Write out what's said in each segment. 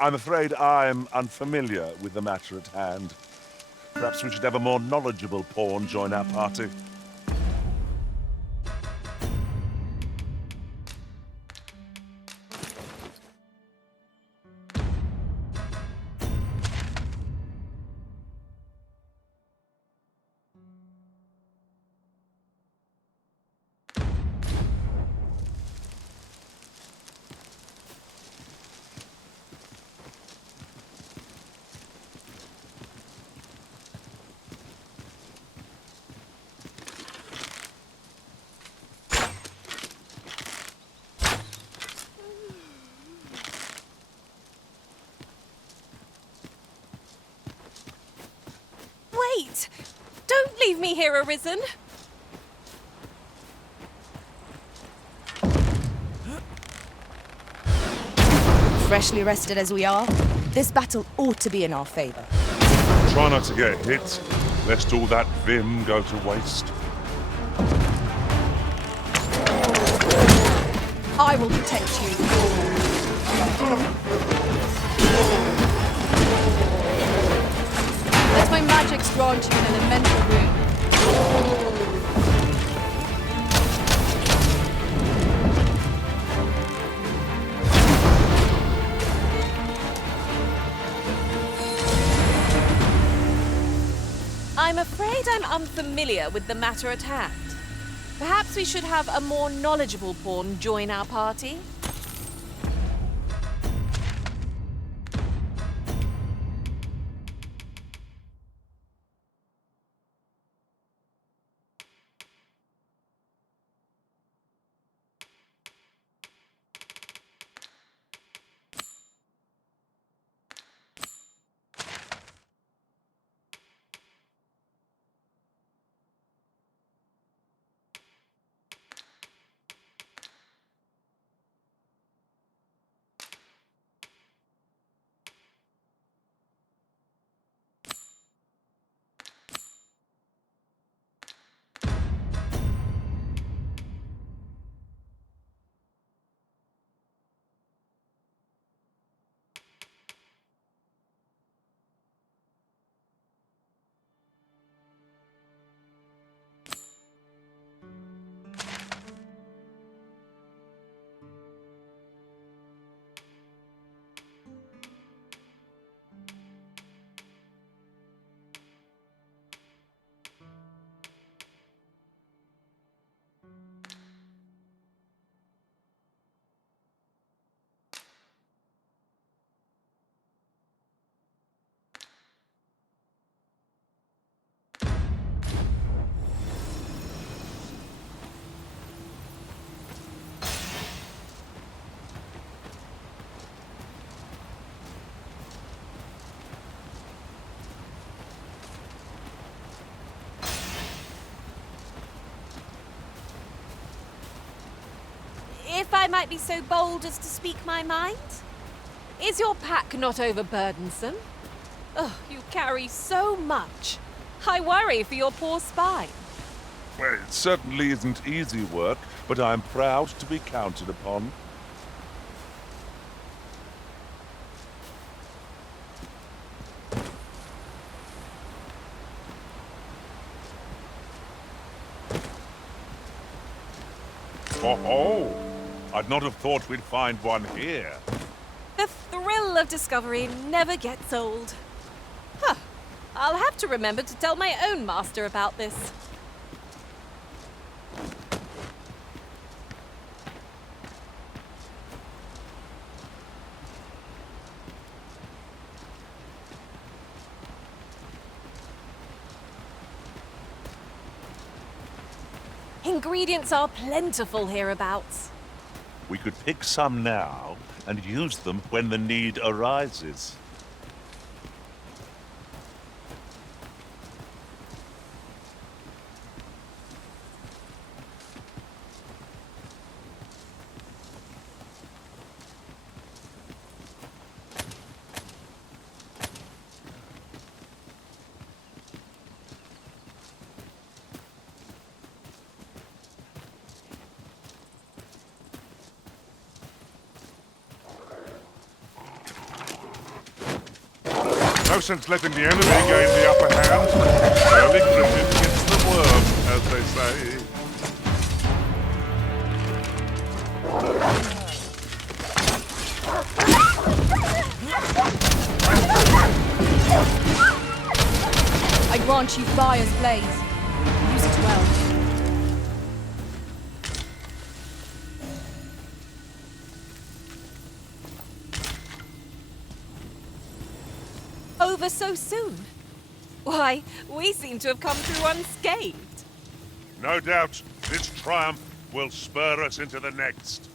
I'm afraid I'm unfamiliar with the matter at hand. Perhaps we should have a more knowledgeable pawn join our party. Wait! Don't leave me here, Arisen! Freshly rested as we are, this battle ought to be in our favor. Try not to get hit, lest all that vim go to waste. I will protect you. Let my magics grant you an elemental rune. I'm afraid I'm unfamiliar with the matter at hand. Perhaps we should have a more knowledgeable pawn join our party? If I might be so bold as to speak my mind? Is your pack not overburdensome? Oh, you carry so much. I worry for your poor spine. Well, it certainly isn't easy work, but I'm proud to be counted upon. Oh, I'd not have thought we'd find one here. The thrill of discovery never gets old. Huh. I'll have to remember to tell my own master about this. Ingredients are plentiful hereabouts. We could pick some now and use them when the need arises. No sense letting the enemy gain the upper hand. Early cricket gets the worm, as they say. I grant you fire's blaze. Use it well. Over so soon? Why, we seem to have come through unscathed. No doubt, this triumph will spur us into the next.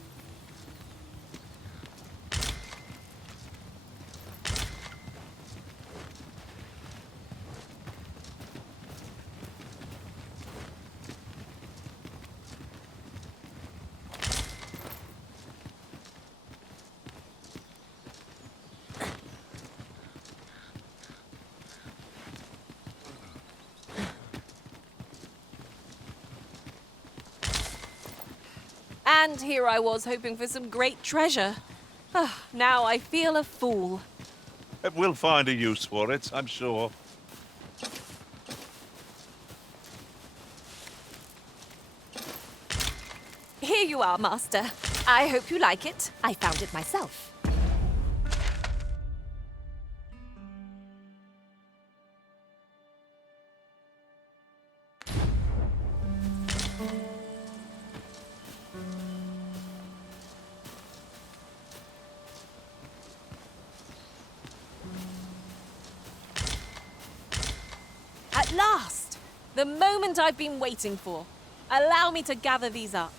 And here I was hoping for some great treasure. Ah, now I feel a fool. We'll find a use for it, I'm sure. Here you are, Master. I hope you like it. I found it myself. At last! The moment I've been waiting for. Allow me to gather these up.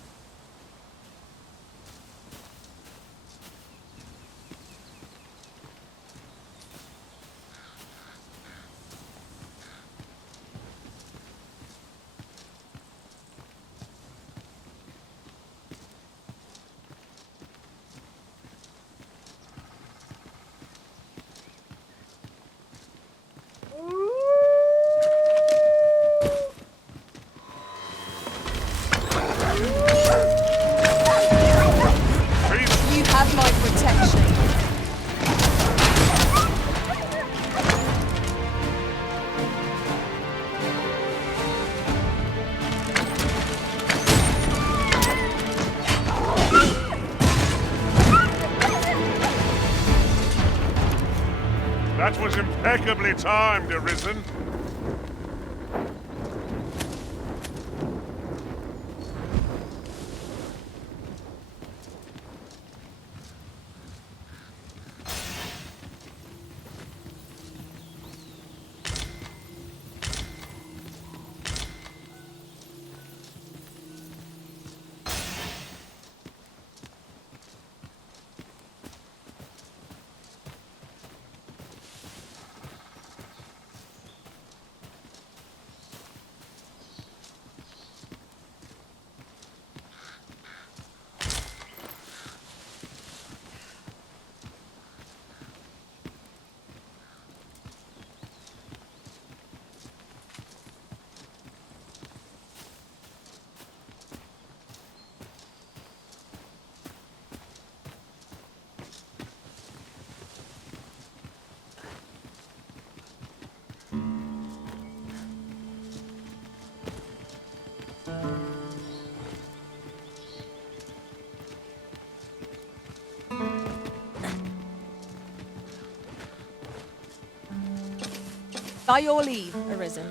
You have my protection. That was impeccably timed, Arisen. By your leave, Arisen.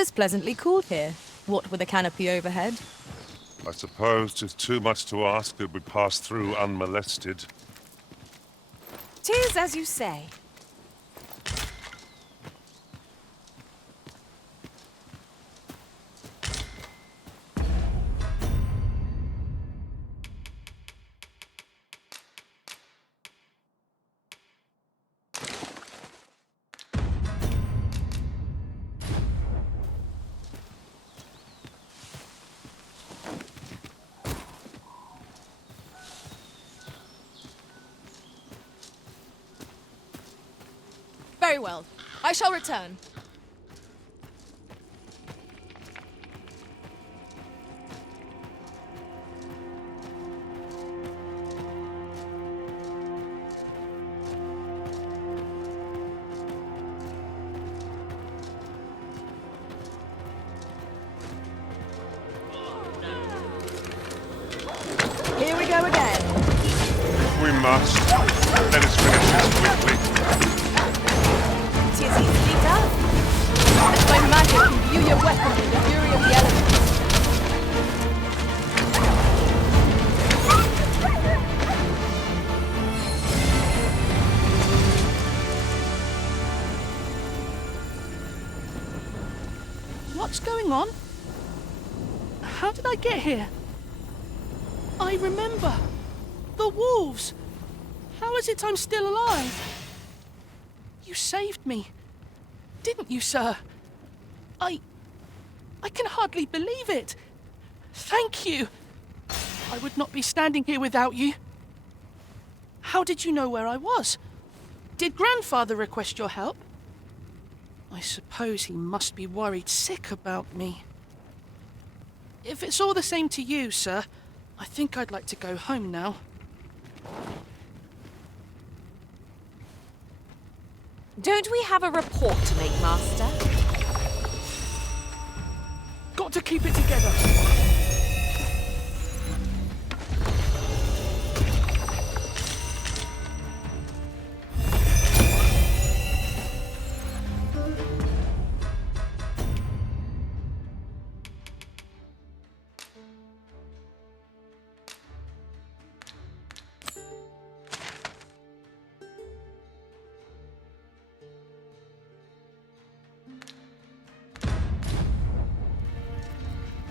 'Tis pleasantly cool here, what with a canopy overhead. I suppose 'tis too much to ask that we pass through unmolested. 'Tis as you say. Very well. I shall return. Here we go again. We must. Let us finish this quickly. 'Tis easily done. Let my magic imbue your weapon with the fury of the elements. What's going on? How did I get here? I remember. The wolves! How is it I'm still alive? You saved me. Didn't you, sir? I can hardly believe it. Thank you. I would not be standing here without you. How did you know where I was? Did Grandfather request your help? I suppose he must be worried sick about me. If it's all the same to you, sir, I think I'd like to go home now. Don't we have a report to make, Master? Got to keep it together.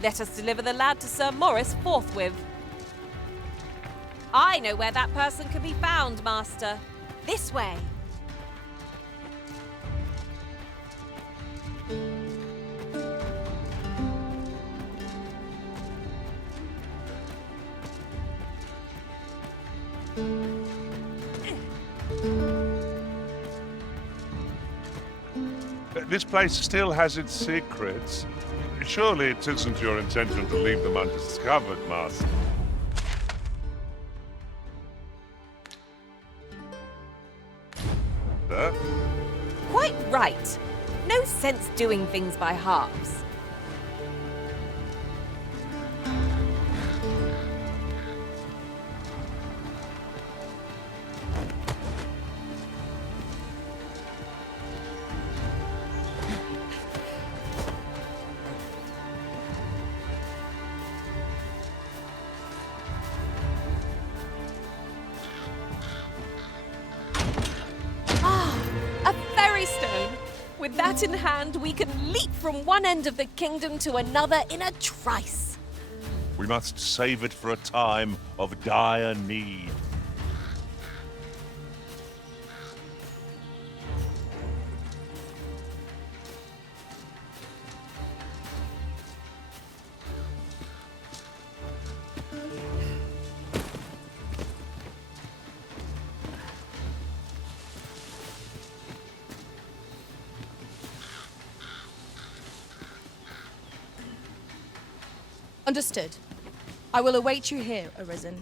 Let us deliver the lad to Sir Maurice forthwith. I know where that person can be found, Master. This way. This place still has its secrets. Surely it isn't your intention to leave them undiscovered, Master. Quite right. No sense doing things by halves. With that in hand, we can leap from one end of the kingdom to another in a trice. We must save it for a time of dire need. Understood. I will await you here, Arisen.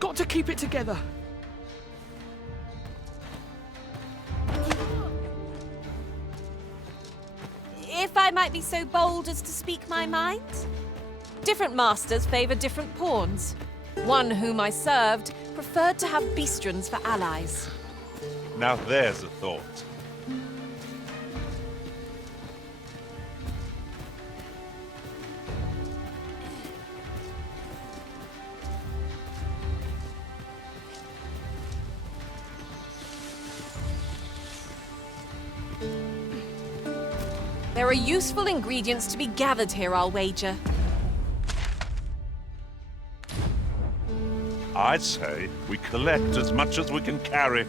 Got to keep it together. I might be so bold as to speak my mind? Different masters favor different pawns. One whom I served preferred to have beastrons for allies. Now there's a thought. There are useful ingredients to be gathered here, I'll wager. I'd say we collect as much as we can carry.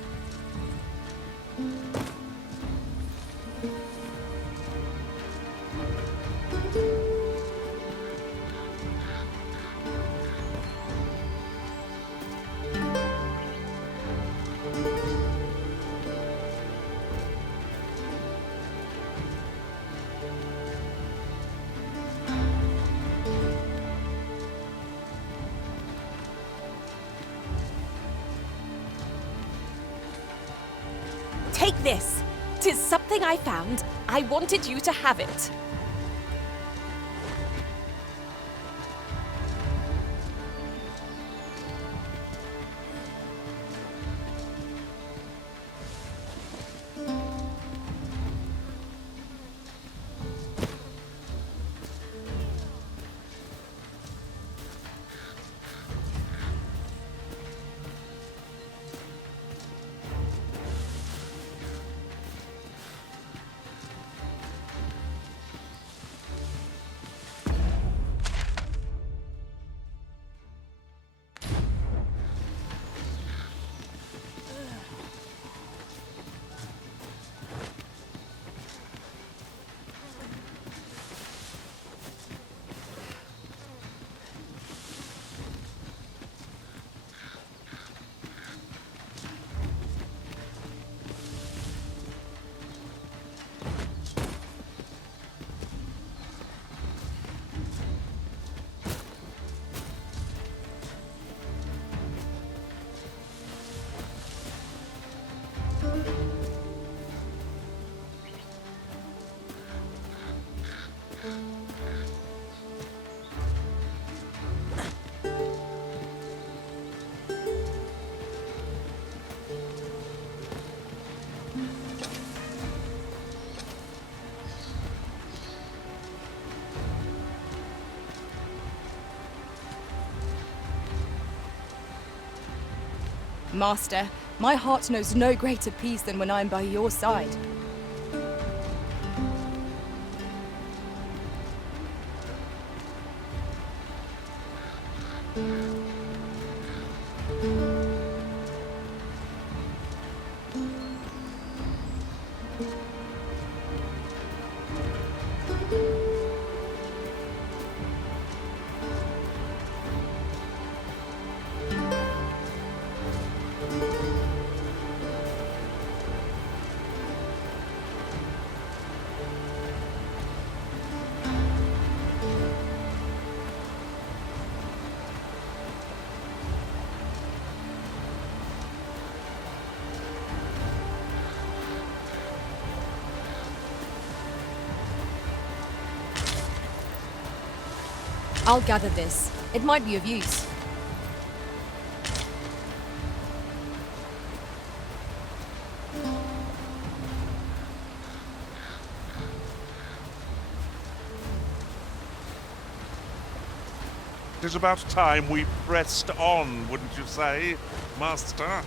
Take this. 'Tis something I found. I wanted you to have it. Master, my heart knows no greater peace than when I am by your side. I'll gather this. It might be of use. It is about time we pressed on, wouldn't you say, Master?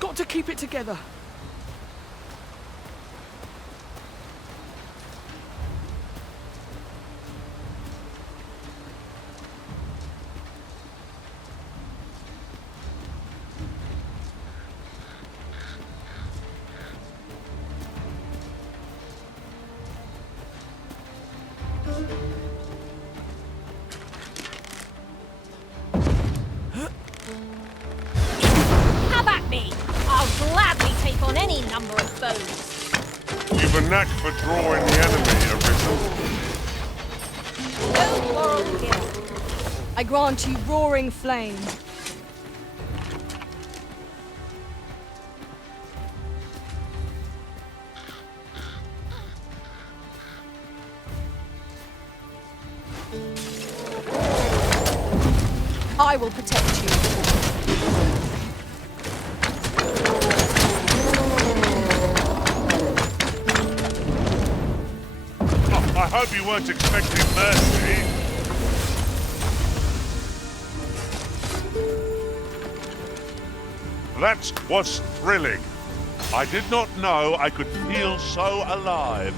Got to keep it together. gladly take on any number of foes. You've a knack for drawing the enemy, Arisen. No quarrel here. I grant you roaring flame. I will protect you. Oh, I hope you weren't expecting mercy. That was thrilling. I did not know I could feel so alive.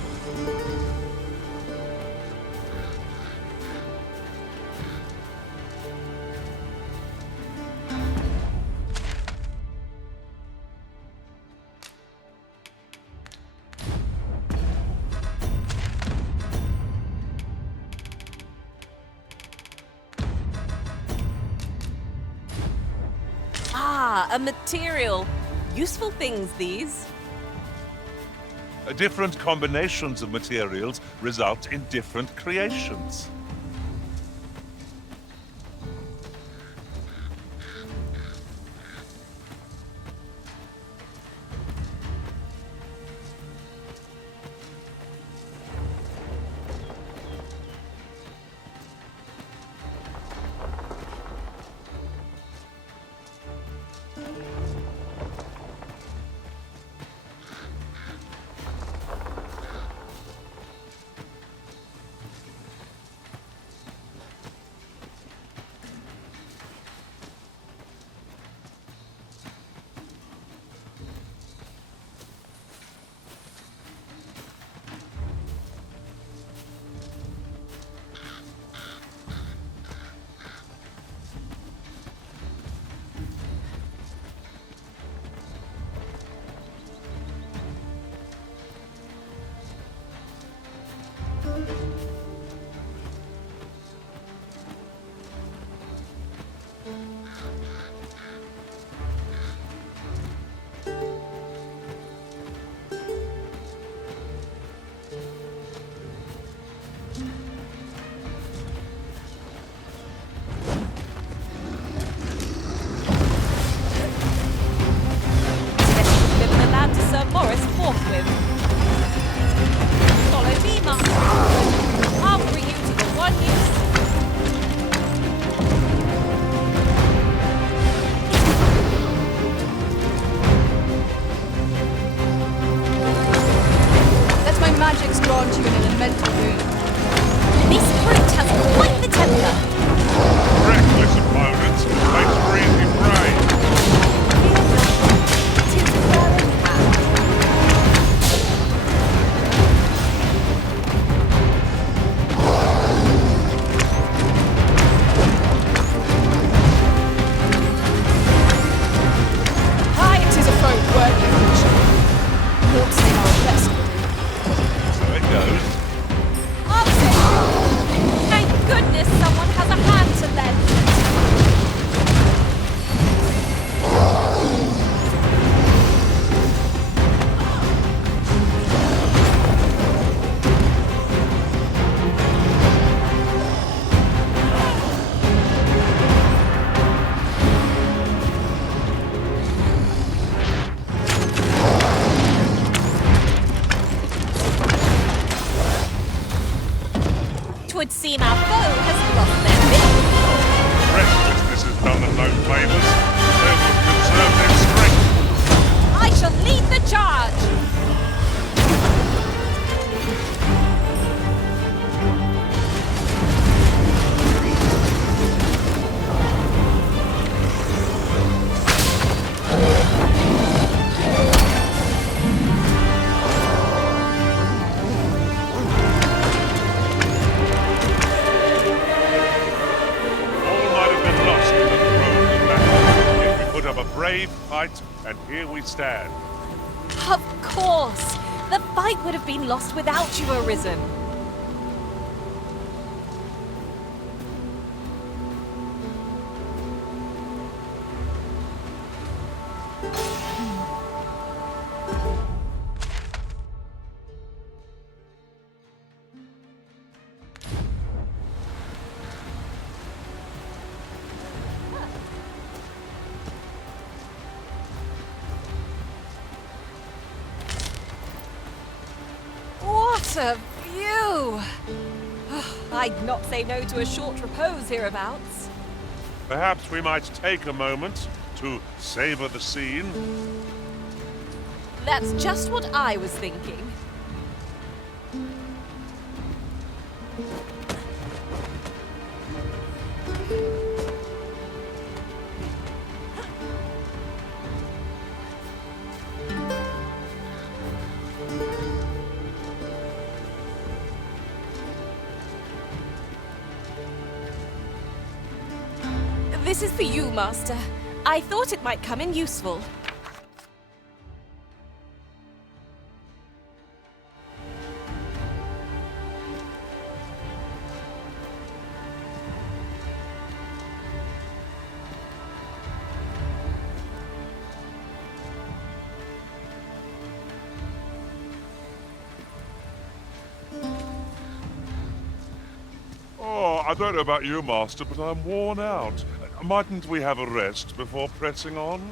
Ah, a material. Useful things, these. Different combinations of materials result in different creations. Forthwith. Follow me, Master. I'll bring you to the one you Let my magics grant you an elemental boon. This brute has quite the temper. Reckless opponents makes for easy prey. Fear not. 'Tis well in hand. Aye, it is a foe worthy of mention. Naught save our best will do. So it goes. I'll take you. Thank goodness someone has a hand to lend. Twould seem our foe has lost their bit. Restlessness has done them no favours. They will conserve their strength. I shall lead the charge. All might have been lost in the throes of battle. Yet we put up a brave fight, and here we stand. Of course. The fight would have been lost without you, Arisen. What a view! I'd not say no to a short repose hereabouts. Perhaps we might take a moment to savor the scene. That's just what I was thinking. This is for you, Master. I thought it might come in useful. Oh, I don't know about you, Master, but I'm worn out. Mightn't we have a rest before pressing on?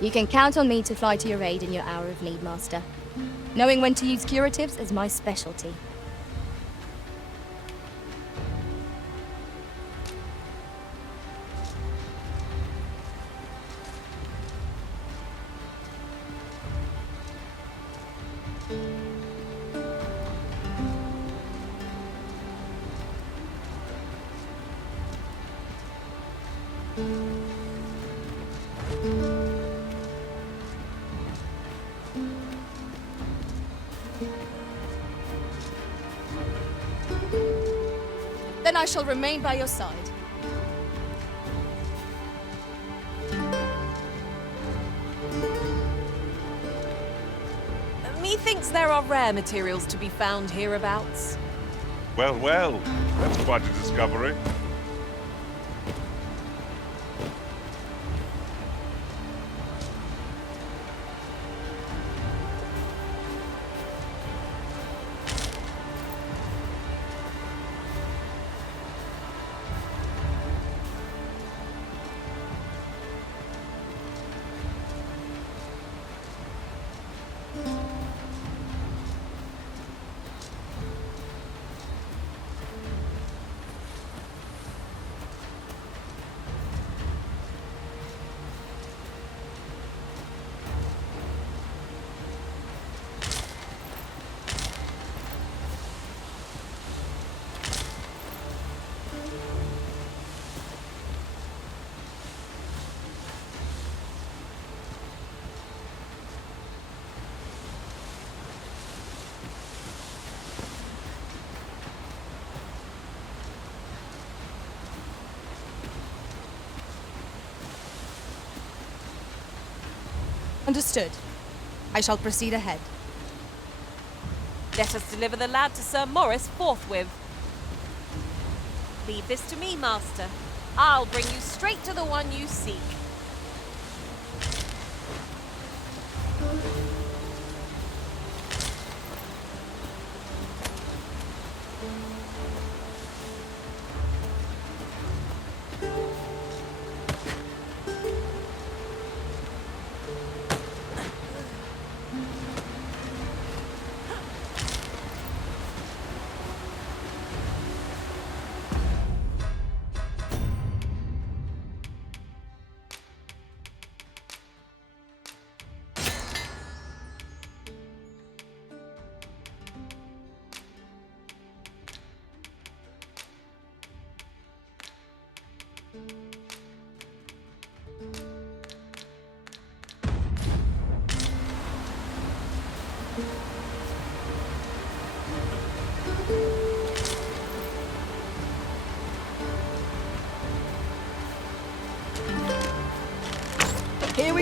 You can count on me to fly to your aid in your hour of need, Master. Knowing when to use curatives is my specialty. Then I shall remain by your side. Methinks there are rare materials to be found hereabouts. Well, well, that's quite a discovery. Understood. I shall proceed ahead. Let us deliver the lad to Sir Maurice forthwith. Leave this to me, Master. I'll bring you straight to the one you seek.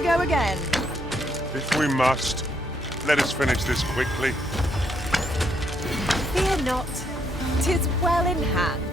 go again. If we must, let us finish this quickly. Fear not, 'tis well in hand.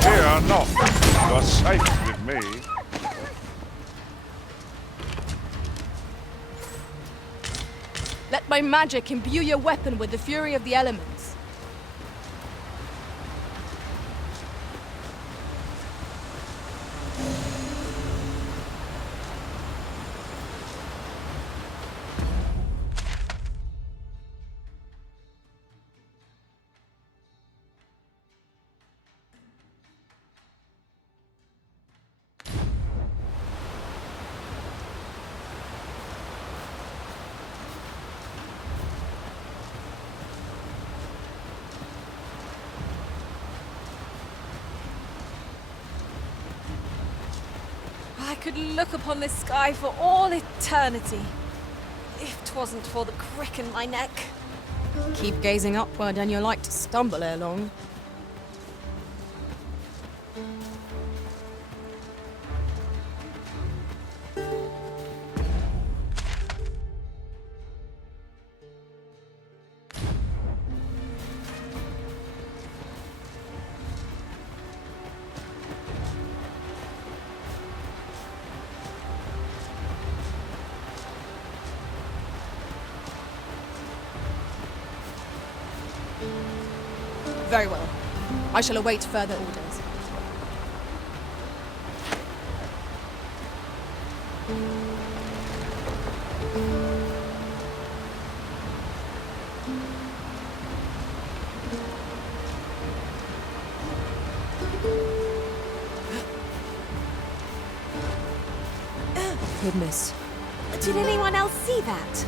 Fear not, you are safe with me. Let my magic imbue your weapon with the fury of the elements. I could look upon this sky for all eternity, if 'twasn't for the crick in my neck. Keep gazing upward and you're like to stumble ere long. Very well. I shall await further orders. Goodness. Did anyone else see that?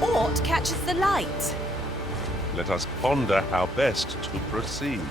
Aught catches the light. Let us ponder how best to proceed.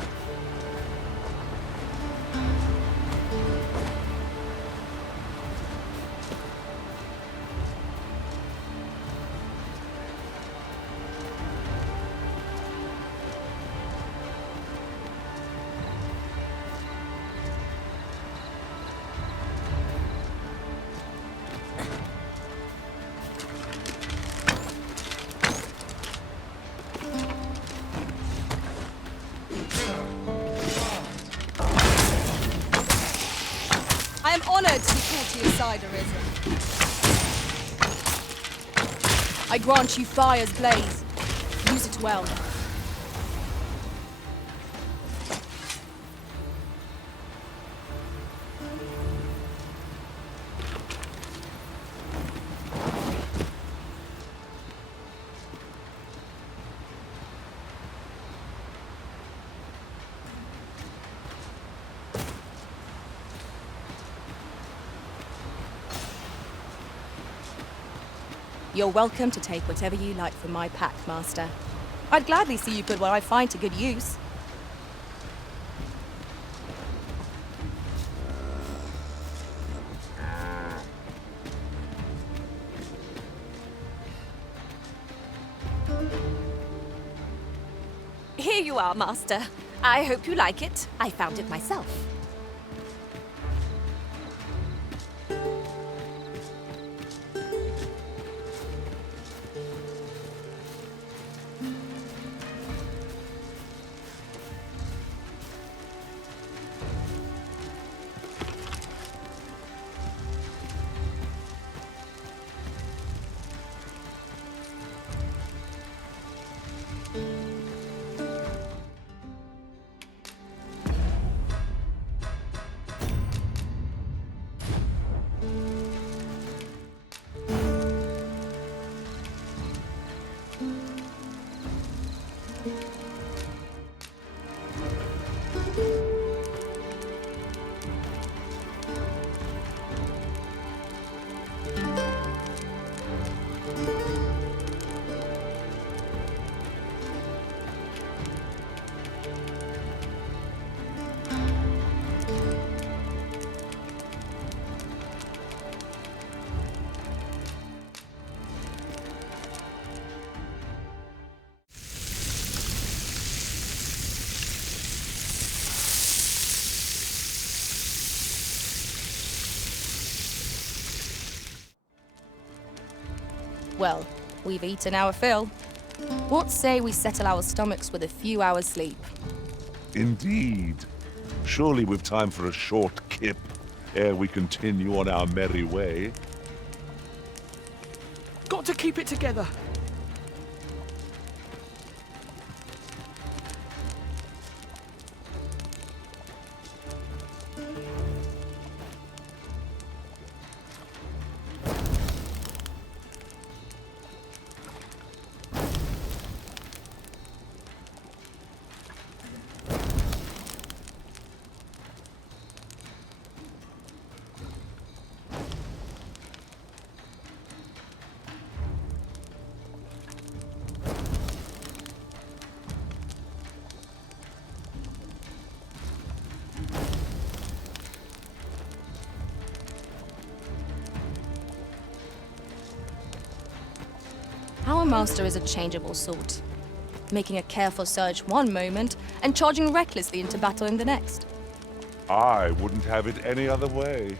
I am honored to be called to your side, Arisen. I grant you fire's blaze. Use it well. You're welcome to take whatever you like from my pack, Master. I'd gladly see you put what I find to good use. Here you are, Master. I hope you like it. I found it myself. Well, we've eaten our fill. What say we settle our stomachs with a few hours' sleep? Indeed. Surely we've time for a short kip ere we continue on our merry way. Got to keep it together. Our master is a changeable sort, making a careful search one moment and charging recklessly into battle in the next. I wouldn't have it any other way.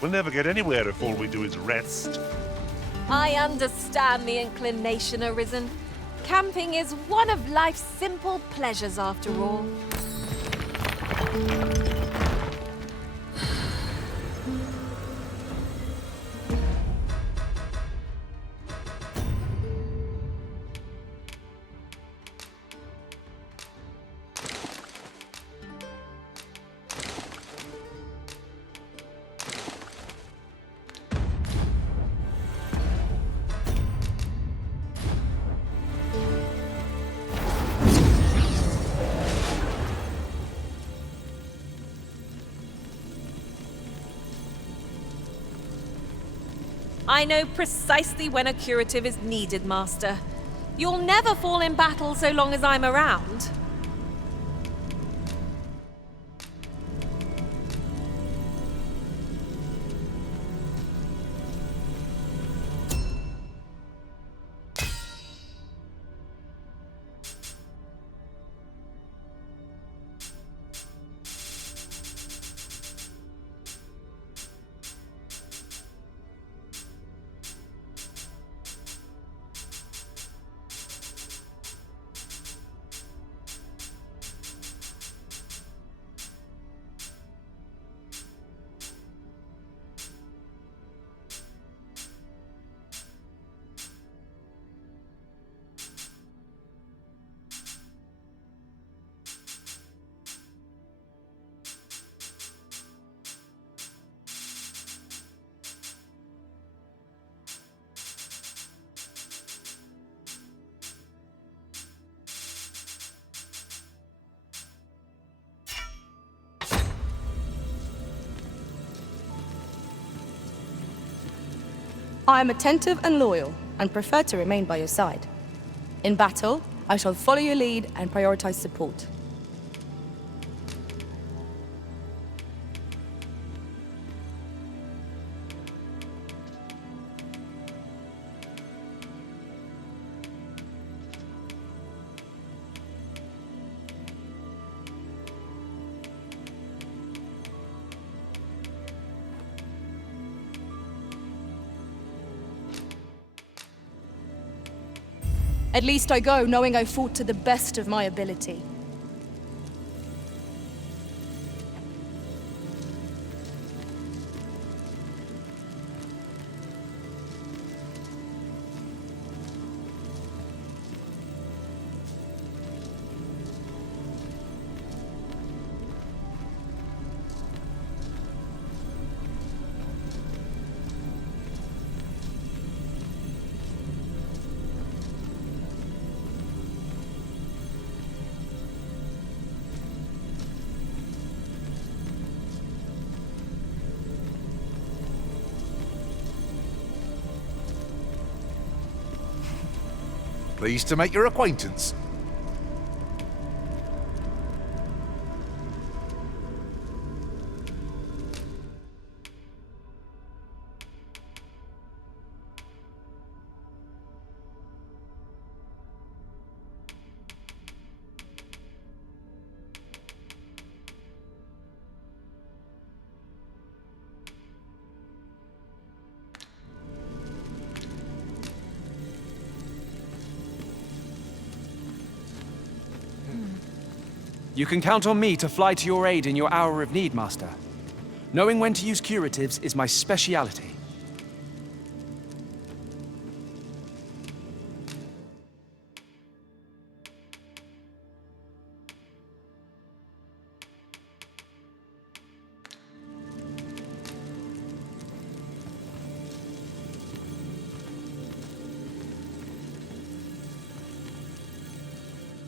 We'll never get anywhere if all we do is rest. I understand the inclination, Arisen. Camping is one of life's simple pleasures after all. I know precisely when a curative is needed, Master. You'll never fall in battle so long as I'm around. I am attentive and loyal, and prefer to remain by your side. In battle, I shall follow your lead and prioritize support. At least I go knowing I fought to the best of my ability. Pleased to make your acquaintance. You can count on me to fly to your aid in your hour of need, Master. Knowing when to use curatives is my speciality.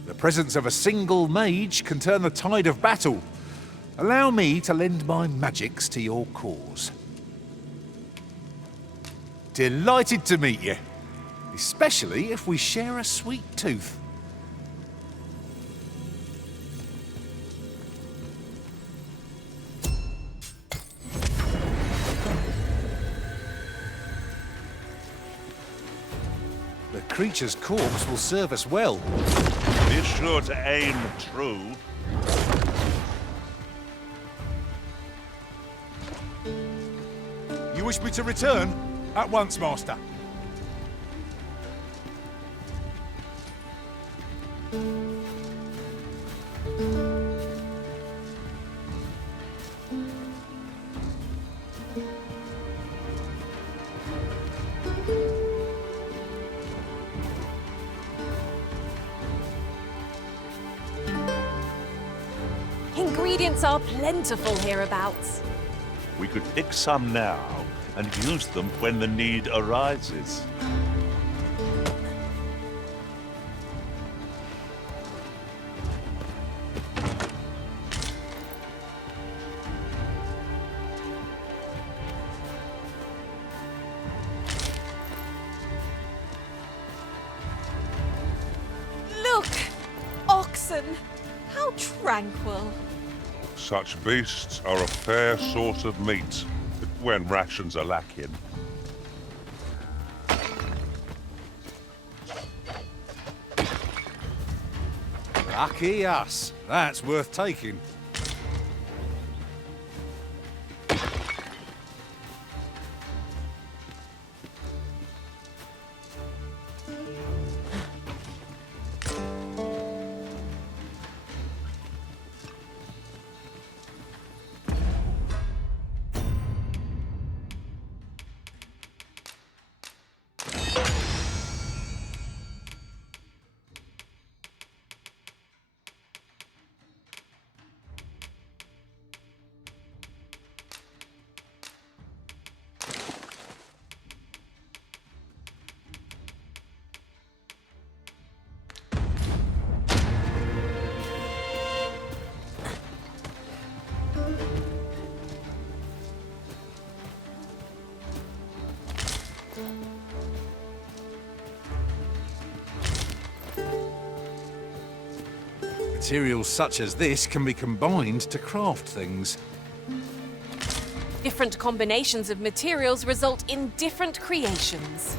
The presence of a single mage can turn the tide of battle. Allow me to lend my magics to your cause. Delighted to meet you, especially if we share a sweet tooth. The creature's corpse will serve us well. Be sure to aim true. You wish me to return? At once, Master. Ingredients are plentiful hereabouts. We could pick some now and use them when the need arises. Look! Oxen! How tranquil. Such beasts are a fair source of meat when rations are lacking. Lucky us. That's worth taking. Materials such as this can be combined to craft things. Different combinations of materials result in different creations.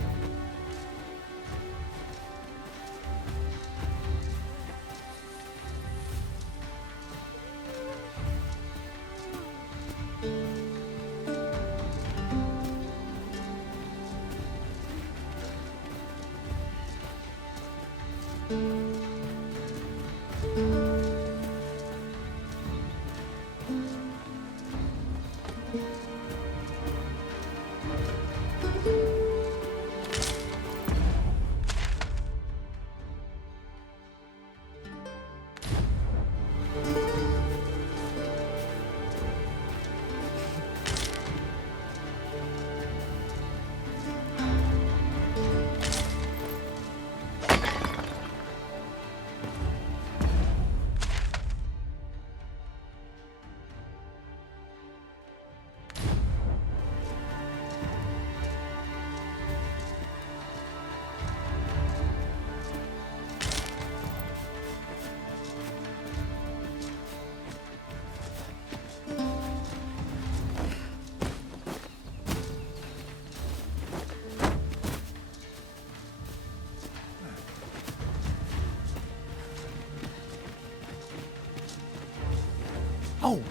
Oh,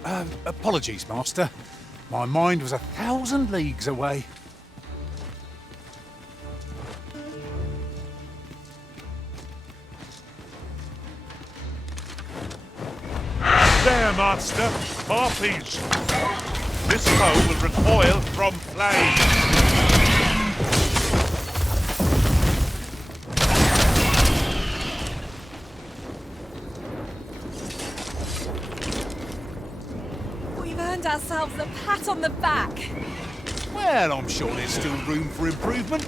apologies, Master. My mind was 1,000 leagues away. There, Master. Harpies. This foe will recoil from flame. We've earned ourselves a pat on the back. Well, I'm sure there's still room for improvement.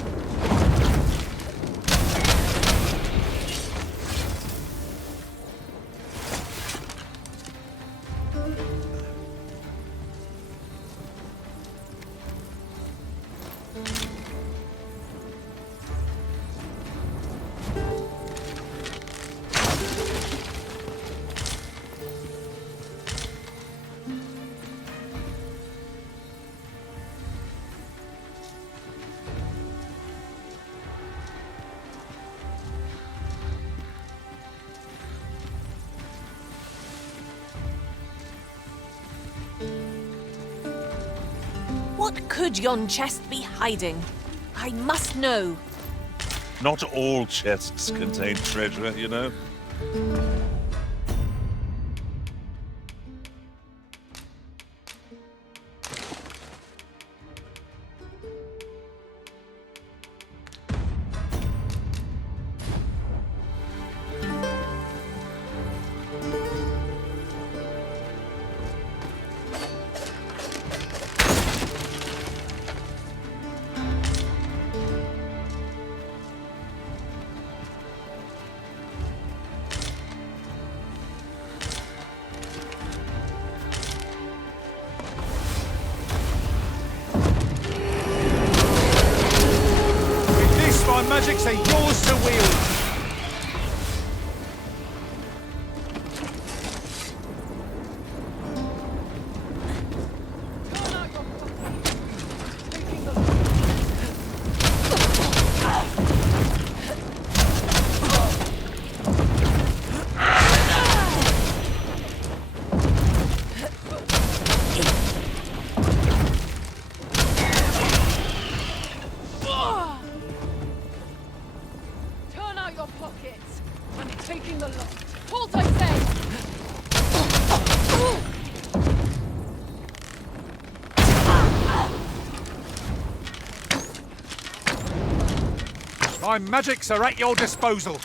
What could yon chest be hiding? I must know. Not all chests contain treasure, you know. Magics are yours to wield. My magics are at your disposal.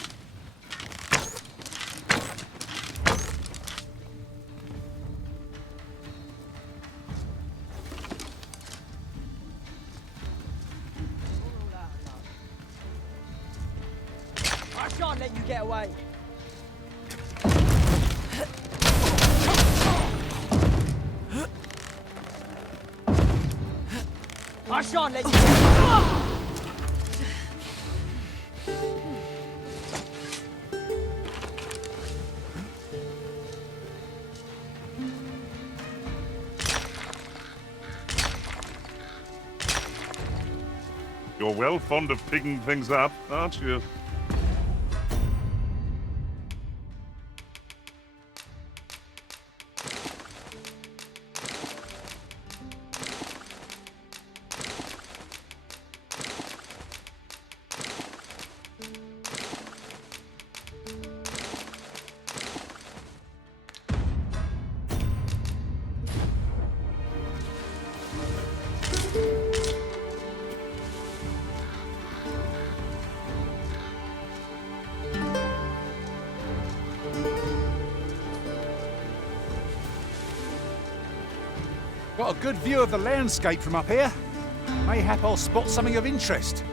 I can't let you get away. I shan't let you get away. You're well fond of picking things up, aren't you? Got a good view of the landscape from up here. Mayhap I'll spot something of interest.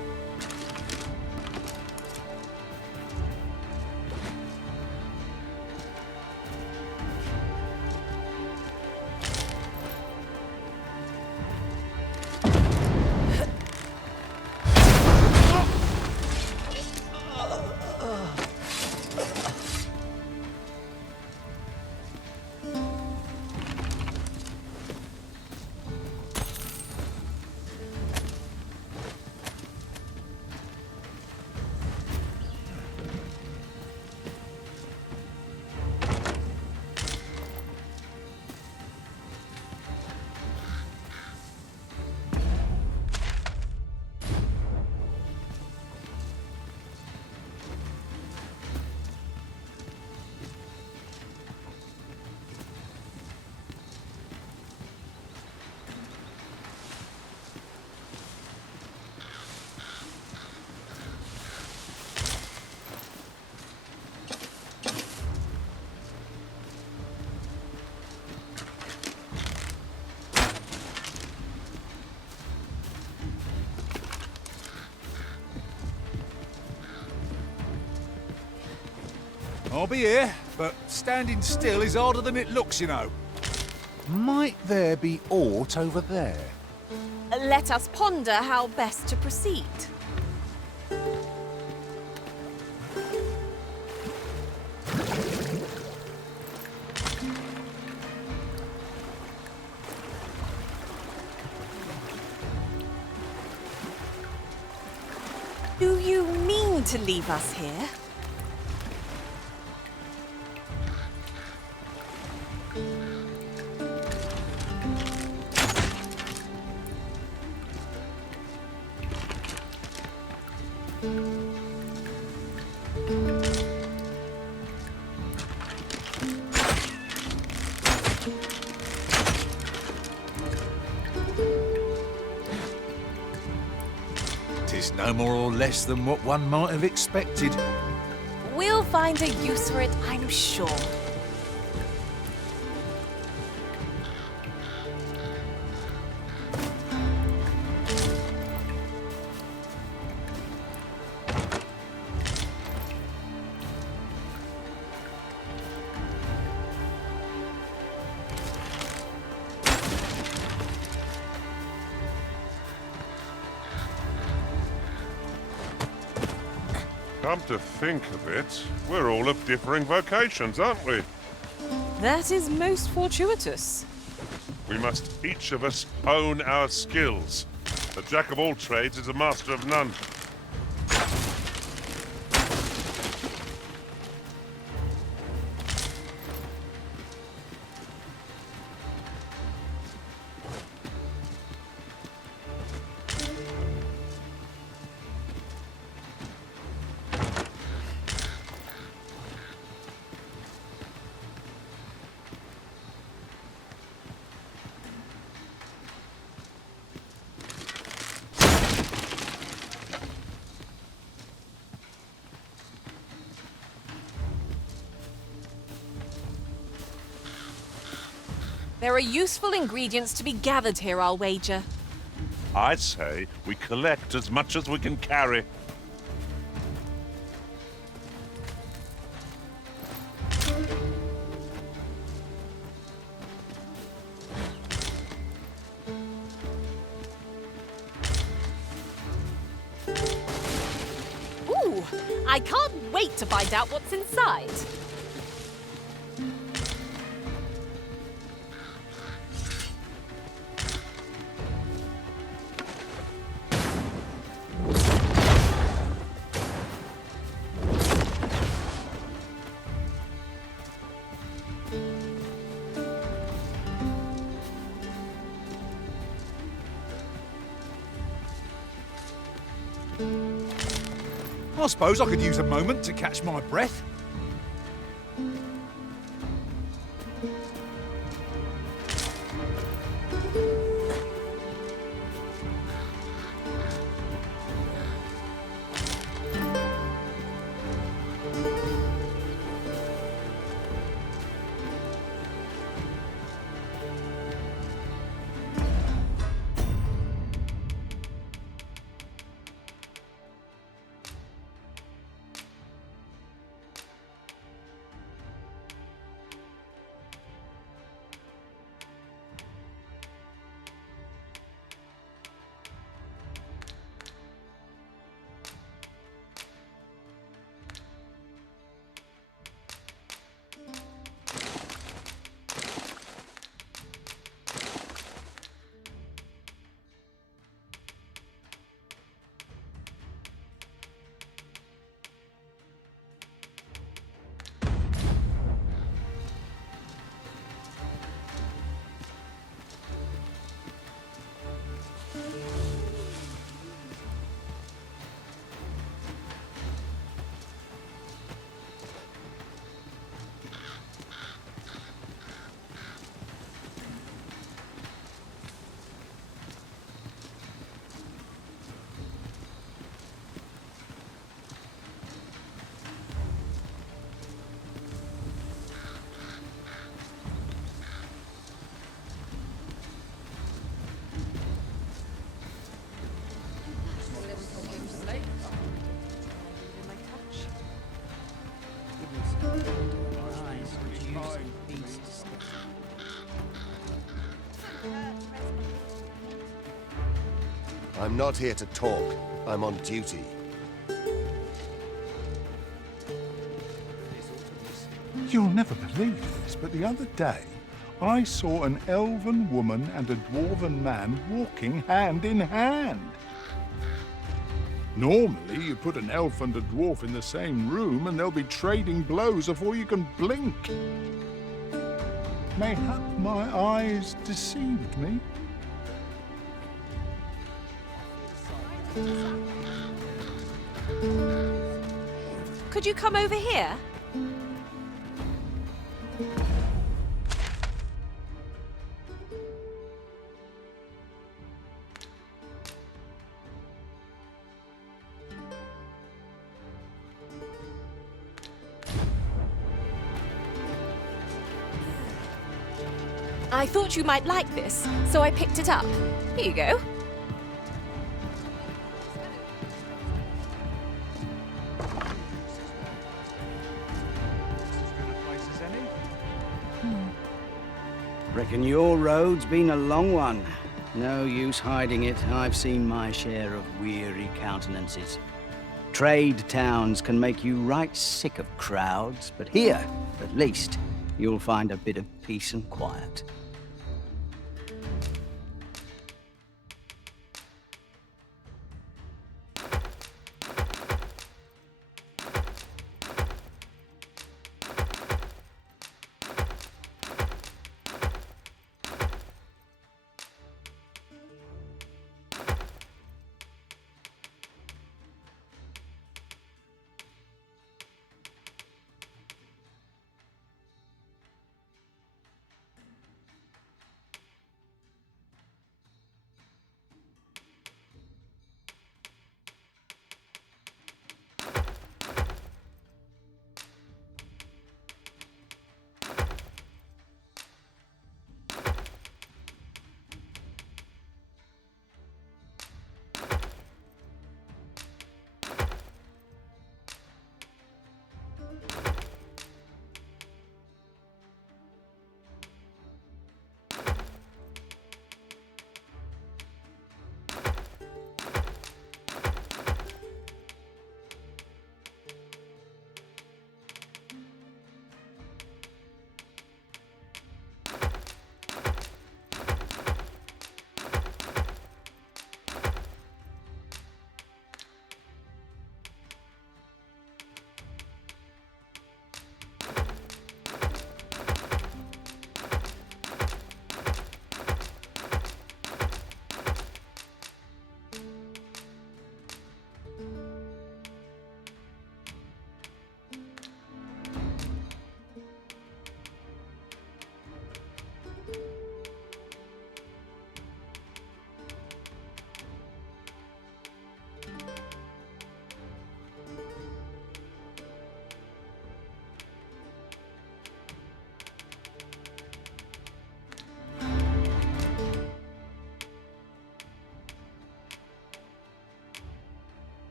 I'll be here, but standing still is harder than it looks, you know. Might there be aught over there? Let us ponder how best to proceed. Do you mean to leave us here? Tis no more or less than what one might have expected. We'll find a use for it, I'm sure. Come to think of it, we're all of differing vocations, aren't we? That is most fortuitous. We must each of us hone our skills. A jack of all trades is a master of none. There are useful ingredients to be gathered here, I'll wager. I say we collect as much as we can carry. Ooh, I can't wait to find out what's inside. I suppose I could use a moment to catch my breath. I'm not here to talk. I'm on duty. You'll never believe this, but the other day, I saw an elven woman and a dwarven man walking hand in hand. Normally, you put an elf and a dwarf in the same room and they'll be trading blows before you can blink. Mayhap my eyes deceived me. Could you come over here? I thought you might like this, so I picked it up. Here you go. Reckon your road's been a long one. No use hiding it. I've seen my share of weary countenances. Trade towns can make you right sick of crowds, but here, at least, you'll find a bit of peace and quiet.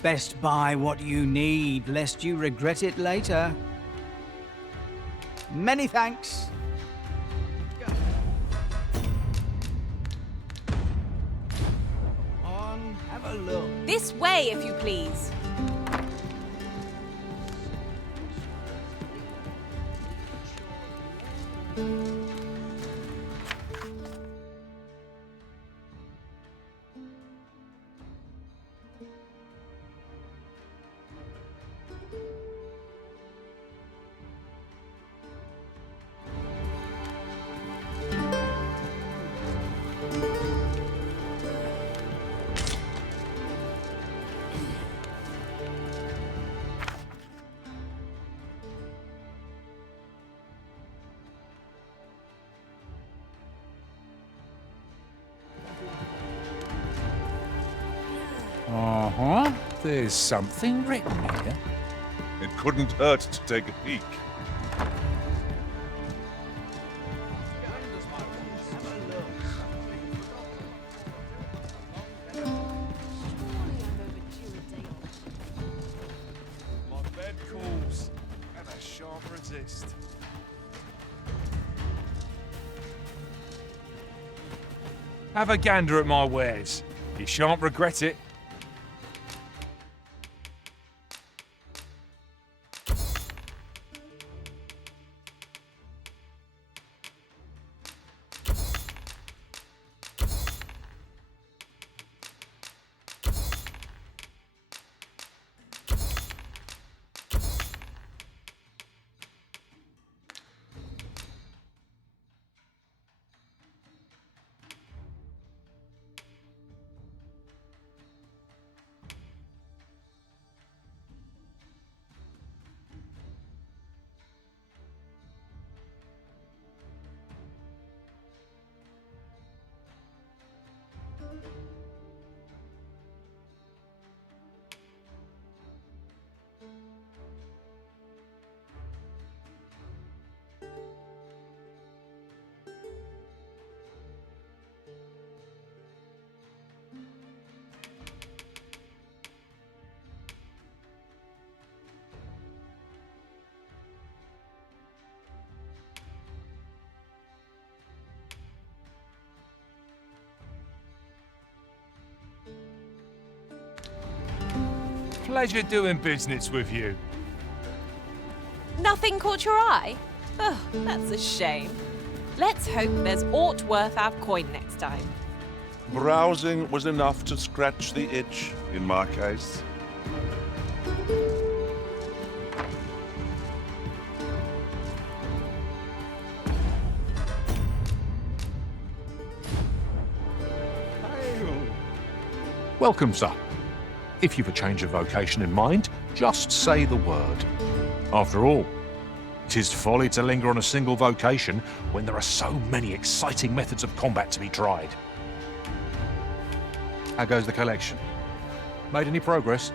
Best buy what you need, lest you regret it later. Many thanks. On, have a look. This way, if you please. Uh-huh. There's something written here. It couldn't hurt to take a peek. My bed calls, and I shan't resist. Have a gander at my wares. You shan't regret it. Pleasure doing business with you. Nothing caught your eye? Oh, that's a shame. Let's hope there's aught worth our coin next time. Browsing was enough to scratch the itch, in my case. Welcome, sir. If you've a change of vocation in mind, just say the word. After all, 'tis folly to linger on a single vocation when there are so many exciting methods of combat to be tried. How goes the collection? Made any progress?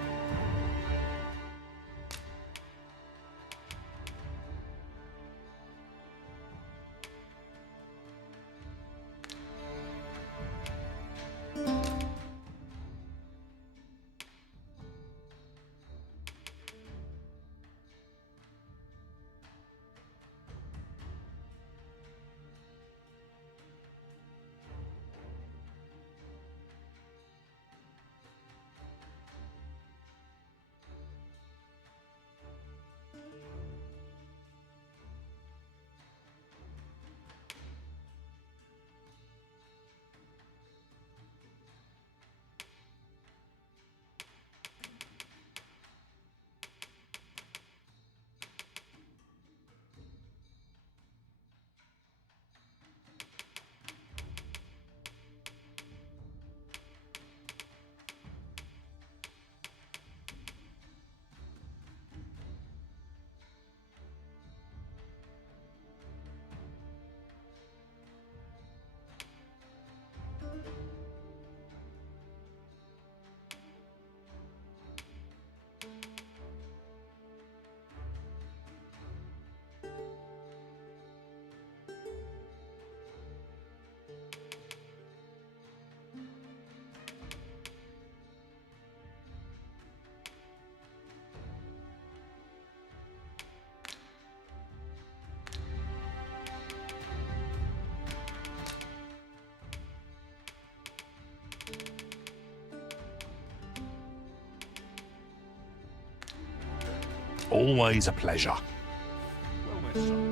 always a pleasure.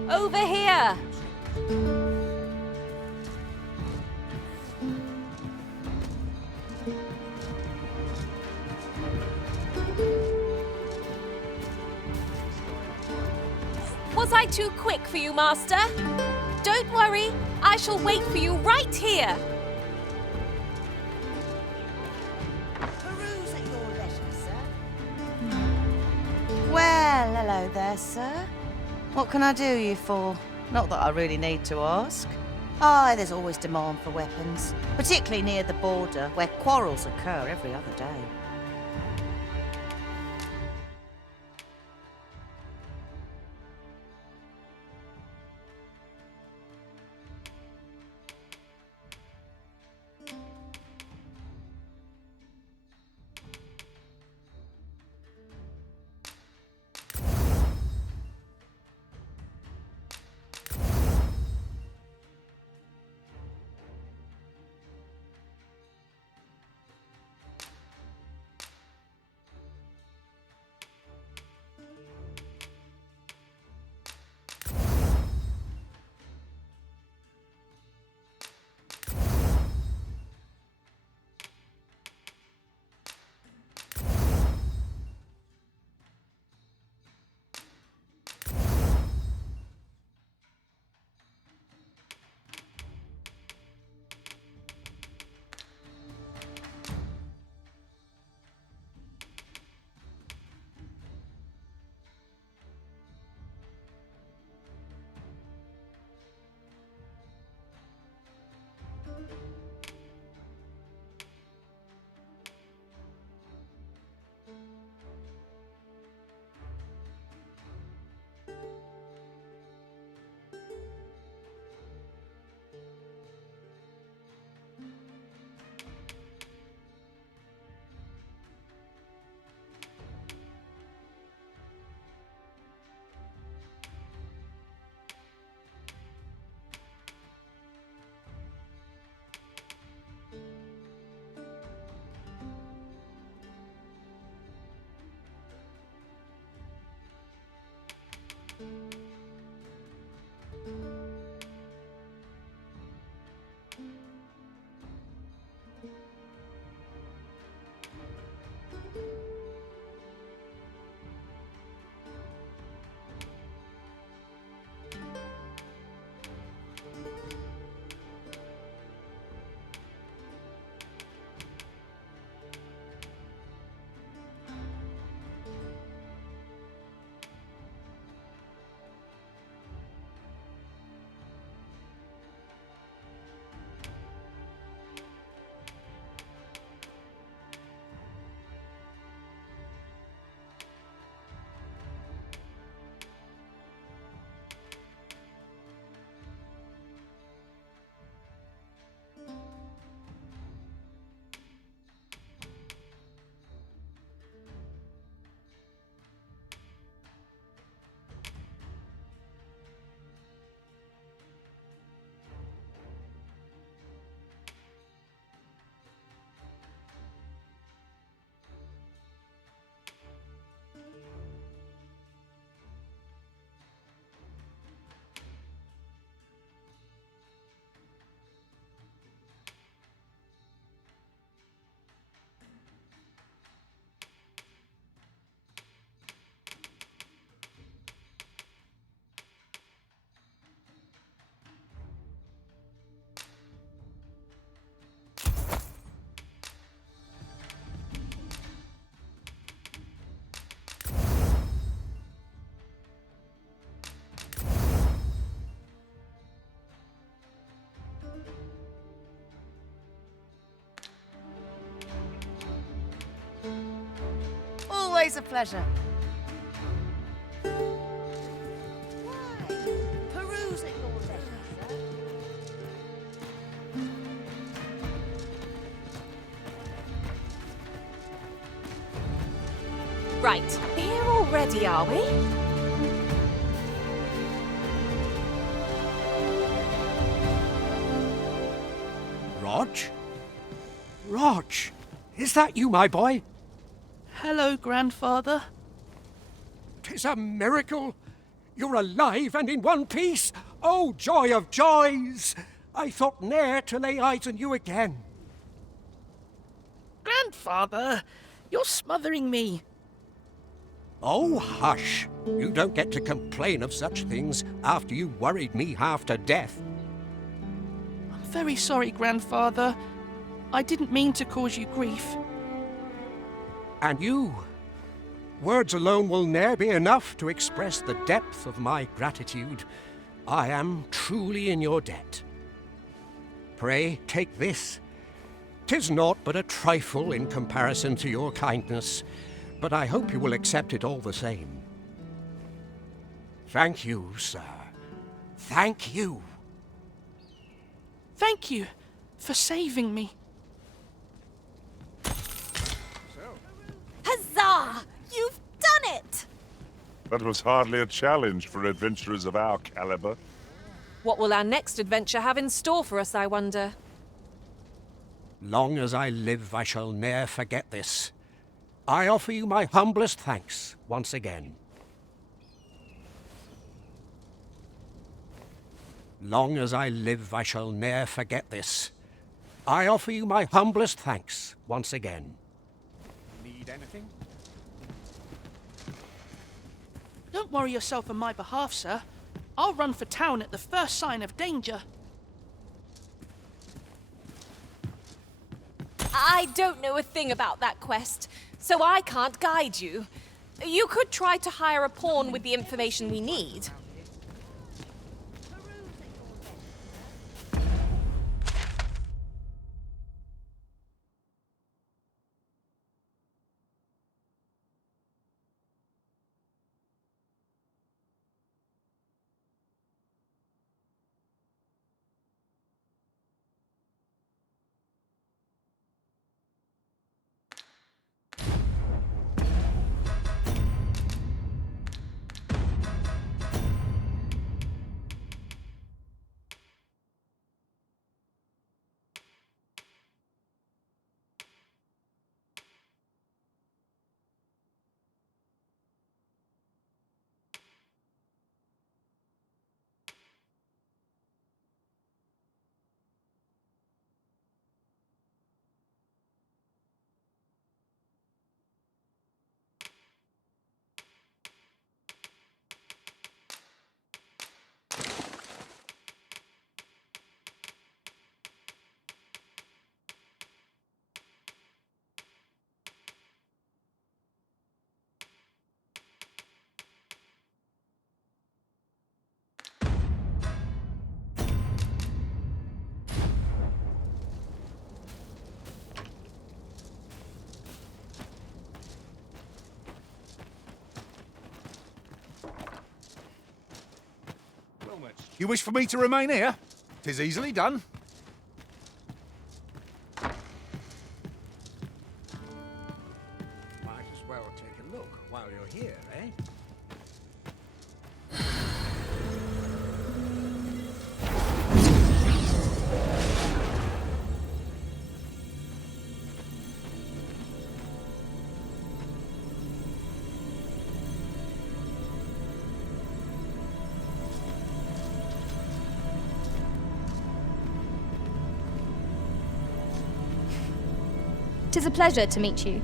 Over here! Was I too quick for you, Master? Don't worry, I shall wait for you right here. Peruse at your leisure, sir. Well, hello there, sir. What can I do you for? Not that I really need to ask. Aye, there's always demand for weapons, particularly near the border, where quarrels occur every other day. Always a pleasure. Peruse at your leisure, sir. Right, here already, are we? Rog? Rog, is that you, my boy? Hello, grandfather. 'Tis a miracle! You're alive and in one piece! Oh, joy of joys! I thought ne'er to lay eyes on you again. Grandfather, you're smothering me. Oh, hush! You don't get to complain of such things after you worried me half to death. I'm very sorry, Grandfather. I didn't mean to cause you grief. And you? Words alone will ne'er be enough to express the depth of my gratitude. I am truly in your debt. Pray, take this. 'Tis naught but a trifle in comparison to your kindness, but I hope you will accept it all the same. Thank you, sir. Thank you. Thank you for saving me. Huzzah! You've done it! That was hardly a challenge for adventurers of our caliber. What will our next adventure have in store for us, I wonder? Long as I live, I shall ne'er forget this. I offer you my humblest thanks once again. Long as I live, I shall ne'er forget this. I offer you my humblest thanks once again. Need anything? Don't worry yourself on my behalf, sir. I'll run for town at the first sign of danger. I don't know a thing about that quest, so I can't guide you. You could try to hire a pawn with the information we need. You wish for me to remain here? 'Tis easily done. Might as well take a look while you're here, eh? Tis a pleasure to meet you.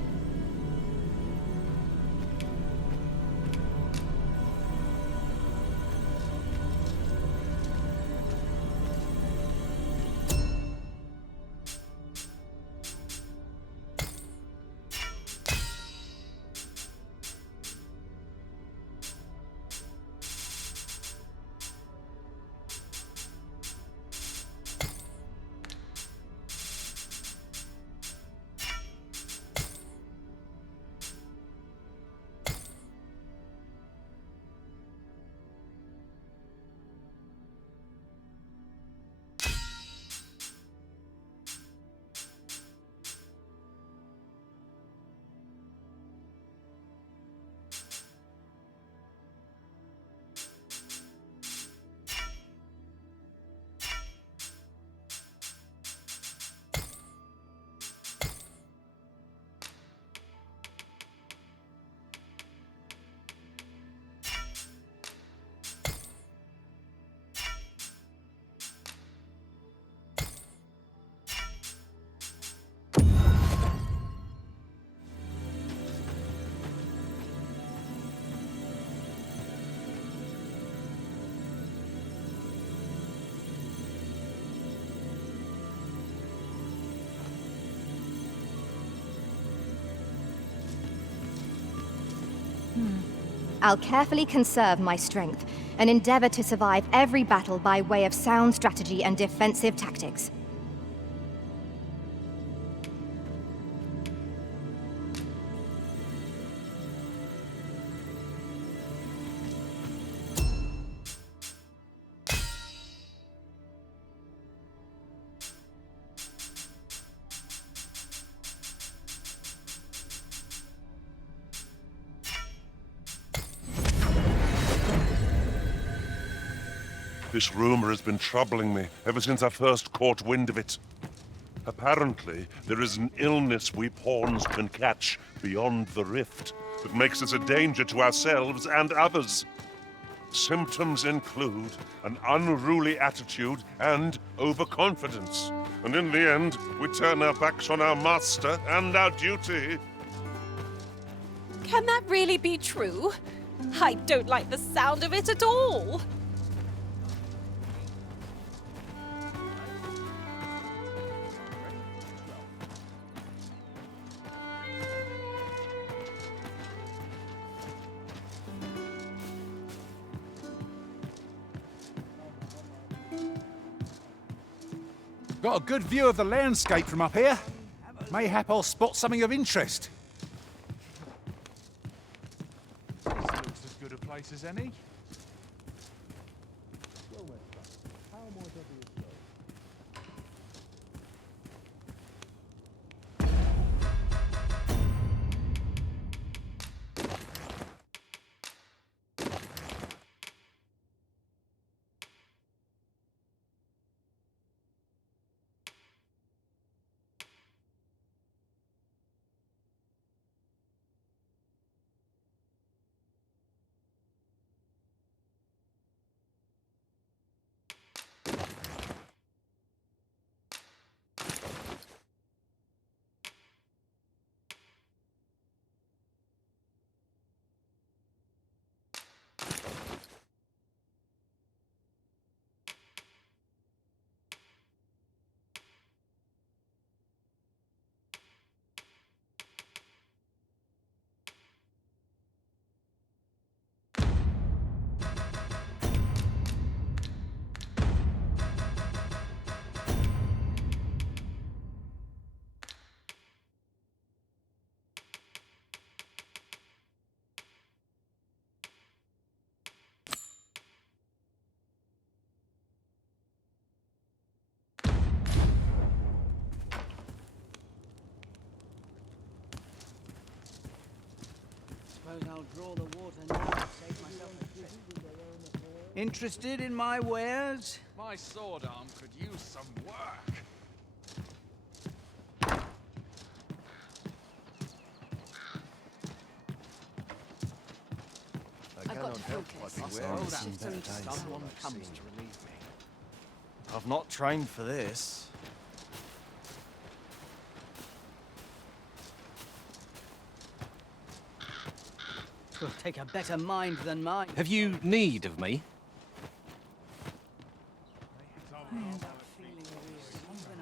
I'll carefully conserve my strength and endeavor to survive every battle by way of sound strategy and defensive tactics. This rumor has been troubling me ever since I first caught wind of it. Apparently, there is an illness we pawns can catch beyond the rift that makes us a danger to ourselves and others. Symptoms include an unruly attitude and overconfidence. And in the end, we turn our backs on our master and our duty. Can that really be true? I don't like the sound of it at all. Got a good view of the landscape from up here. Mayhap I'll spot something of interest. This looks as good a place as any. I'll draw the water now to save myself a trip. Interested in my wares? My sword arm could use some work. I cannot help but be wary of Someone comes to relieve me. I've not trained for this. Will take a better mind than mine. Have you need of me? Even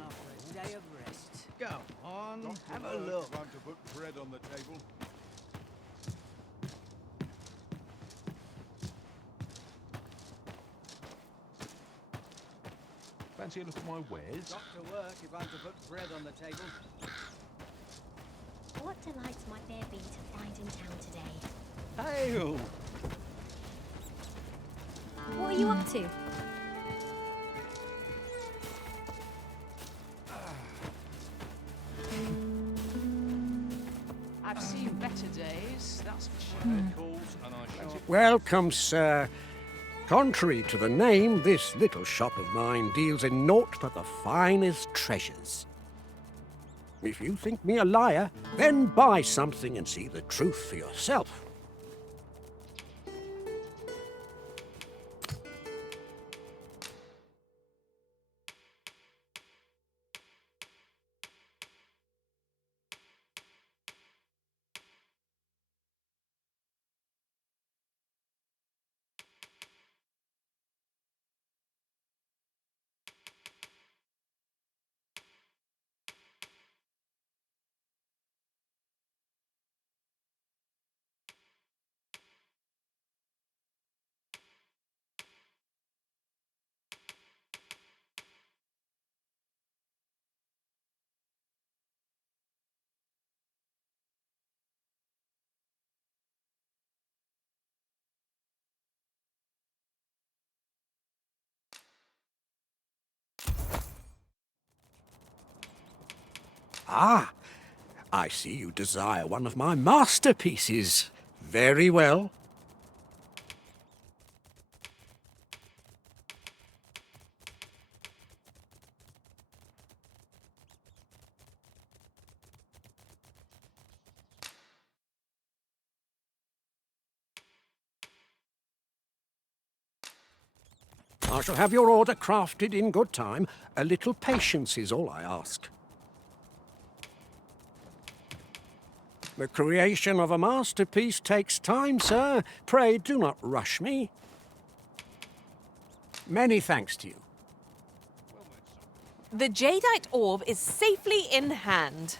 after a day of rest. Go on, have a look. Time to put bread on the table. Fancy a look at my wares? Got to work if I'm to put bread on the table. What delights might there be to find in town today? Hail! What are you up to? I've seen better days, that's for sure. Welcome, sir. Contrary to the name, this little shop of mine deals in naught but the finest treasures. If you think me a liar, then buy something and see the truth for yourself. Ah, I see you desire one of my masterpieces. Very well. I shall have your order crafted in good time. A little patience is all I ask. The creation of a masterpiece takes time, sir. Pray do not rush me. Many thanks to you. The jadeite orb is safely in hand.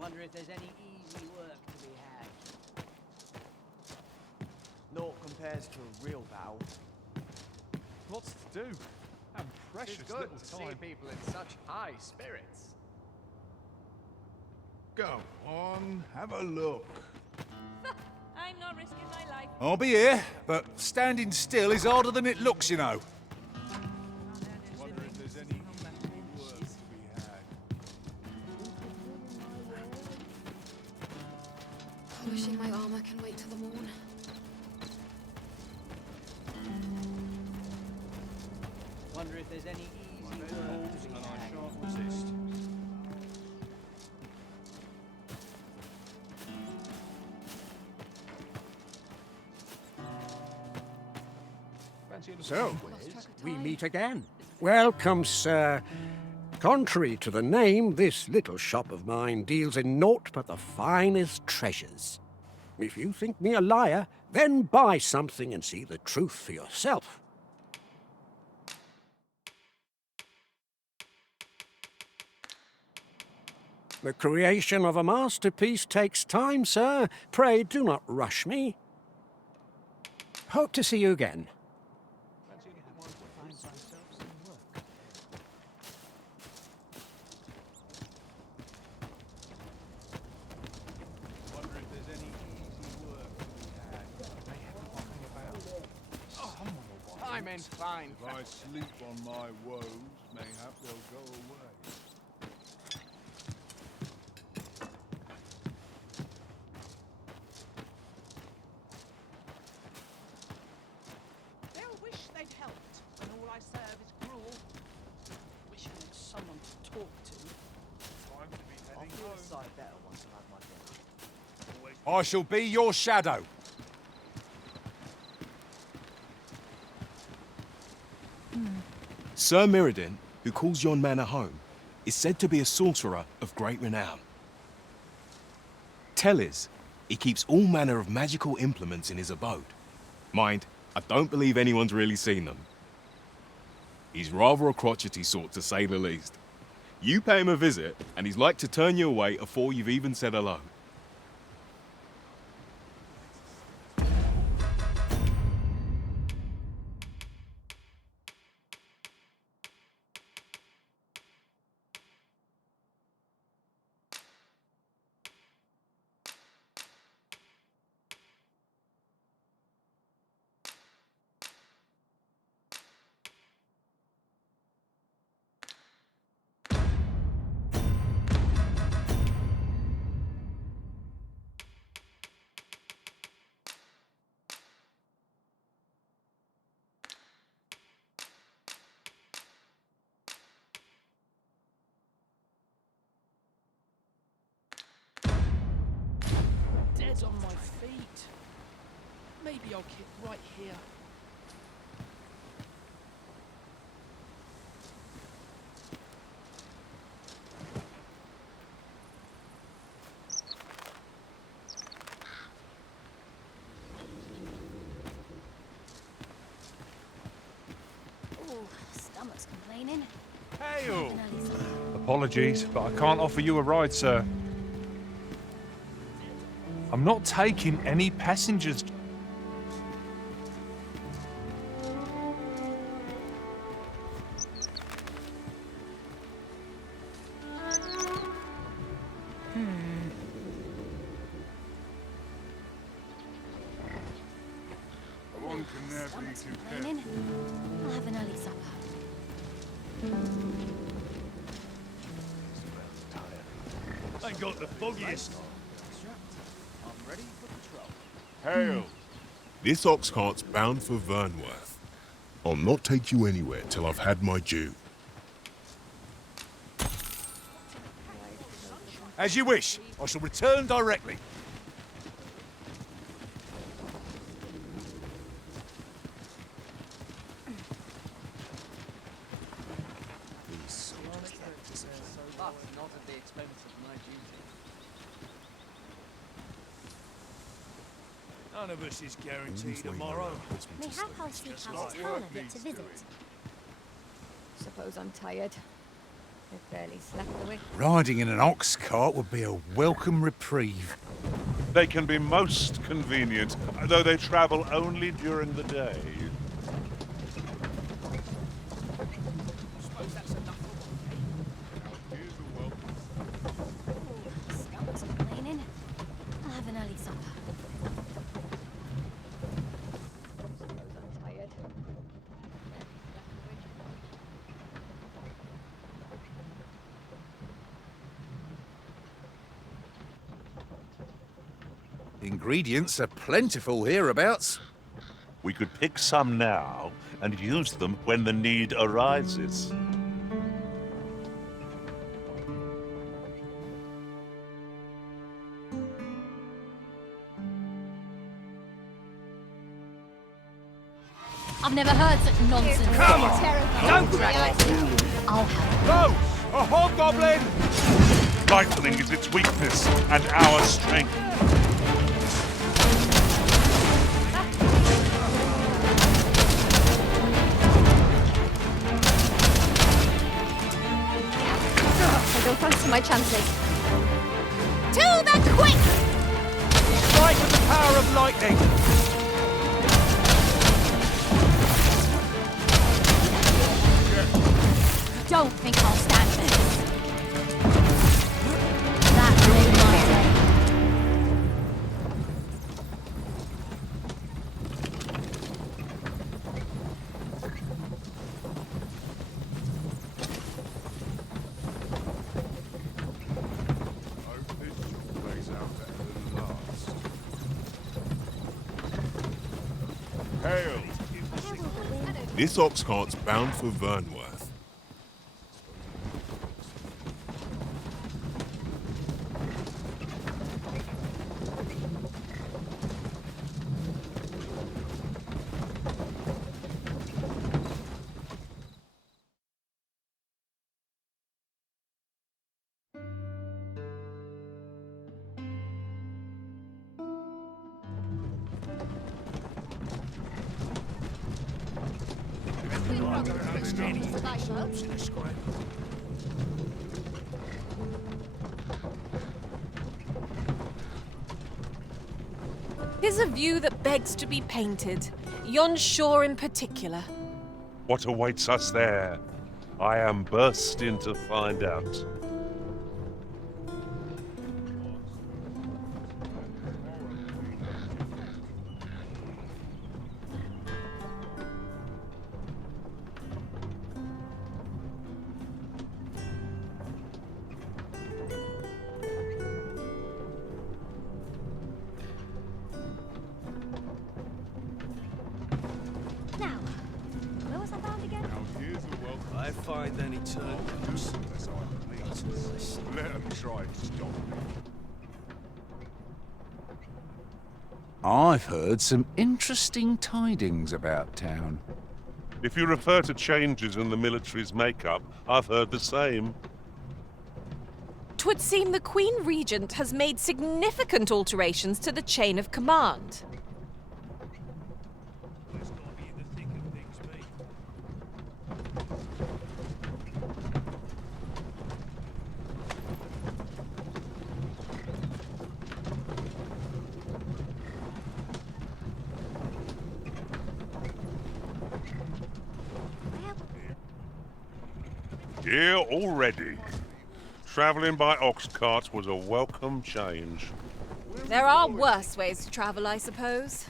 Wonder if there's any easy work to be had. Naught compares to a real battle. Lots to do. And precious It's good little to time. see people in such high spirits. Go on, have a look. I'm not risking my life. I'll be here, but standing still is harder than it looks, you know. Wonder if there's any work to be had. Polishing my armor can wait till the morn. Wonder if there's any easy work to be And I had. shan't resist. So, we meet again. Welcome, sir. Contrary to the name, this little shop of mine deals in naught but the finest treasures. If you think me a liar, then buy something and see the truth for yourself. The creation of a masterpiece takes time, sir. Pray do not rush me. Hope to see you again. Wonder if there's any easy work to be had. They haven't mucking about. Someone will want I it. meant fine. If I sleep on my woes, mayhap they'll go away. They'll wish they'd helped when all I serve is gruel. Wish I had someone to talk to. Time to be I'll heading feel a home. sight better once I've had my dinner. Always I shall be your shadow. Sir Mirrodin, who calls yon manor home, is said to be a sorcerer of great renown. Tell is, he keeps all manner of magical implements in his abode. Mind, I don't believe anyone's really seen them. He's rather a crotchety sort, to say the least. You pay him a visit, and he's like to turn you away afore you've even said hello. Dead on my feet. Maybe I'll keep right here. Ooh, stomach's complaining. Hail! An early supper. Apologies, but I can't offer you a ride, sir. I'm not taking any passengers. Stomach's complaining. I'll have an early supper. Ain't got the foggiest. I'm ready for patrol. Hail! This ox cart's bound for Vernworth. I'll not take you anywhere till I've had my due. As you wish. I shall return directly. But not at the expense of my duty. None of us is guaranteed tomorrow. Mayhap I'll seek out a town of it to visit. Suppose I'm tired. I barely slept the way. Riding in an ox cart would be a welcome reprieve. They can be most convenient, though they travel only during the day. Stomach's complaining. I'll have an early supper. Ingredients are plentiful hereabouts. We could pick some now and use them when the need arises. I've never heard such nonsense. Come on! Don't drag it. I'll have No! A hobgoblin! Lightning is its weakness and our strength. I'll go fancy my chances. To the quick! Strike with the power of lightning! Don't think I'll stand this. That made my day. Hail! This ox cart's bound for Vernworth. Here's a view that begs to be painted, yon shore in particular. What awaits us there? I am bursting to find out. Now, where was I found again? I find any turns. Let them try to stop me. I've heard some interesting tidings about town. If you refer to changes in the military's makeup, I've heard the same. 'Twould seem the Queen Regent has made significant alterations to the chain of command. Here already. Travelling by ox carts was a welcome change. There are worse ways to travel, I suppose.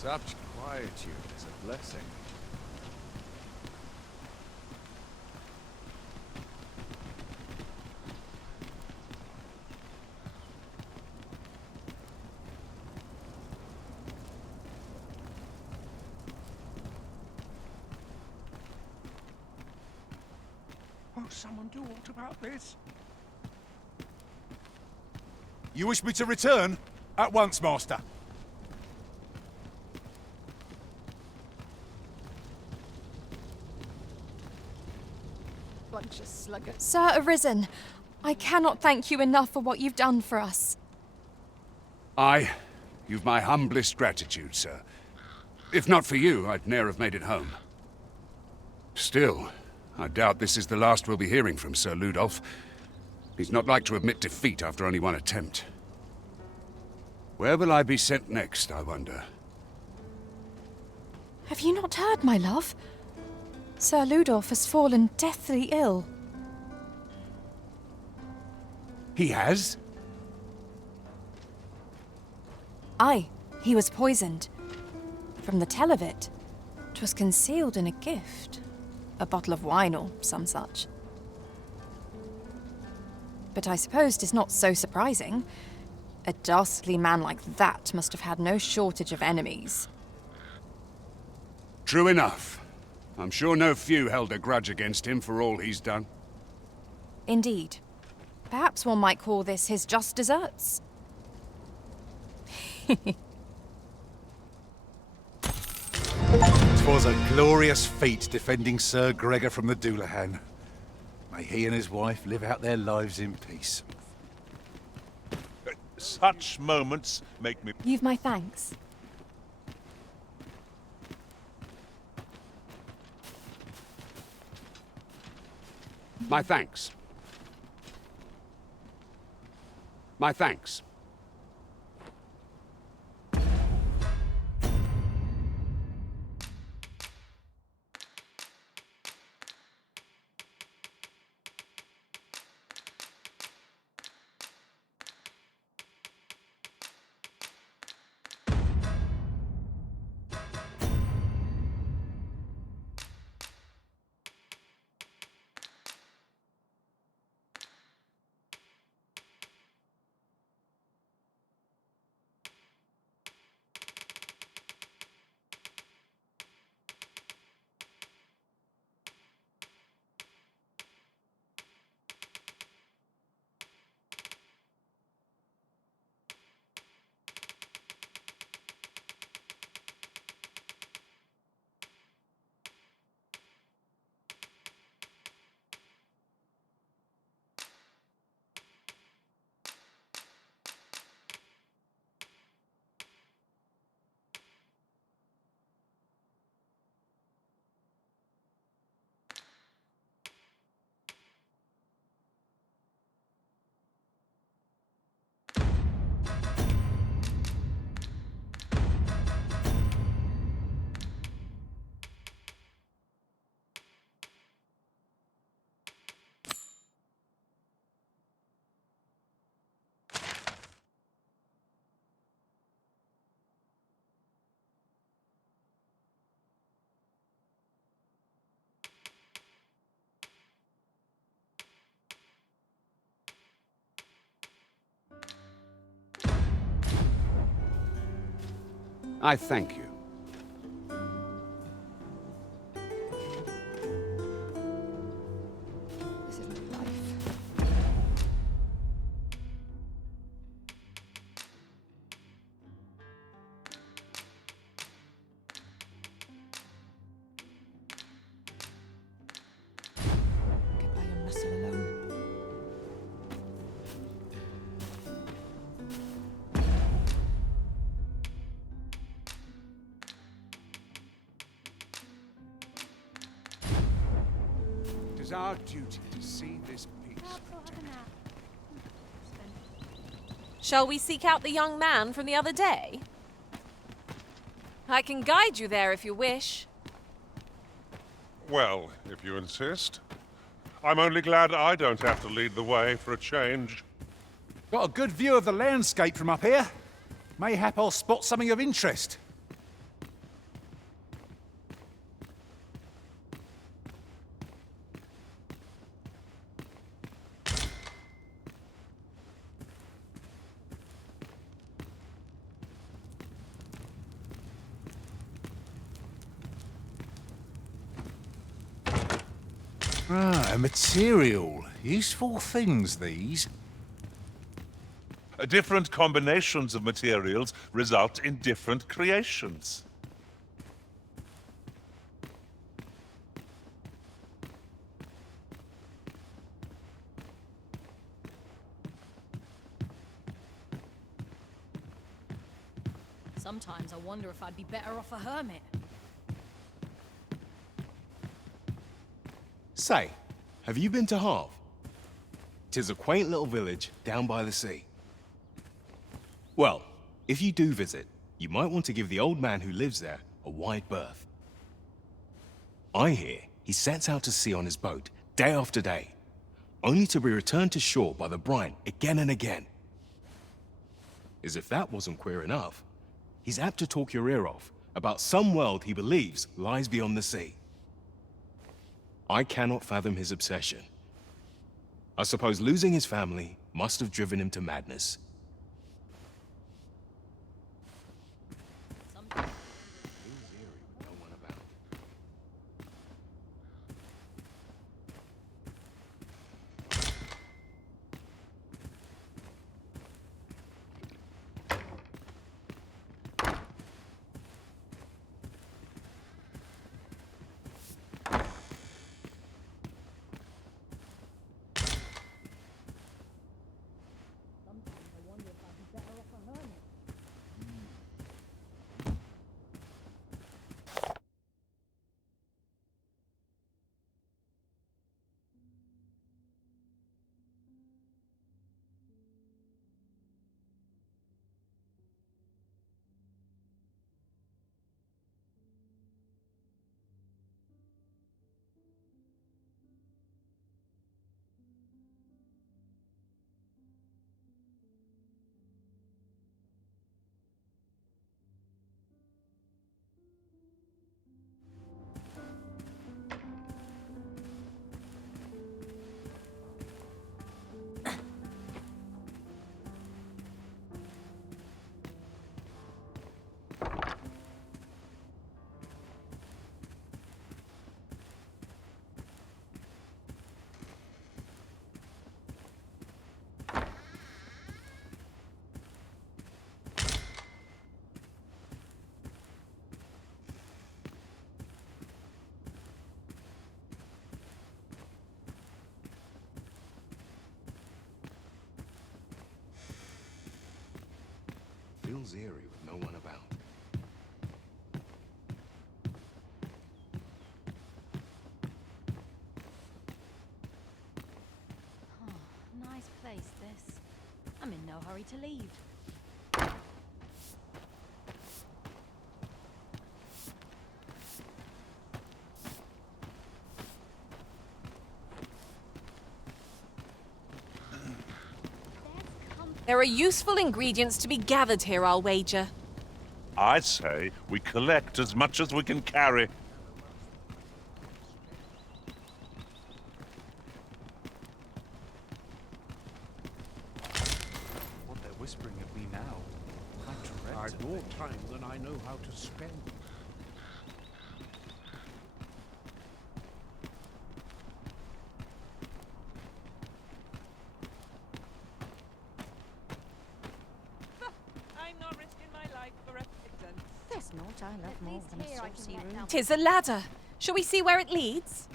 Such quietude is a blessing. Won't someone do aught about this? You wish me to return? At once, Master. Bunch of sluggards. Sir Arisen, I cannot thank you enough for what you've done for us. Aye, you've my humblest gratitude, sir. If not for you, I'd ne'er have made it home. Still, I doubt this is the last we'll be hearing from Sir Ludolf. He's not like to admit defeat after only one attempt. Where will I be sent next, I wonder? Have you not heard, my love? Sir Ludolf has fallen deathly ill. He has? Aye, he was poisoned. From the tell of it, 'twas concealed in a gift. A bottle of wine or some such. But I suppose 'tis not so surprising. A dastardly man like that must have had no shortage of enemies. True enough. I'm sure no few held a grudge against him for all he's done. Indeed. Perhaps one might call this his just deserts. 'Twas a glorious feat defending Sir Gregor from the Doulahan. May he and his wife live out their lives in peace. Such moments make me... You've my thanks. My thanks. My thanks. I thank you. This is my life. Get by your muscle alone. It is our duty to see this peace protected. Shall we seek out the young man from the other day? I can guide you there if you wish. Well, if you insist. I'm only glad I don't have to lead the way for a change. Got a good view of the landscape from up here. Mayhap I'll spot something of interest. Ah, a material. Useful things, these. Different combinations of materials result in different creations. Sometimes I wonder if I'd be better off a hermit. Say, have you been to Harve? 'Tis a quaint little village down by the sea. Well, if you do visit, you might want to give the old man who lives there a wide berth. I hear he sets out to sea on his boat day after day, only to be returned to shore by the brine again and again. As if that wasn't queer enough, he's apt to talk your ear off about some world he believes lies beyond the sea. I cannot fathom his obsession. I suppose losing his family must have driven him to madness. Feels eerie with no one about. Oh, nice place, this. I'm in no hurry to leave. There are useful ingredients to be gathered here, I'll wager. I say we collect as much as we can carry. What they're whispering of me now. I dread I've more time than I know how to spend. I'm not risking my life for a pittance. There's naught I love more than a saucy room. 'Tis a ladder. Shall we see where it leads?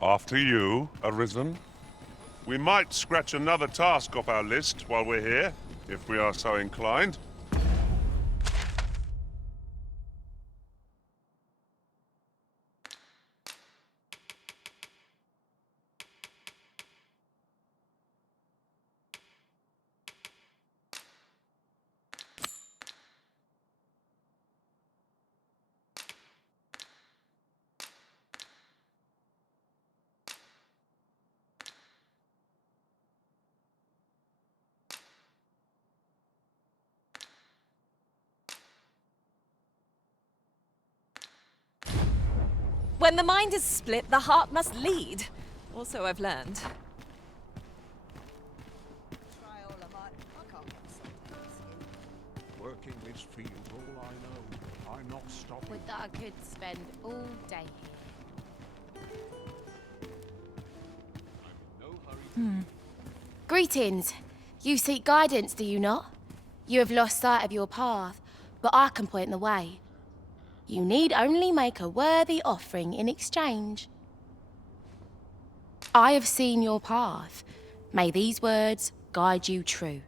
After you, Arisen. We might scratch another task off our list while we're here, if we are so inclined. When the mind is split, the heart must lead. Also, I've learned. Working this field, all I know. I'm not stopping. Would that I could spend all day here. Greetings. You seek guidance, do you not? You have lost sight of your path, but I can point the way. You need only make a worthy offering in exchange. I have seen your path. May these words guide you true.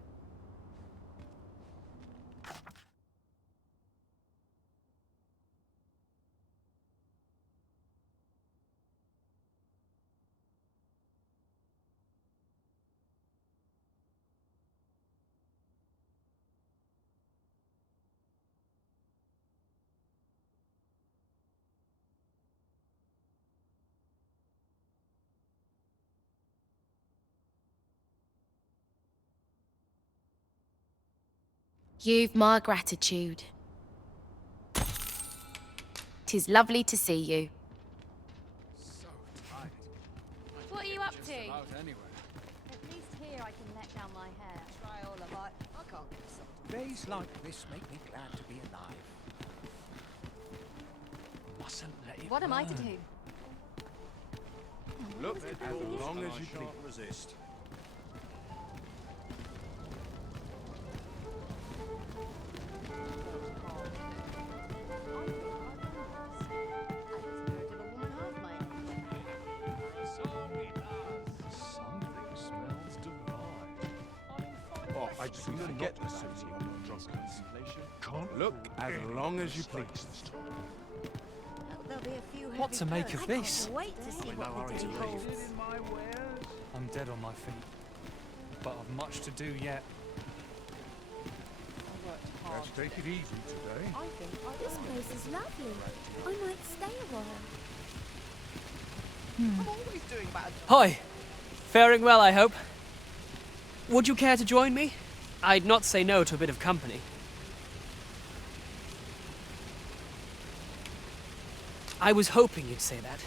You've my gratitude. 'Tis lovely to see you. What are you up to? At least here I can let down my hair. Try all of it. I can't get something. Days like this make me glad to be alive. Mustn't let it What am I to burn. do? Look, as long as you can't resist. Something smells divine. Oh, I just seem to cannot get the allow sense you of your drunk contemplation. Can't look as long as you please. There'll be a few What to make of this? Wait to see what the day holds. I'm dead on my feet, but I've much to do yet. Let's take it easy today. This place is lovely. I might stay a while. I'm always doing bad. Hi. Faring well, I hope. Would you care to join me? I'd not say no to a bit of company. I was hoping you'd say that.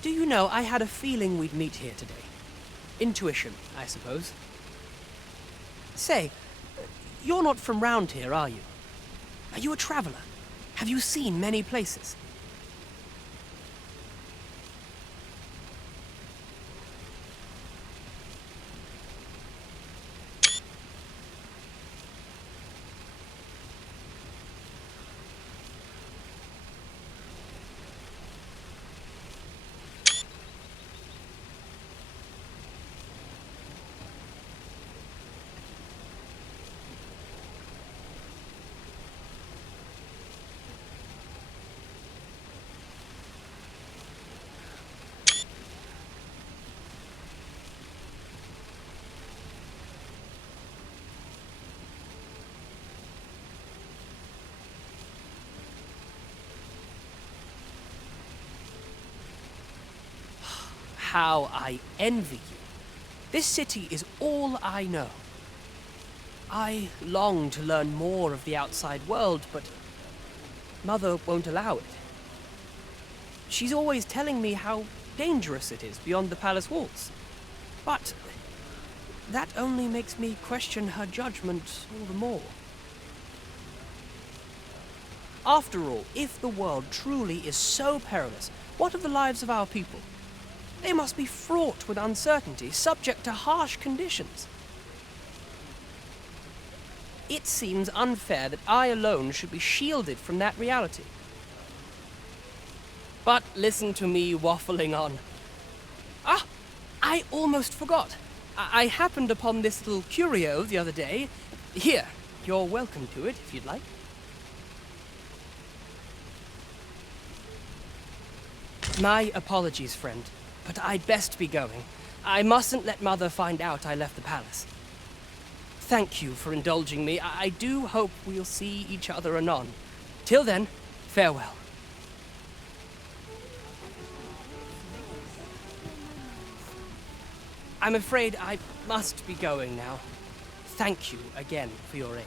Do you know, I had a feeling we'd meet here today. Intuition, I suppose. Say, you're not from round here, are you? Are you a traveler? Have you seen many places? How I envy you. This city is all I know. I long to learn more of the outside world, but Mother won't allow it. She's always telling me how dangerous it is beyond the palace walls. But that only makes me question her judgment all the more. After all, if the world truly is so perilous, what of the lives of our people? They must be fraught with uncertainty, subject to harsh conditions. It seems unfair that I alone should be shielded from that reality. But listen to me waffling on. Ah, I almost forgot. I happened upon this little curio the other day. Here, you're welcome to it if you'd like. My apologies, friend, but I'd best be going. I mustn't let Mother find out I left the palace. Thank you for indulging me. I do hope we'll see each other anon. Till then, farewell. I'm afraid I must be going now. Thank you again for your aid.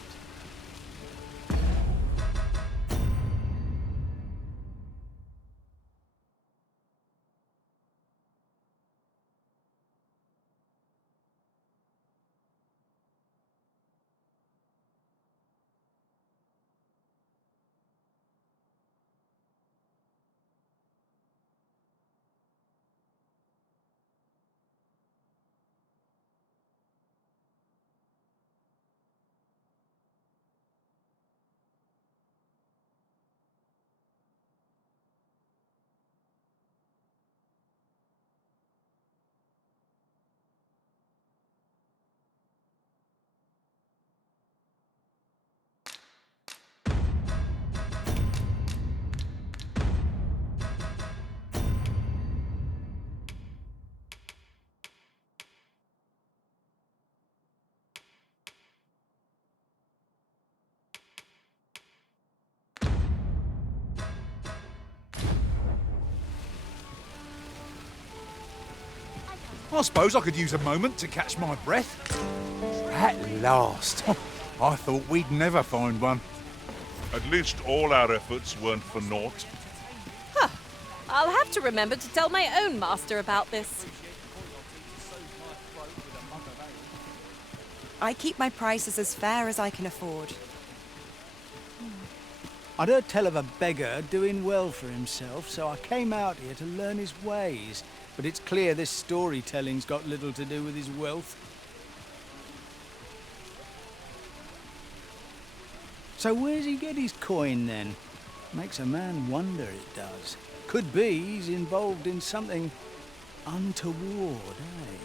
I suppose I could use a moment to catch my breath. At last. I thought we'd never find one. At least all our efforts weren't for naught. Huh. I'll have to remember to tell my own master about this. I keep my prices as fair as I can afford. I'd heard tell of a beggar doing well for himself, so I came out here to learn his ways. But it's clear this storytelling's got little to do with his wealth. So where's he get his coin, then? Makes a man wonder, it does. Could be he's involved in something untoward, eh?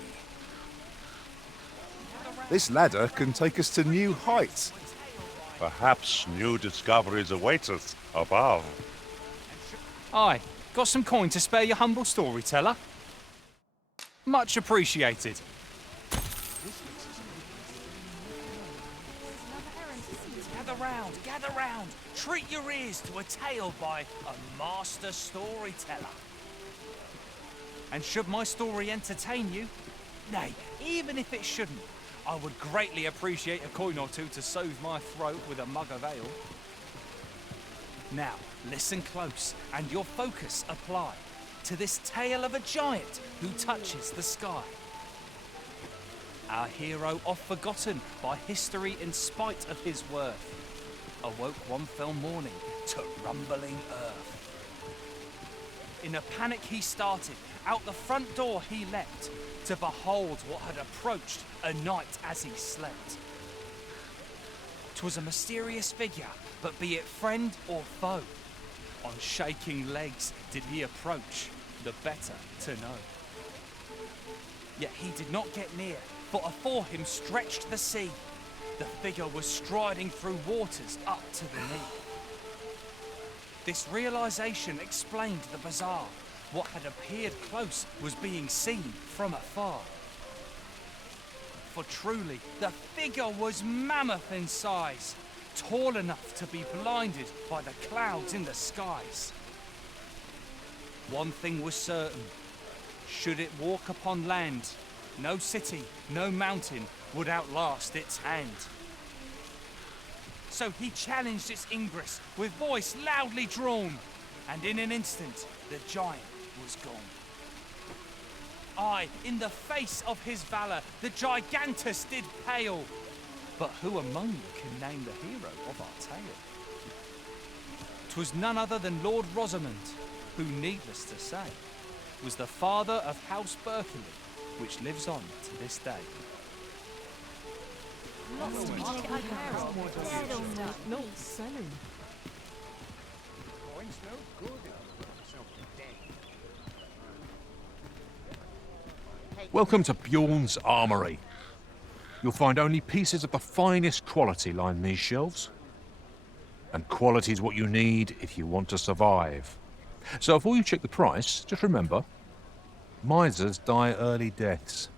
This ladder can take us to new heights. Perhaps new discoveries await us above. Aye, got some coin to spare your humble storyteller? Much appreciated. Gather round. Treat your ears to a tale by a master storyteller. And should my story entertain you, nay, even if it shouldn't, I would greatly appreciate a coin or two to soothe my throat with a mug of ale. Now, listen close, and your focus apply to this tale of a giant who touches the sky. Our hero, oft forgotten by history in spite of his worth, awoke one fell morning to rumbling earth. In a panic he started, out the front door he leapt, to behold what had approached a night as he slept. 'Twas a mysterious figure, but be it friend or foe, on shaking legs did he approach, the better to know. Yet he did not get near, for afore him stretched the sea. The figure was striding through waters up to the knee. This realization explained the bizarre. What had appeared close was being seen from afar. For truly, the figure was mammoth in size, tall enough to be blinded by the clouds in the skies. One thing was certain. Should it walk upon land, no city, no mountain would outlast its hand. So he challenged its ingress with voice loudly drawn, and in an instant the giant was gone. Aye, in the face of his valour, the gigantus did pale. But who among you can name the hero of our tale? 'Twas none other than Lord Rosamond, who, needless to say, was the father of House Berkeley, which lives on to this day. Lots to be taken care of. No selling. Coin's no good if you've got yourself dead. Welcome to Bjorn's Armory. You'll find only pieces of the finest quality line these shelves. And quality is what you need if you want to survive. So before you check the price, just remember, misers die early deaths.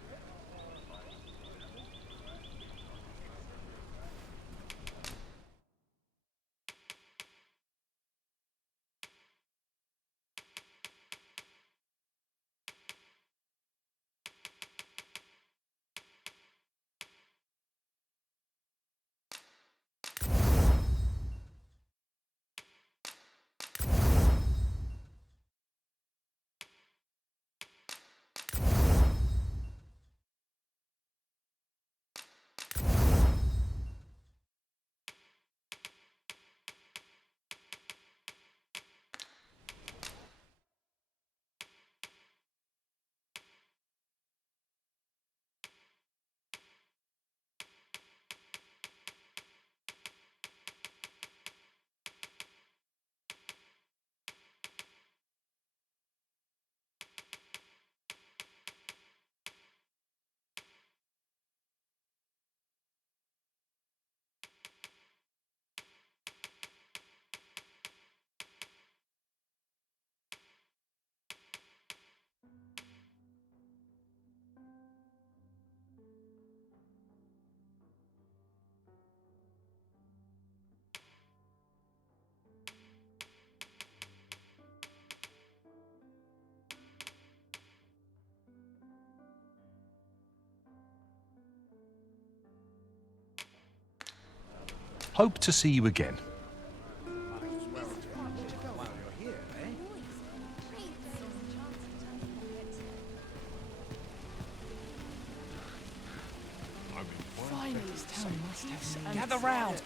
Hope to see you again.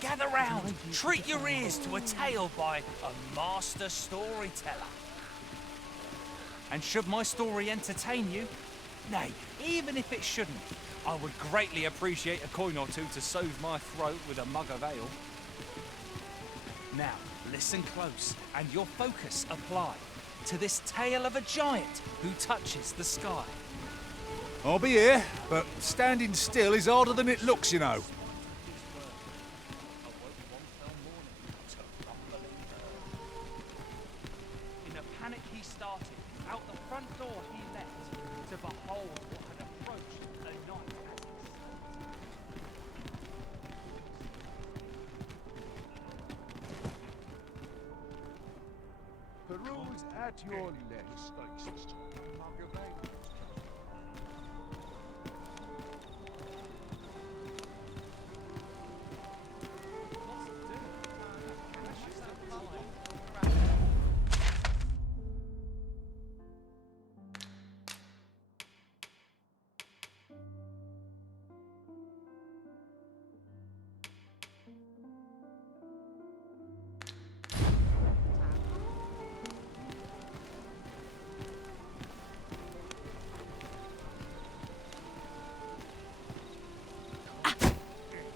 Gather round! Treat your ears to a tale by a master storyteller. And should my story entertain you, nay, even if it shouldn't, I would greatly appreciate a coin or two to soothe my throat with a mug of ale. Now, listen close, and your focus apply to this tale of a giant who touches the sky. I'll be here, but standing still is harder than it looks, you know. In a panic he started, out the front door he leapt, to behold what had approached a night as Peruse at your leisure. Mug of ale.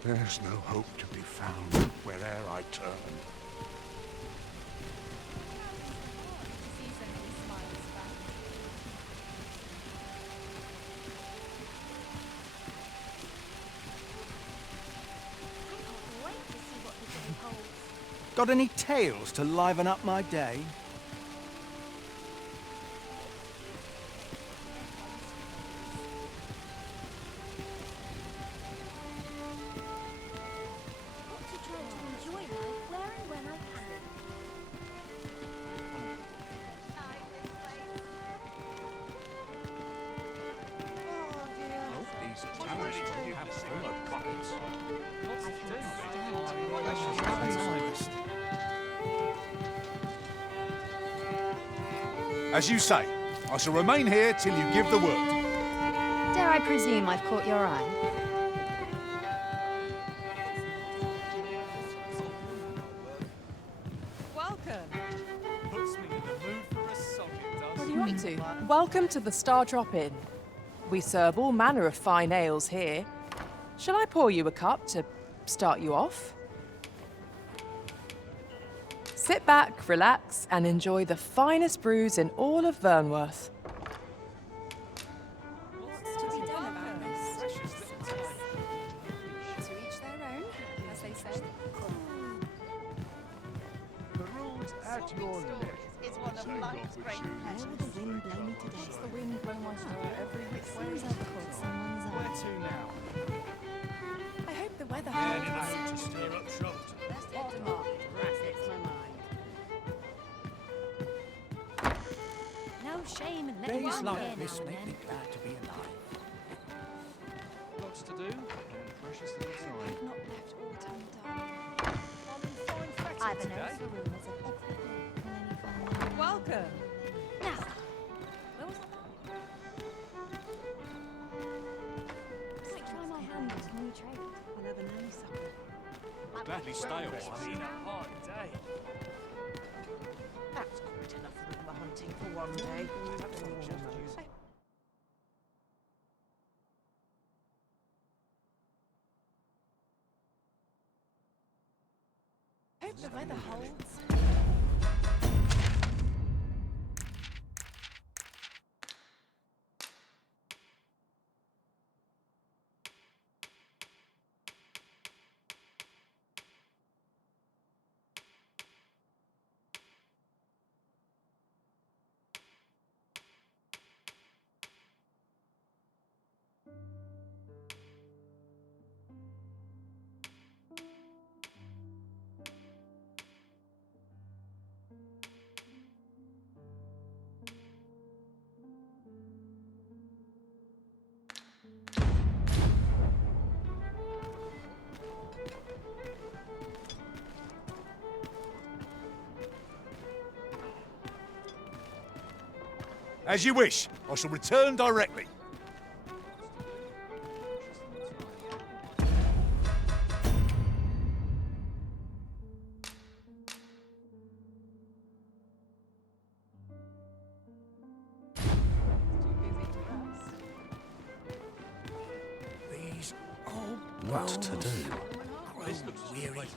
There's no hope to be found where'er I turn. Got any tales to liven up my day? As you say, I shall remain here till you give the word. Dare I presume I've caught your eye? Welcome. puts me in the mood for a song, it does. What are you up to? Welcome to the Star Drop Inn. We serve all manner of fine ales here. Shall I pour you a cup to start you off? Sit back, relax, and enjoy the finest brews in all of Vernworth. What's to be done about this? To each their own, as they say. Peruse at your leisure. It's one of life's great pleasures. Will the wind blow me today? Does the wind blow my star every which way? Seems I've caught someone's eye. Where to now? I hope the weather Out holds. to stir up trouble. No shame in letting Days one like here this now and make me then. glad to be alive. Lots to do, and precious little time. Not left all undone. I've announced the rumours of Orphaned. Welcome. Now, where was that? Might try my hand at a new trade. We'll never know, sucker. Gladly stay a while. It's been a hard day. That's quite enough rumor hunting for one day. Hope the weather holds. As you wish. I shall return directly. These old what to do? Weary.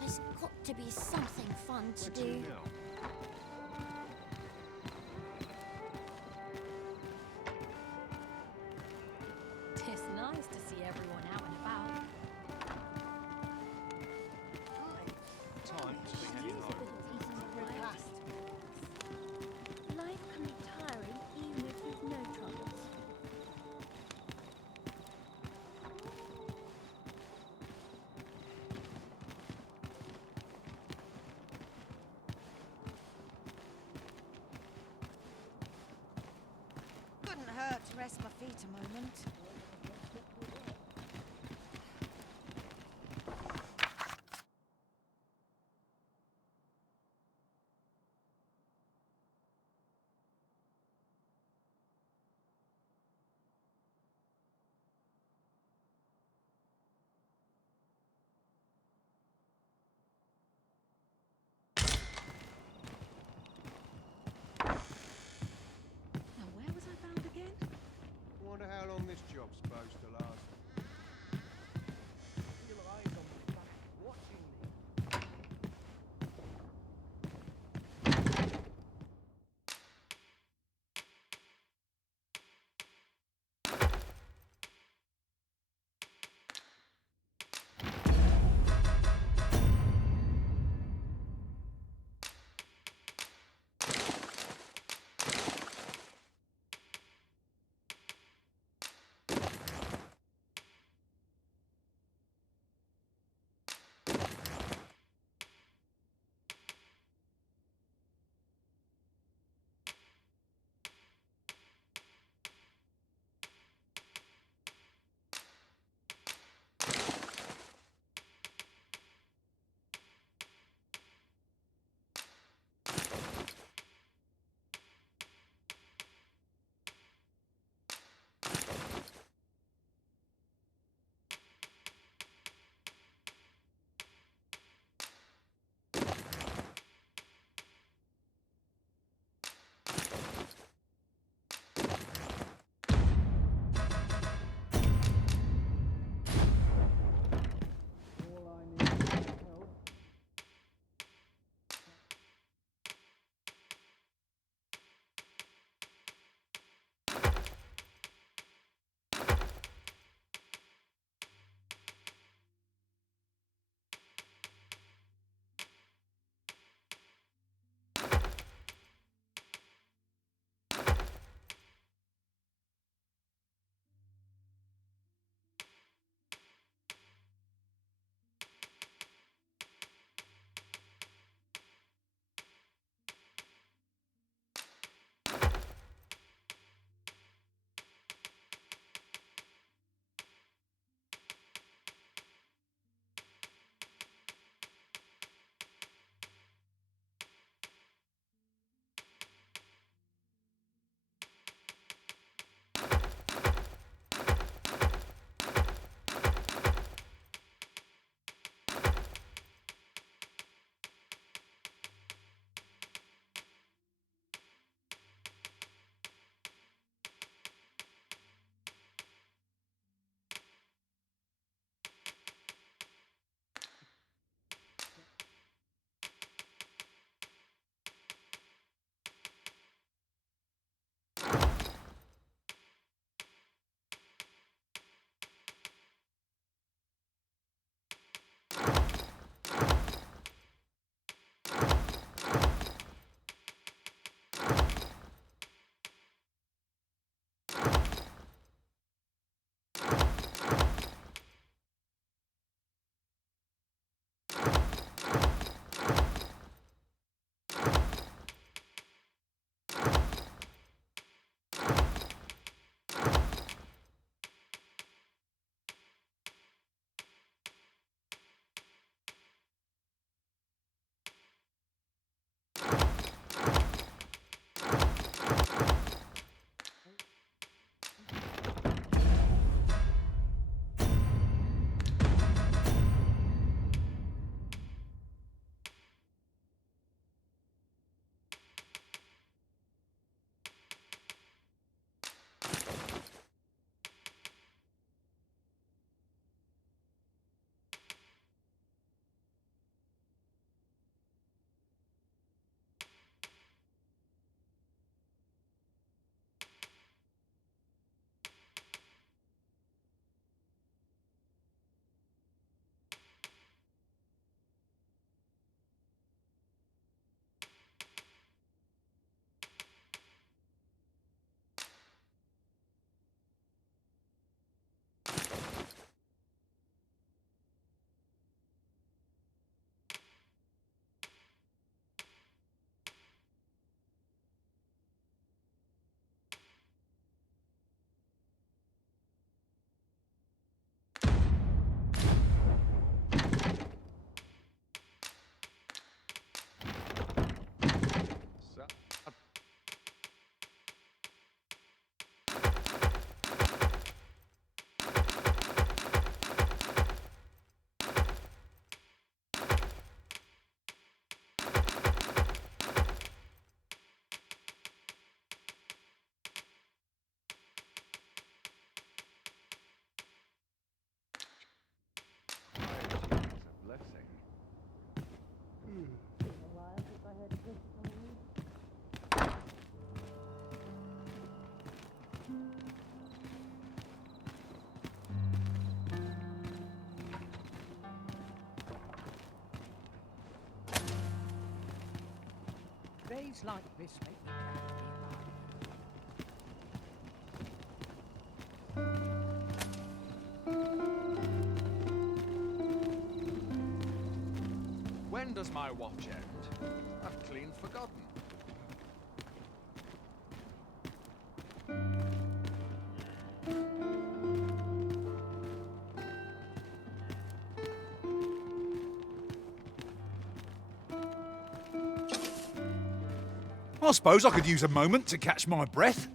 There's got to be something fun to do. It's nice to see everyone out and about. Time to be heading home. Life can be tiring even if there's no troubles. Couldn't hurt to rest my feet a moment. Now, where was I found again? Wonder how long this job Days like this make me glad to be alive. When does my watch end? I've clean forgotten. I suppose I could use a moment to catch my breath.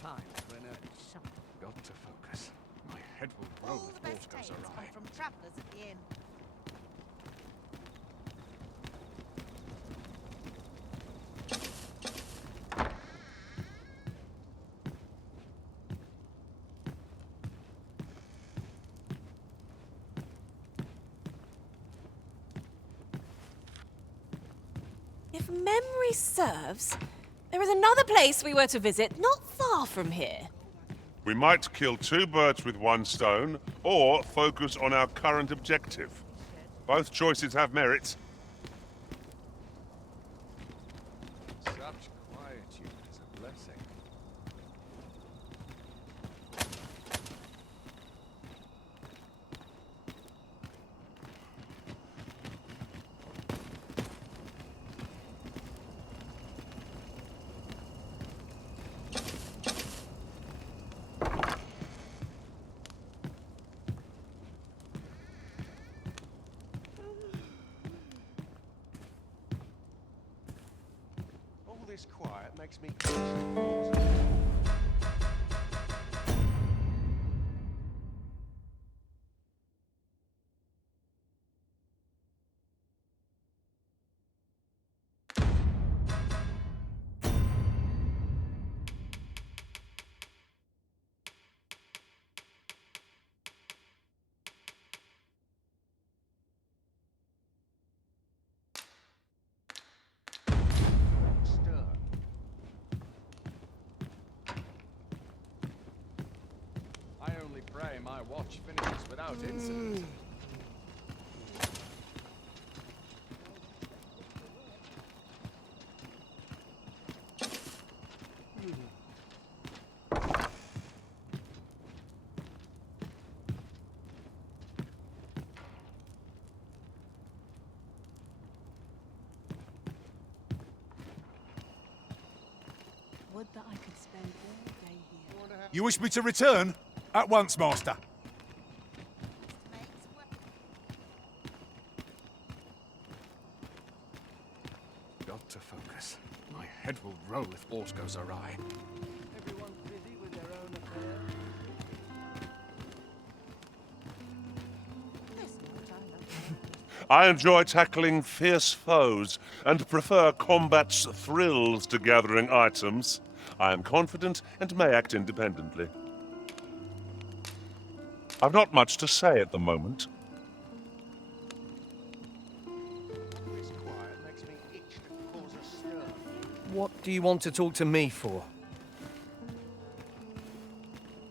Time for an early supper. Got to focus. My head will roll All if the all best goes tales come awry. from travellers at the inn. If memory serves, there is another place we were to visit not far from here. We might kill two birds with one stone, or focus on our current objective. Both choices have merits. Such quietude is a blessing. All this quiet makes me stir. I only pray my watch finishes without incident. Would that I could spend all day here. You wish me to return? At once, Master. Got to focus. My head will roll if aught goes awry. Everyone's busy with their own affairs. I enjoy tackling fierce foes and prefer combat's thrills to gathering items. I am confident and may act independently. I've not much to say at the moment. This quiet makes me itch to cause a stir. What do you want to talk to me for?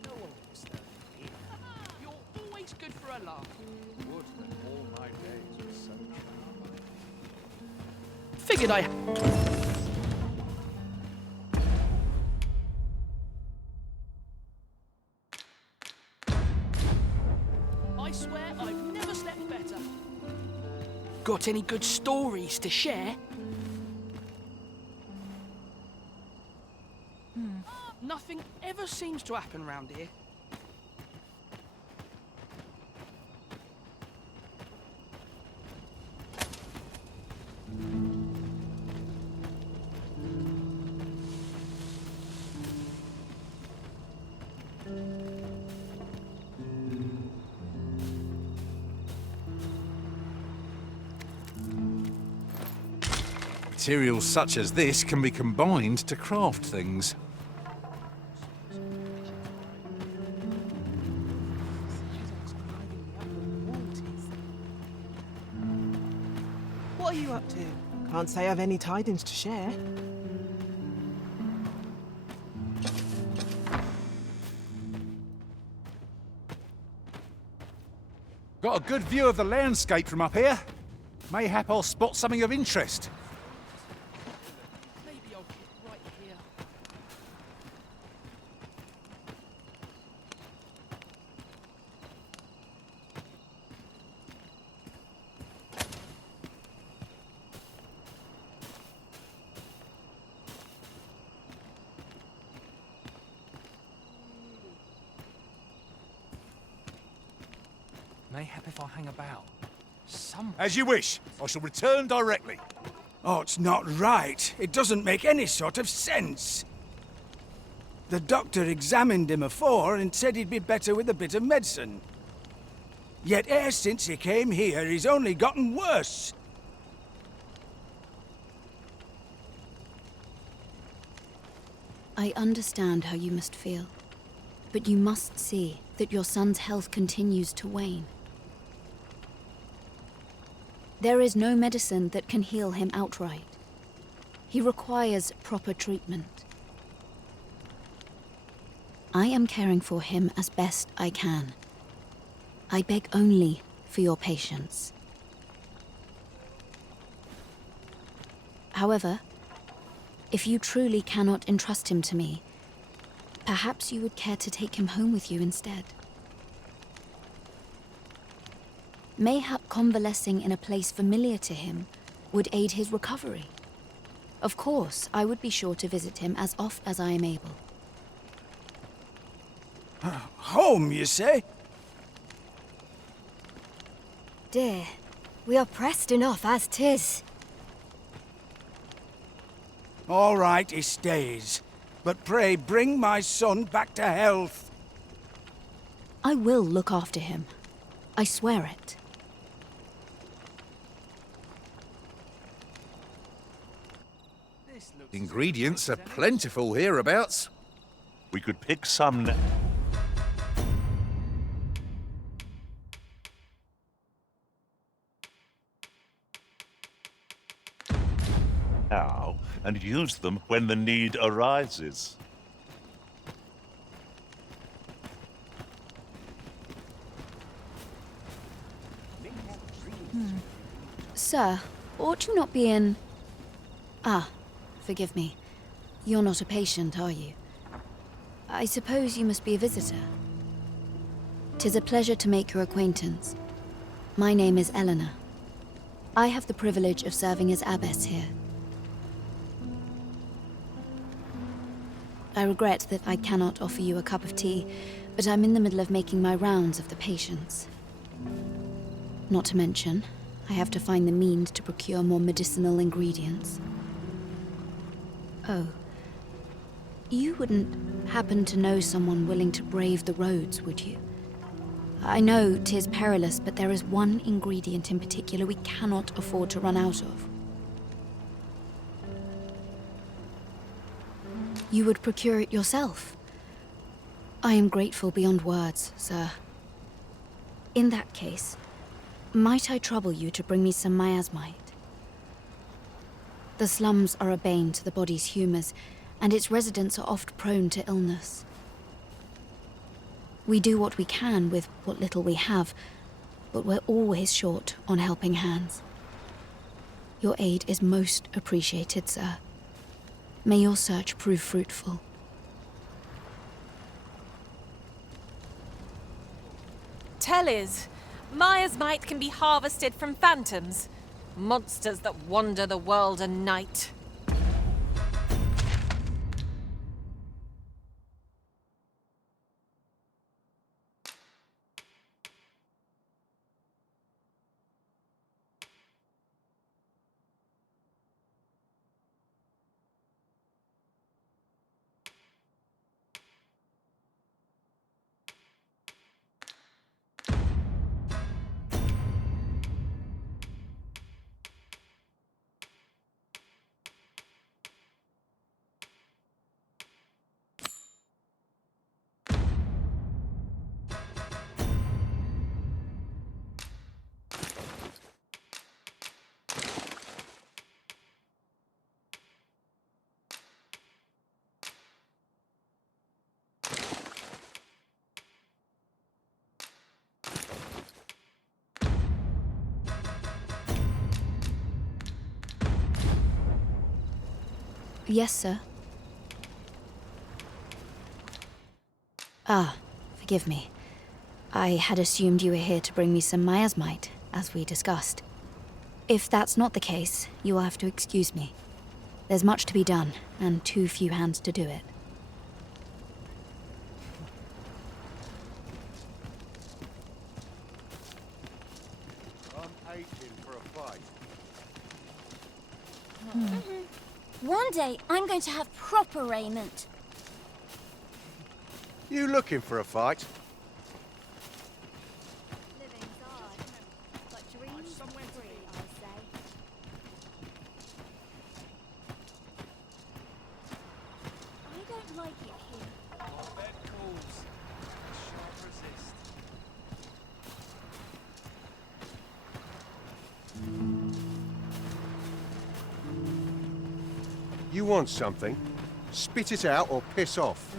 No one will disturb you here. You're always good for a laugh. Would that all my days were sunshine. Figured I... I swear I've never slept better. Got any good stories to share? Nothing ever seems to happen round here. Materials such as this can be combined to craft things. What are you up to? Can't say I've any tidings to share. Got a good view of the landscape from up here. Mayhap I'll spot something of interest. Maybe I'll get right here. Mayhap if I hang about. As you wish. I shall return directly. Oh, it's not right. It doesn't make any sort of sense. The doctor examined him afore and said he'd be better with a bit of medicine. Yet e'er since he came here, he's only gotten worse. I understand how you must feel, but you must see that your son's health continues to wane. There is no medicine that can heal him outright. He requires proper treatment. I am caring for him as best I can. I beg only for your patience. However, if you truly cannot entrust him to me, perhaps you would care to take him home with you instead. Mayhap convalescing in a place familiar to him would aid his recovery. Of course, I would be sure to visit him as oft as I am able. Home, you say? Dear, we are pressed enough as 'tis. All right, he stays. But pray bring my son back to health. I will look after him. I swear it. Ingredients are plentiful hereabouts. We could pick some now and use them when the need arises. Sir, ought you not be in... Ah, forgive me. You're not a patient, are you? I suppose you must be a visitor. 'Tis a pleasure to make your acquaintance. My name is Eleanor. I have the privilege of serving as abbess here. I regret that I cannot offer you a cup of tea, but I'm in the middle of making my rounds of the patients. Not to mention, I have to find the means to procure more medicinal ingredients. Oh. You wouldn't happen to know someone willing to brave the roads, would you? I know 'tis perilous, but there is one ingredient in particular we cannot afford to run out of. You would procure it yourself? I am grateful beyond words, sir. In that case, might I trouble you to bring me some miasmite? The slums are a bane to the body's humors, and its residents are oft prone to illness. We do what we can with what little we have, but we're always short on helping hands. Your aid is most appreciated, sir. May your search prove fruitful. Tellies, miasmite can be harvested from phantoms, monsters that wander the world at night. Yes, sir. Ah, forgive me. I had assumed you were here to bring me some miasmite, as we discussed. If that's not the case, you will have to excuse me. There's much to be done, and too few hands to do it. I'm aching for a fight. One day, I'm going to have proper raiment. You looking for a fight? Living's hard, but dreams free, I say. I don't like it here. Bed calls. Shan't resist. You want something? Spit it out or piss off.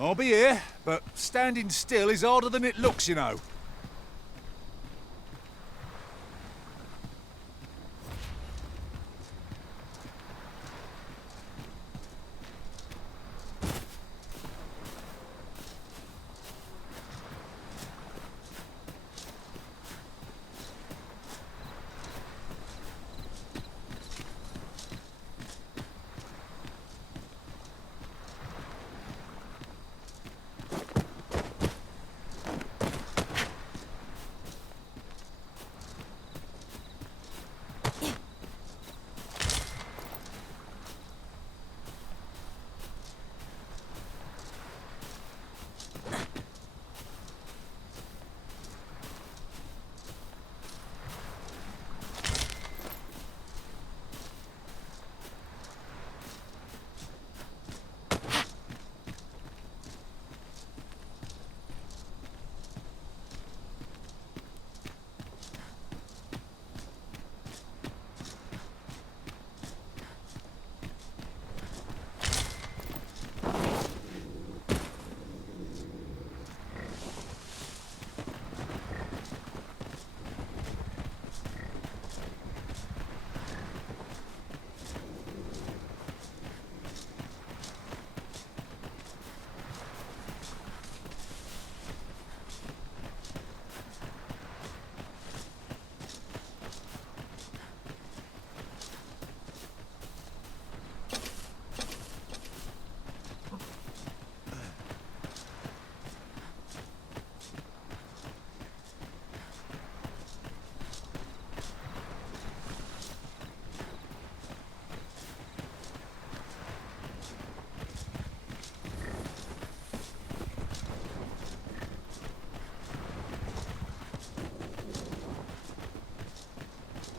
I'll be here, but standing still is harder than it looks, you know.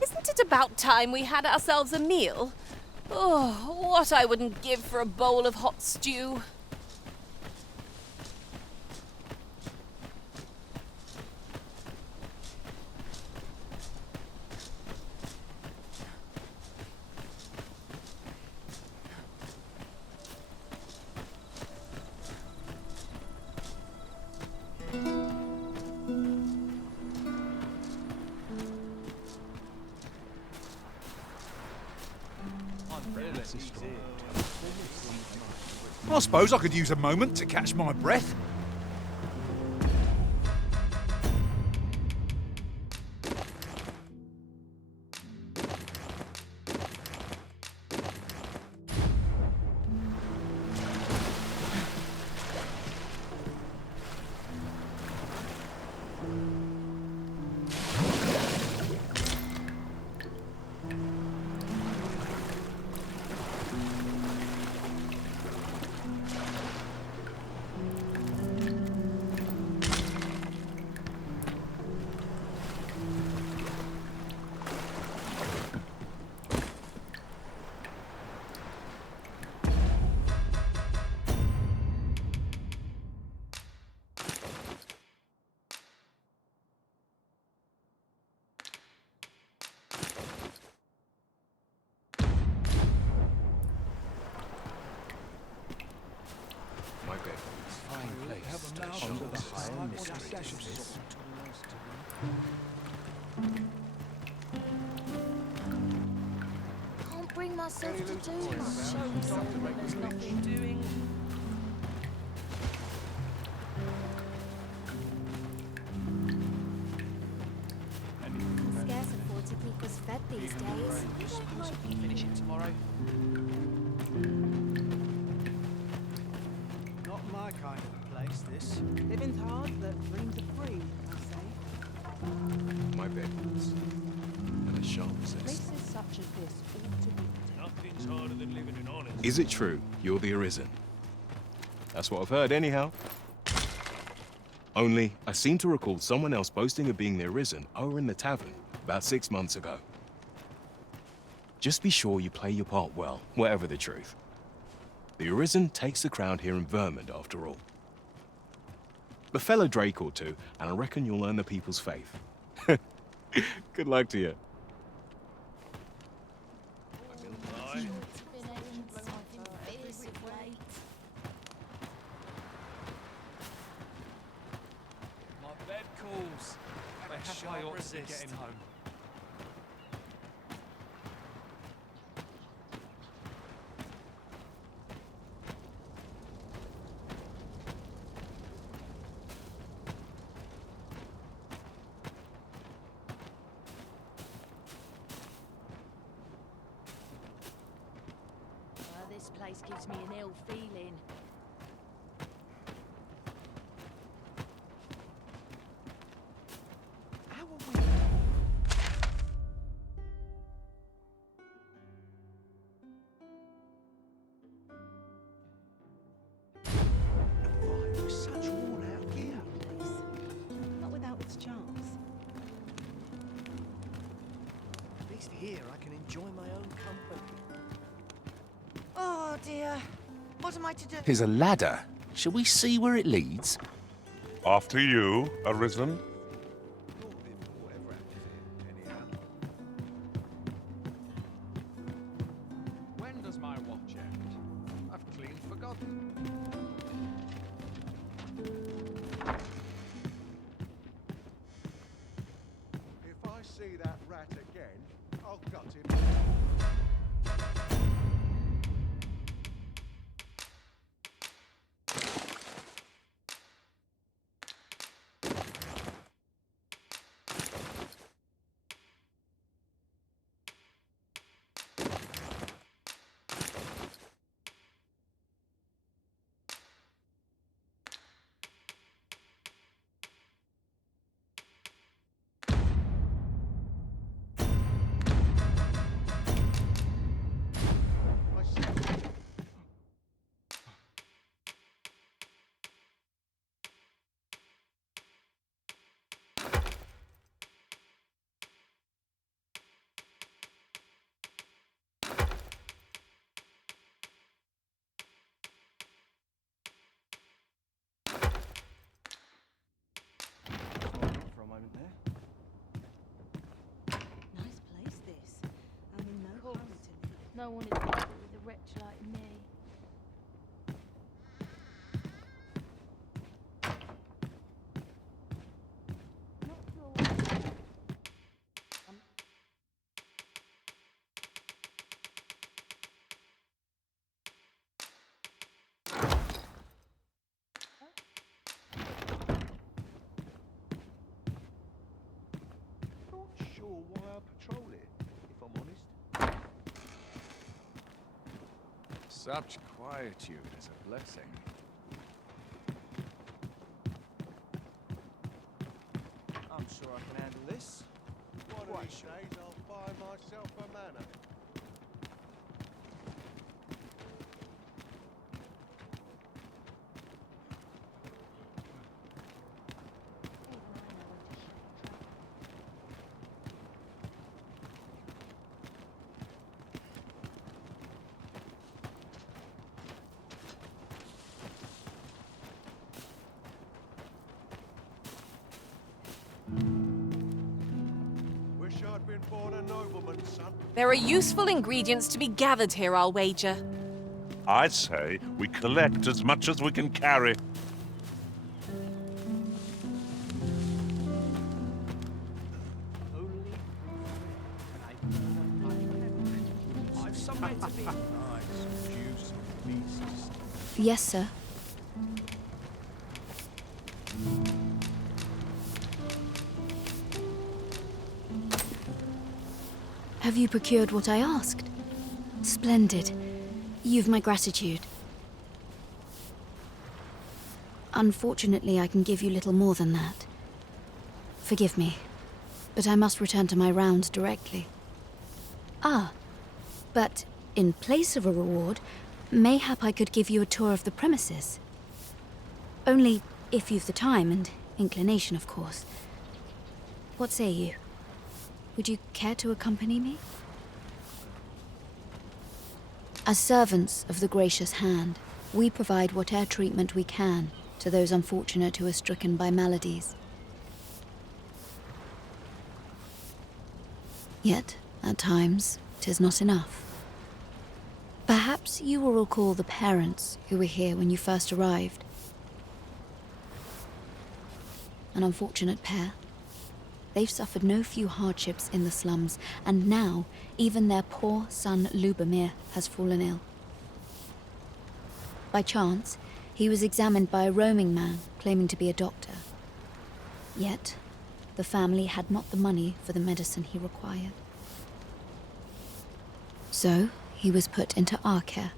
Isn't it about time we had ourselves a meal? Oh, what I wouldn't give for a bowl of hot stew. I suppose I could use a moment to catch my breath. fine mystery is this? Can't bring myself to do much. There's nothing doing. Scarce afford to keep us fed these days. Finish it tomorrow. Not my kind of place, this. Living's hard, but dreams are free, I say. My bedrooms. And a sharp zest. Places such as this ought to be. Nothing's harder than living in honest. Is it true you're the Arisen? That's what I've heard anyhow. Only, I seem to recall someone else boasting of being the Arisen over in the tavern about 6 months ago. Just be sure you play your part well, whatever the truth. The Arisen takes the crown here in Vermund, after all. A fellow Drake or two, and I reckon you'll earn the people's faith. Good luck to you. My bed calls. But how I ought to getting home. This place gives me an ill feeling. How are we? The vibe is such worn out gear. Not without its charms. At least here I can enjoy my own company. Oh dear. What am I to do? Here's a ladder. Shall we see where it leads? After you, Arisen. When does my watch end? I've clean forgotten. If I see that rat again, I'll gut him. For a moment there. Nice place, this. I mean, no harm to me. No one is happy with a wretch like me. Not sure why I patrol it, if I'm honest. Such quietude is a blessing. I'm sure I can handle this. One of these days I'll buy myself a manor. Wish I'd been born a nobleman, son. There are useful ingredients to be gathered here, I'll wager. I say we collect as much as we can carry. Yes, sir. Have you procured what I asked? Splendid. You've my gratitude. Unfortunately, I can give you little more than that. Forgive me, but I must return to my rounds directly. Ah, but in place of a reward, mayhap I could give you a tour of the premises. Only if you've the time and inclination, of course. What say you? Would you care to accompany me? As servants of the gracious hand, we provide whatever treatment we can to those unfortunate who are stricken by maladies. Yet, at times, 'tis not enough. Perhaps you will recall the parents who were here when you first arrived. An unfortunate pair. They've suffered no few hardships in the slums, and now even their poor son Lubomir has fallen ill. By chance, he was examined by a roaming man claiming to be a doctor. Yet, the family had not the money for the medicine he required. So, he was put into our care.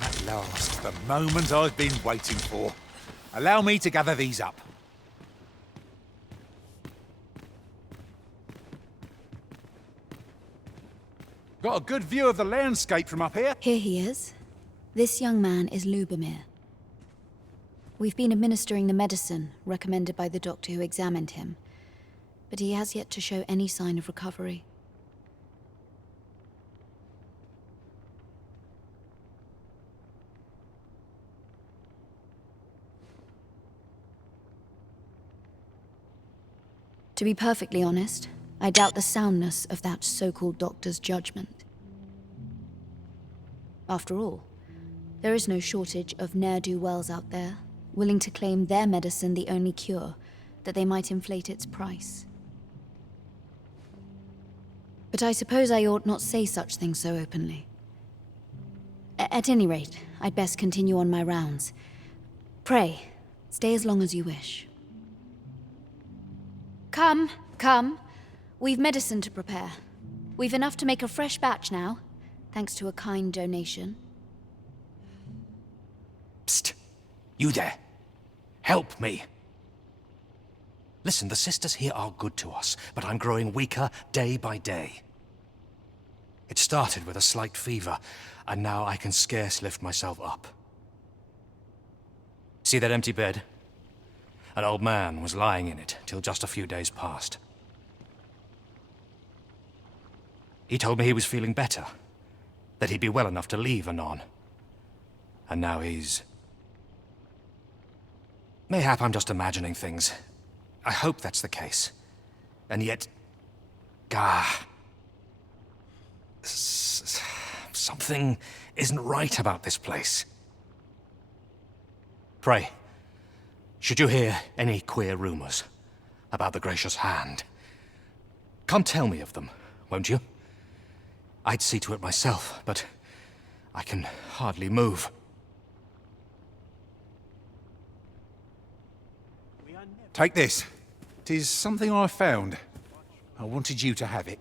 At last, the moment I've been waiting for. Allow me to gather these up. Got a good view of the landscape from up here. Here he is. This young man is Lubomir. We've been administering the medicine recommended by the doctor who examined him, but he has yet to show any sign of recovery. To be perfectly honest, I doubt the soundness of that so-called doctor's judgment. After all, there is no shortage of ne'er-do-wells out there, willing to claim their medicine the only cure, that they might inflate its price. But I suppose I ought not say such things so openly. At any rate, I'd best continue on my rounds. Pray, stay as long as you wish. Come, come. We've medicine to prepare. We've enough to make a fresh batch now, thanks to a kind donation. Psst! You there! Help me! Listen, the sisters here are good to us, but I'm growing weaker day by day. It started with a slight fever, and now I can scarce lift myself up. See that empty bed? An old man was lying in it till just a few days past. He told me he was feeling better, that he'd be well enough to leave anon. And now he's... Mayhap I'm just imagining things. I hope that's the case. And yet... Gah... Something isn't right about this place. Pray, should you hear any queer rumors about the Gracious Hand, come tell me of them, won't you? I'd see to it myself, but I can hardly move. Take this. 'Tis something I found. I wanted you to have it.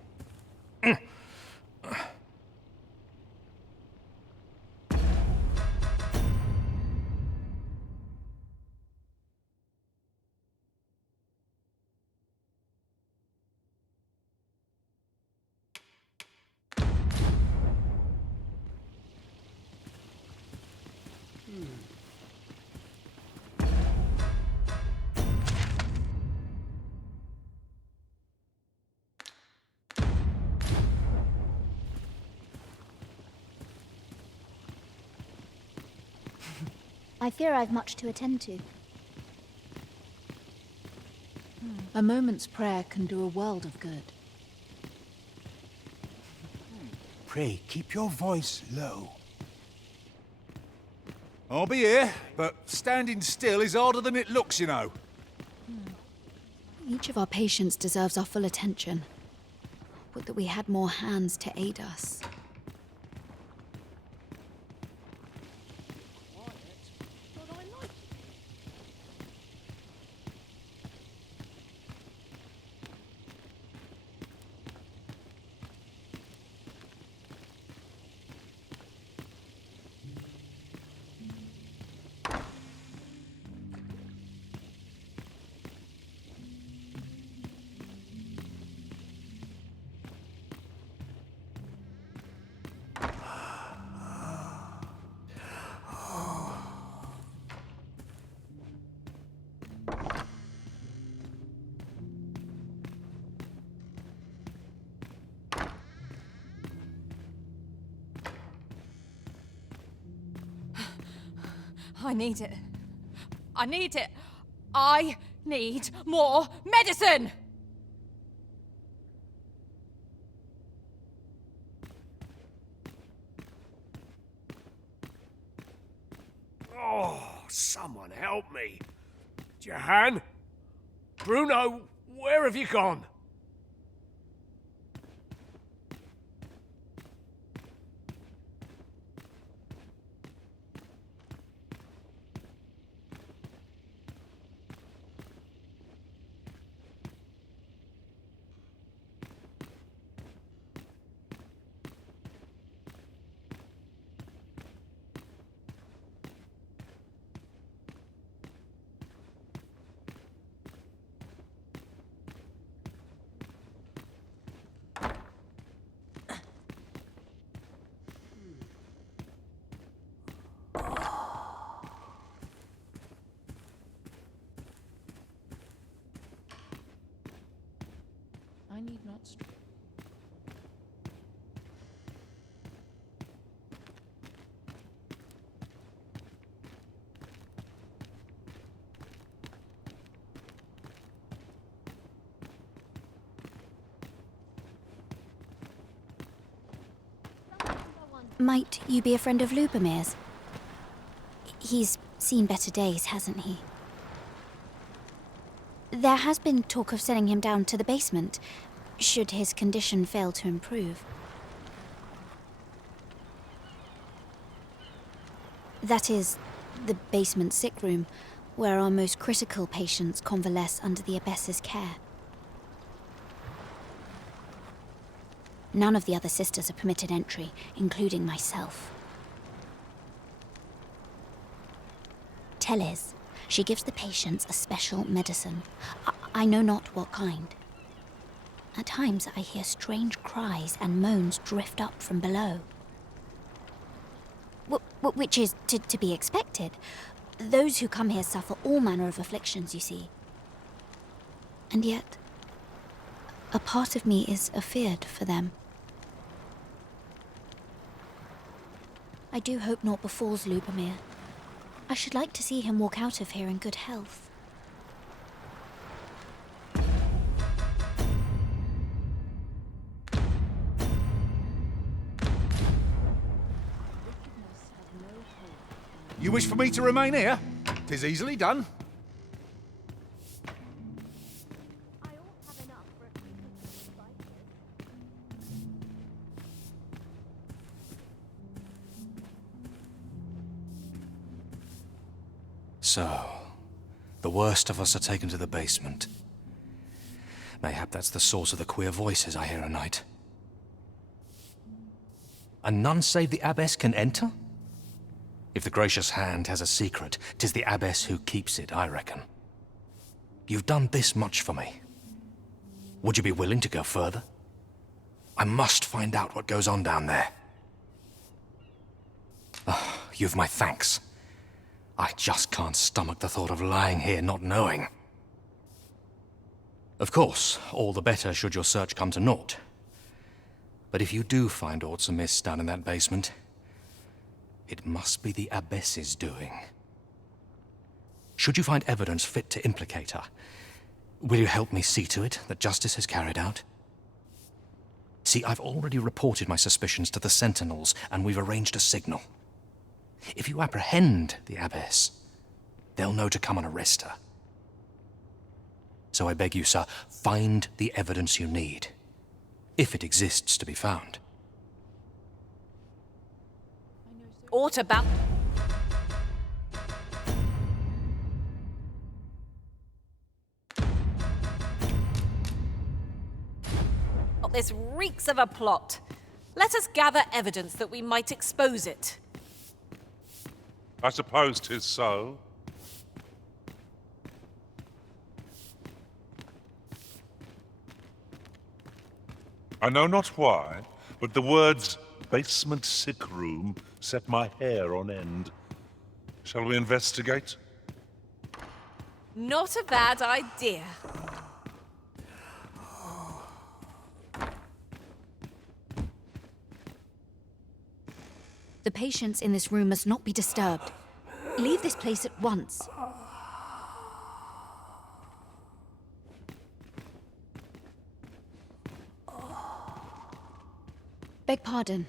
I fear I've much to attend to. A moment's prayer can do a world of good. Pray, keep your voice low. I'll be here, but standing still is harder than it looks, you know. Each of our patients deserves our full attention. Would that we had more hands to aid us. I need it. I need it. I need more medicine! Oh, someone help me. Jahan? Bruno, where have you gone? I need not stray. Might you be a friend of Lubomir's? He's seen better days, hasn't he? There has been talk of sending him down to the basement, should his condition fail to improve. That is, the basement sick room, where our most critical patients convalesce under the Abbess's care. None of the other sisters are permitted entry, including myself. Teles. She gives the patients a special medicine. I know not what kind. At times I hear strange cries and moans drift up from below. Which is to be expected. Those who come here suffer all manner of afflictions, you see. And yet, a part of me is afeared for them. I do hope naught befalls Lubomir. I should like to see him walk out of here in good health. You wish for me to remain here? 'Tis easily done. So, the worst of us are taken to the basement. Mayhap that's the source of the queer voices I hear at night. And none save the abbess can enter? If the gracious hand has a secret, 'tis the abbess who keeps it, I reckon. You've done this much for me. Would you be willing to go further? I must find out what goes on down there. Oh, you've my thanks. I just can't stomach the thought of lying here not knowing. Of course, all the better should your search come to naught. But if you do find aught amiss down in that basement, it must be the abbess's doing. Should you find evidence fit to implicate her, will you help me see to it that justice is carried out? See, I've already reported my suspicions to the sentinels, and we've arranged a signal. If you apprehend the abbess, they'll know to come and arrest her. So I beg you, sir, find the evidence you need, if it exists to be found. Aught about... Oh, this reeks of a plot. Let us gather evidence that we might expose it. I suppose 'tis so. I know not why, but the words basement sick room set my hair on end. Shall we investigate? Not a bad idea. The patients in this room must not be disturbed. Leave this place at once. Beg pardon,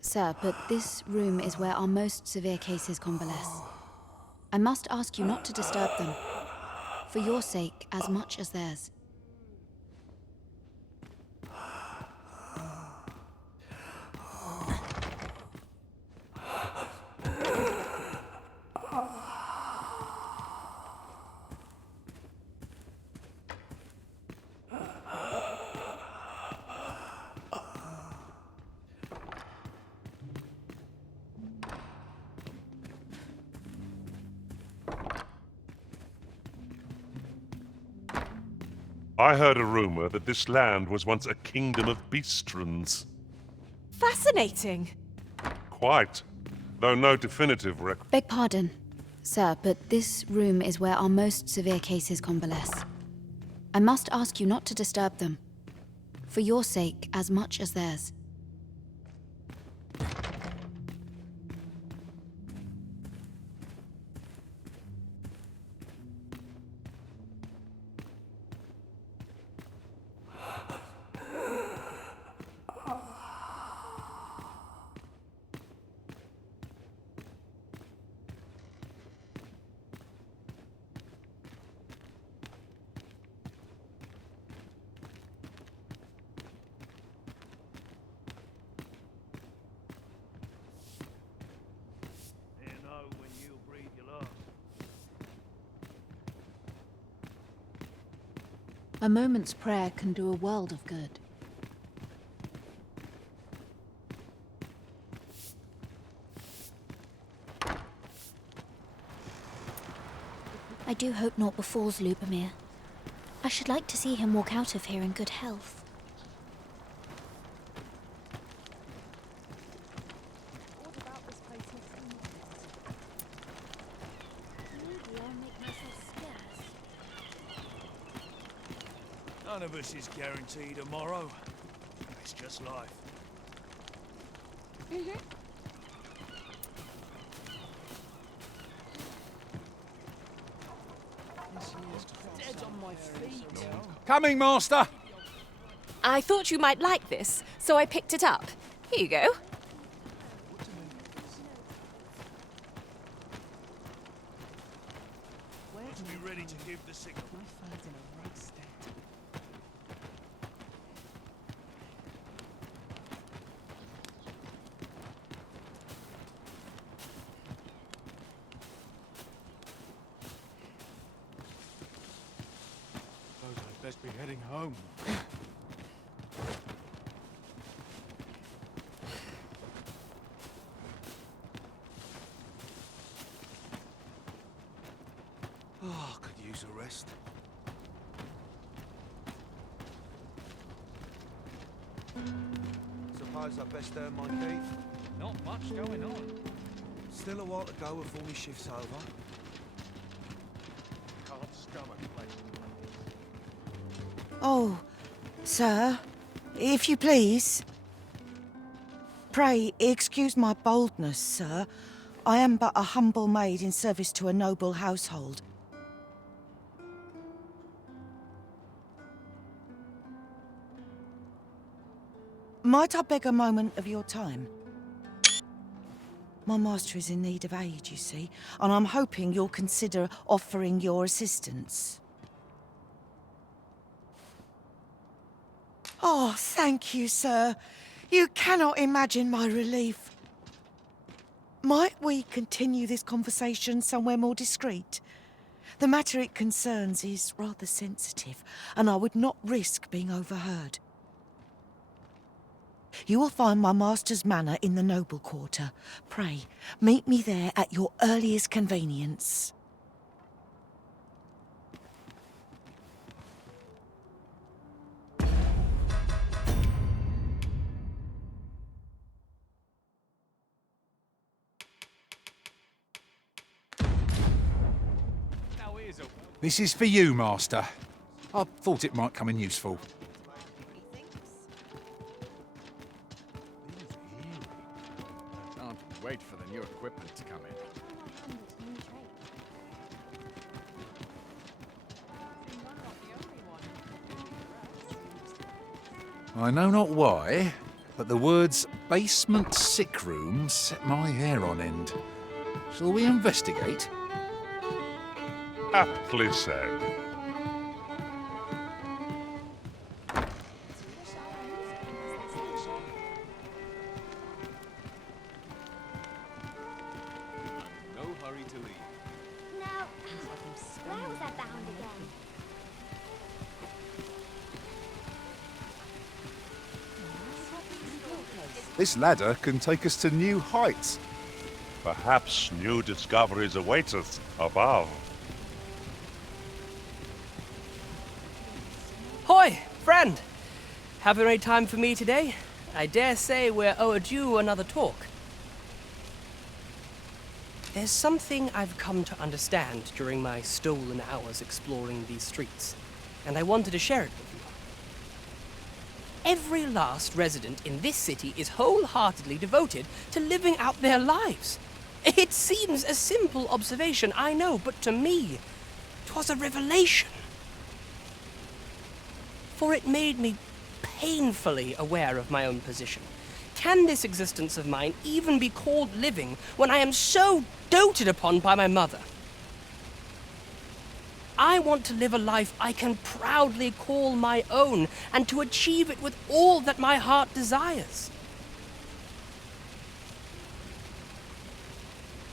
sir, but this room is where our most severe cases convalesce. I must ask you not to disturb them, for your sake as much as theirs. I heard a rumor that this land was once a kingdom of beastrons. Fascinating. Quite, though no definitive record. Beg pardon, sir, but this room is where our most severe cases convalesce. I must ask you not to disturb them, for your sake as much as theirs. A moment's prayer can do a world of good. I do hope naught befalls Lubomir. I should like to see him walk out of here in good health. None of us is guaranteed tomorrow. It's just life. Dead on my feet. Coming, Master! I thought you might like this, so I picked it up. Here you go. Be ready to give the signal. Suppose I'd best be heading home. Oh, could use a rest. Suppose I best earn my keep. Not much going on. Still a while to go before my shift's over. Can't stomach like Oh, sir, if you please. Pray excuse my boldness, sir. I am but a humble maid in service to a noble household. Might I beg a moment of your time? My master is in need of aid, you see, and I'm hoping you'll consider offering your assistance. Oh, thank you, sir. You cannot imagine my relief. Might we continue this conversation somewhere more discreet? The matter it concerns is rather sensitive, and I would not risk being overheard. You will find my master's manor in the noble quarter. Pray, meet me there at your earliest convenience. This is for you, Master. I thought it might come in useful. Can't wait for the new equipment to come in. I know not why, but the words basement sick room set my hair on end. Shall we investigate? Aptly said. No hurry to leave. Now, where was that bound again? This ladder can take us to new heights. Perhaps new discoveries await us above. Hoy, friend! Having any time for me today? I dare say we're overdue another talk. There's something I've come to understand during my stolen hours exploring these streets, and I wanted to share it with you. Every last resident in this city is wholeheartedly devoted to living out their lives. It seems a simple observation, I know, but to me, 'twas a revelation. For it made me painfully aware of my own position. Can this existence of mine even be called living when I am so doted upon by my mother? I want to live a life I can proudly call my own, and to achieve it with all that my heart desires.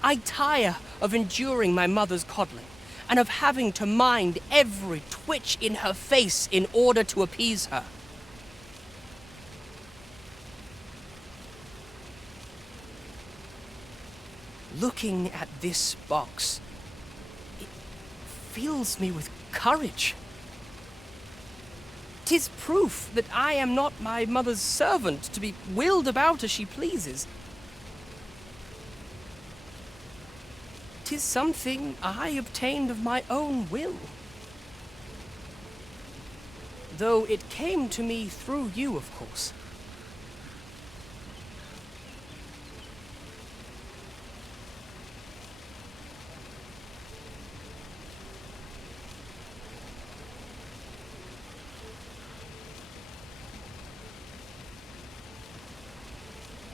I tire of enduring my mother's coddling, and of having to mind every twitch in her face in order to appease her. Looking at this box, it fills me with courage. 'Tis proof that I am not my mother's servant to be wheeled about as she pleases. 'Tis something I obtained of my own will. Though it came to me through you, of course.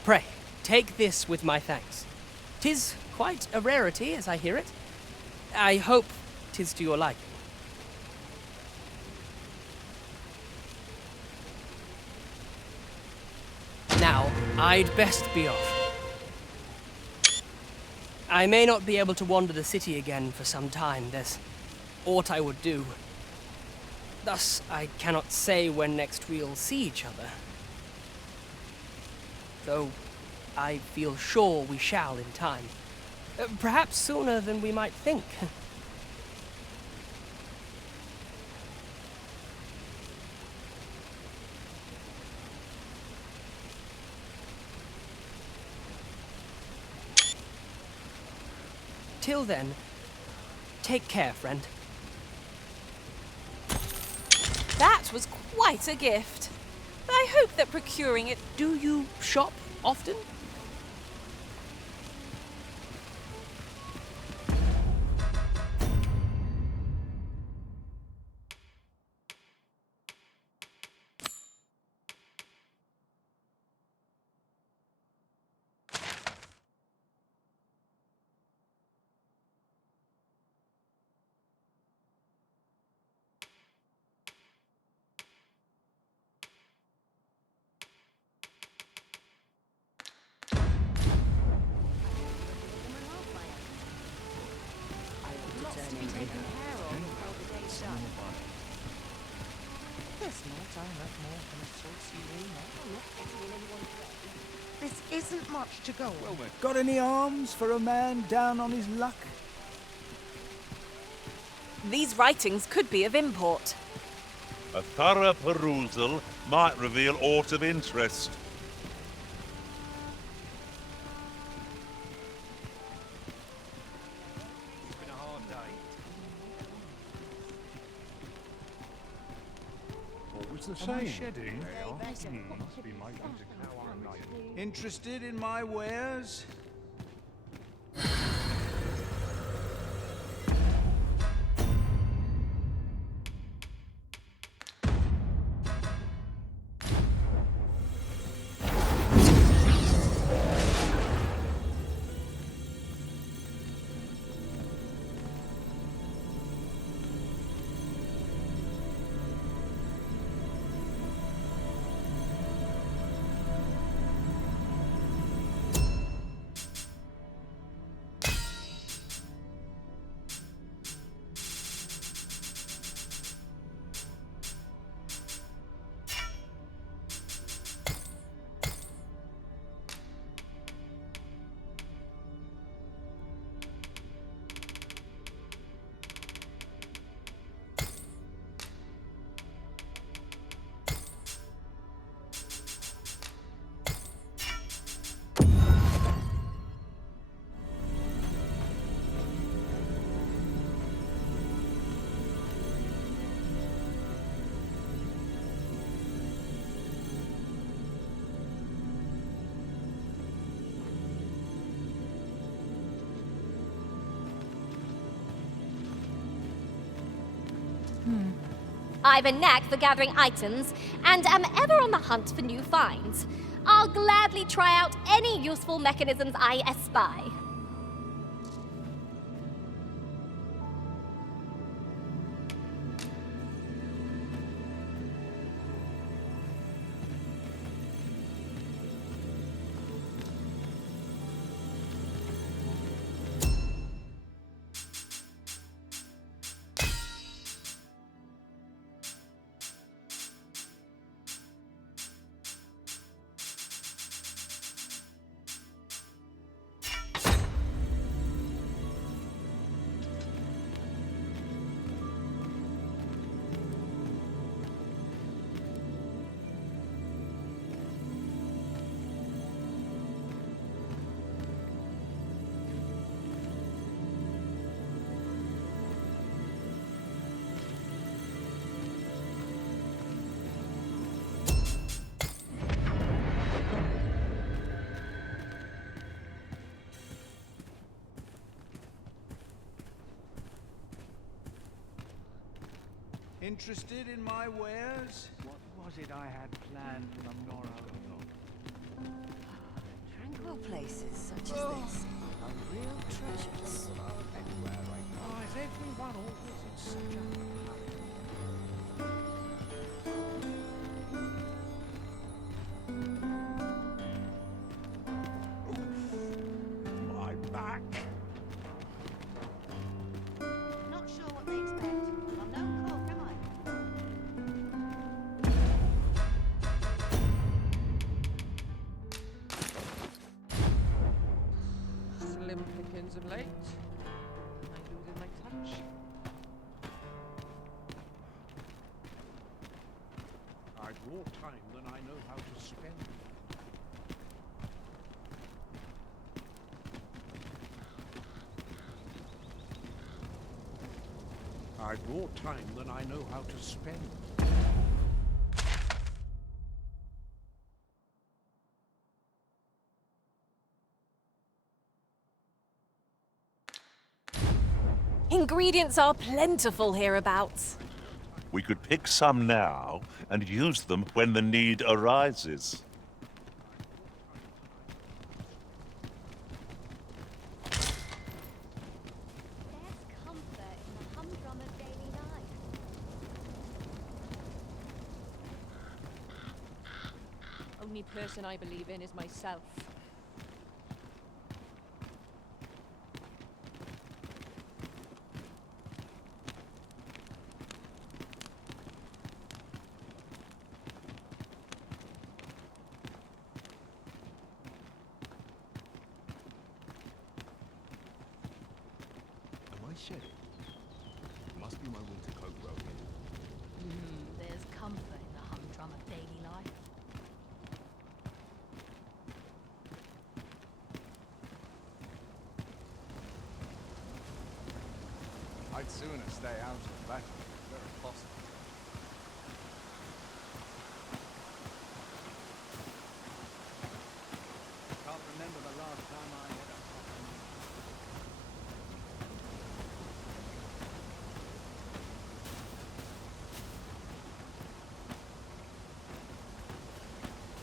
Pray, take this with my thanks. 'Tis quite a rarity, as I hear it. I hope 'tis to your liking. Now, I'd best be off. I may not be able to wander the city again for some time. There's aught I would do. Thus, I cannot say when next we'll see each other. Though I feel sure we shall in time. Perhaps sooner than we might think. Till then, take care, friend. That was quite a gift. I hope that procuring it... Do you shop often? This isn't much to go on. Got any arms for a man down on his luck? These writings could be of import. A thorough perusal might reveal aught of interest. It's been a hard day. What was the Am I saying? shedding? Must be making to Interested in my wares? I've a knack for gathering items, and am ever on the hunt for new finds. I'll gladly try out any useful mechanisms I espy. Interested in my wares? What was it I had planned from Nora? Well, places such as this are real treasures. Why is everyone always in such a hurry? My back. Not sure what they expect. I'm no cook, am I? Slim pickings of late. I losing my touch. I've more time than I know how to spend. I've more time than I know how to spend. Ingredients are plentiful hereabouts. We could pick some now and use them when the need arises. There's comfort in the humdrum of daily life. Only person I believe in is myself. Am I shedding? It must be my winter coat broken. There's comfort in the humdrum of daily life. I'd sooner stay out of battle, where possible. Can't remember the last time I had a proper meal.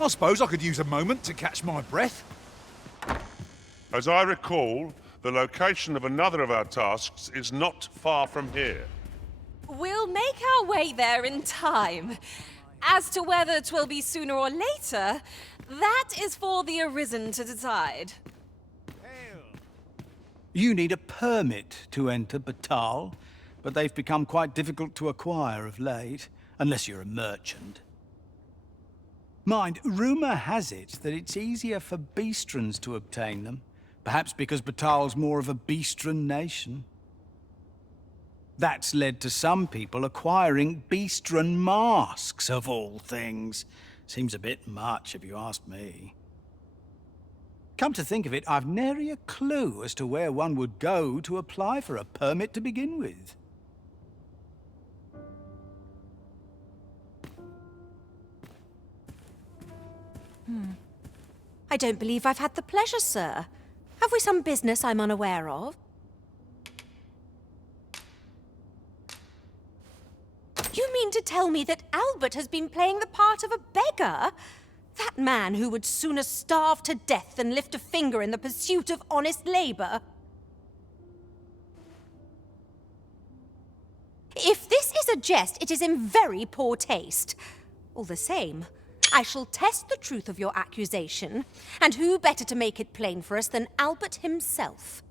I suppose I could use a moment to catch my breath. As I recall, the location of another of our tasks is not far from here. We'll make our way there in time. As to whether 'twill be sooner or later, that is for the Arisen to decide. You need a permit to enter Batal, but they've become quite difficult to acquire of late, unless you're a merchant. Mind, rumour has it that it's easier for Beastrons to obtain them, perhaps because Batal's more of a Beastron nation. That's led to some people acquiring Beastron masks, of all things. Seems a bit much, if you ask me. Come to think of it, I've nary a clue as to where one would go to apply for a permit to begin with. I don't believe I've had the pleasure, sir. Have we some business I'm unaware of? You mean to tell me that Albert has been playing the part of a beggar? That man who would sooner starve to death than lift a finger in the pursuit of honest labor? If this is a jest, it is in very poor taste. All the same, I shall test the truth of your accusation, and who better to make it plain for us than Albert himself?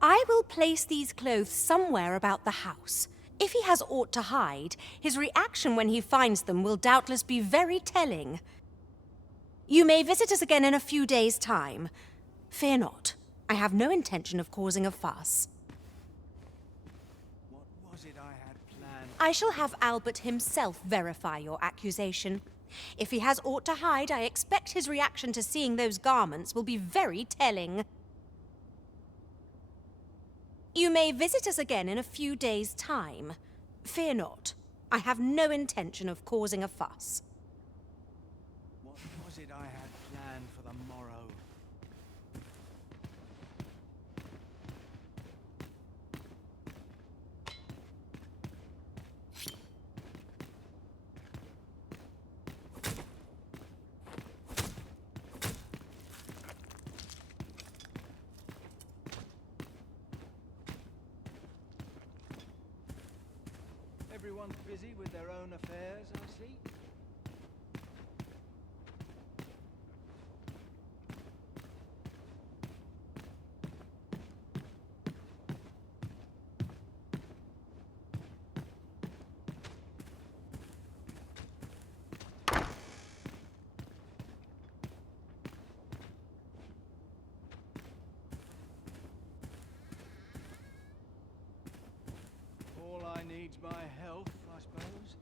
I will place these clothes somewhere about the house. If he has aught to hide, his reaction when he finds them will doubtless be very telling. You may visit us again in a few days' time. Fear not, I have no intention of causing a fuss. What was it I had planned? I shall have Albert himself verify your accusation. If he has aught to hide, I expect his reaction to seeing those garments will be very telling. You may visit us again in a few days' time. Fear not, I have no intention of causing a fuss. What was it I had planned for the morrow? Everyone's busy with their own affairs, I see. All I need's my health, I suppose.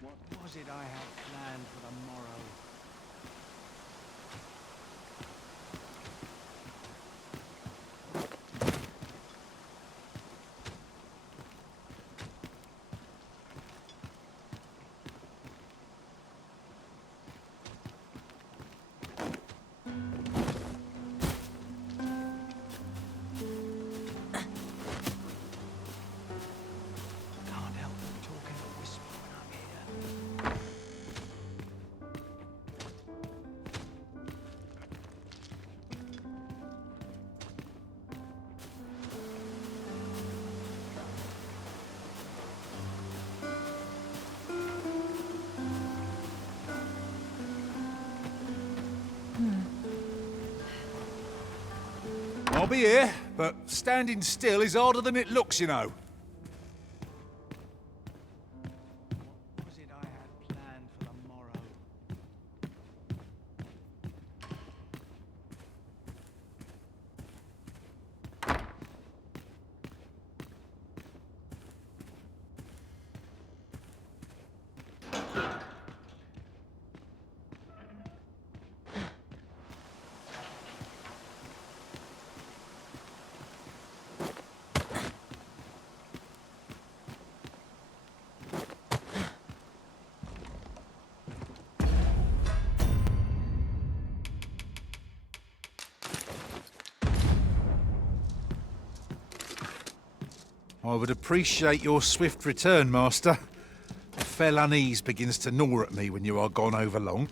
What was it I had planned for the morrow? Can't help but talk in a whisper when I'm here. I'll be here, but standing still is harder than it looks, you know. What was it I had planned for the morrow? I would appreciate your swift return, Master. A fell unease begins to gnaw at me when you are gone over long.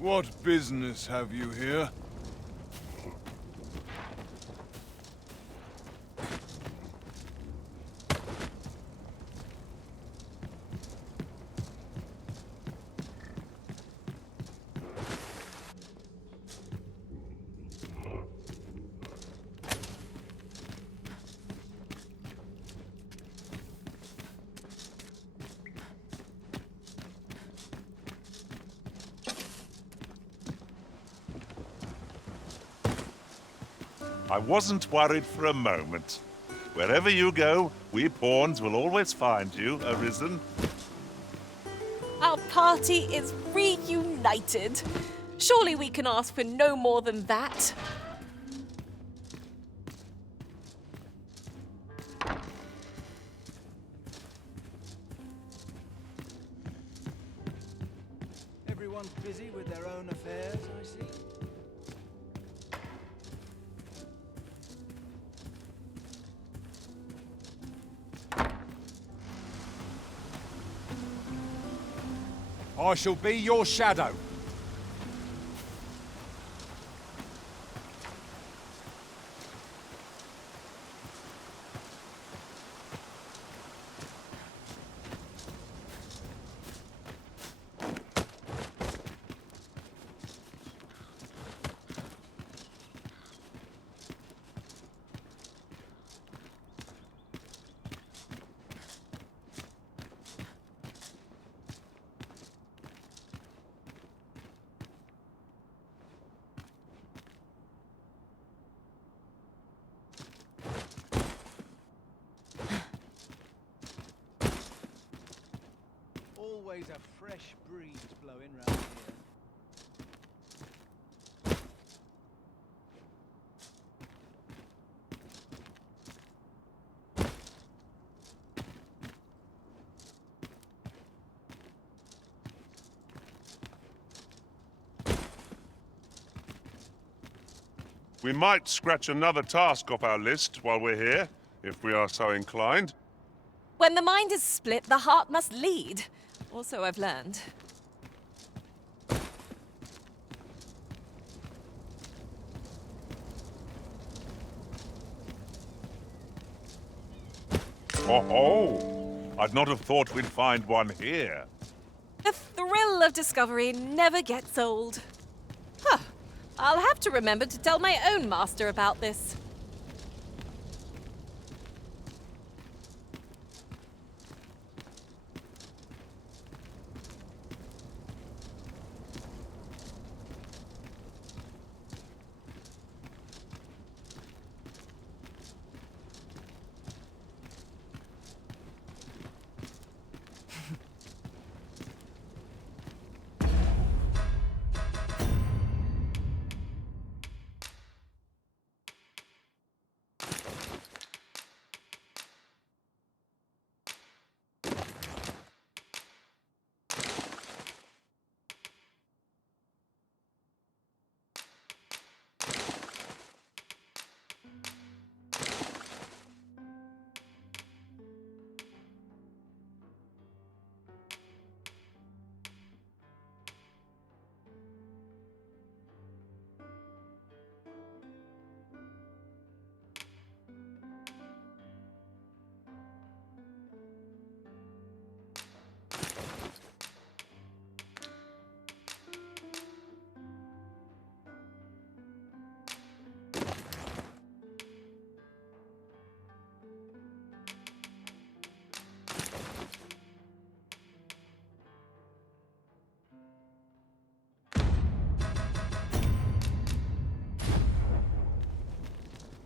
What business have you here? I wasn't worried for a moment. Wherever you go, we pawns will always find you, Arisen. Our party is reunited. Surely we can ask for no more than that. Everyone's busy with their own affairs, I see. I shall be your shadow. Always a fresh breeze blowing round here. We might scratch another task off our list while we're here, if we are so inclined. When the mind is split, the heart must lead. Or so I've learned. Oh, I'd not have thought we'd find one here. The thrill of discovery never gets old. Huh. I'll have to remember to tell my own master about this.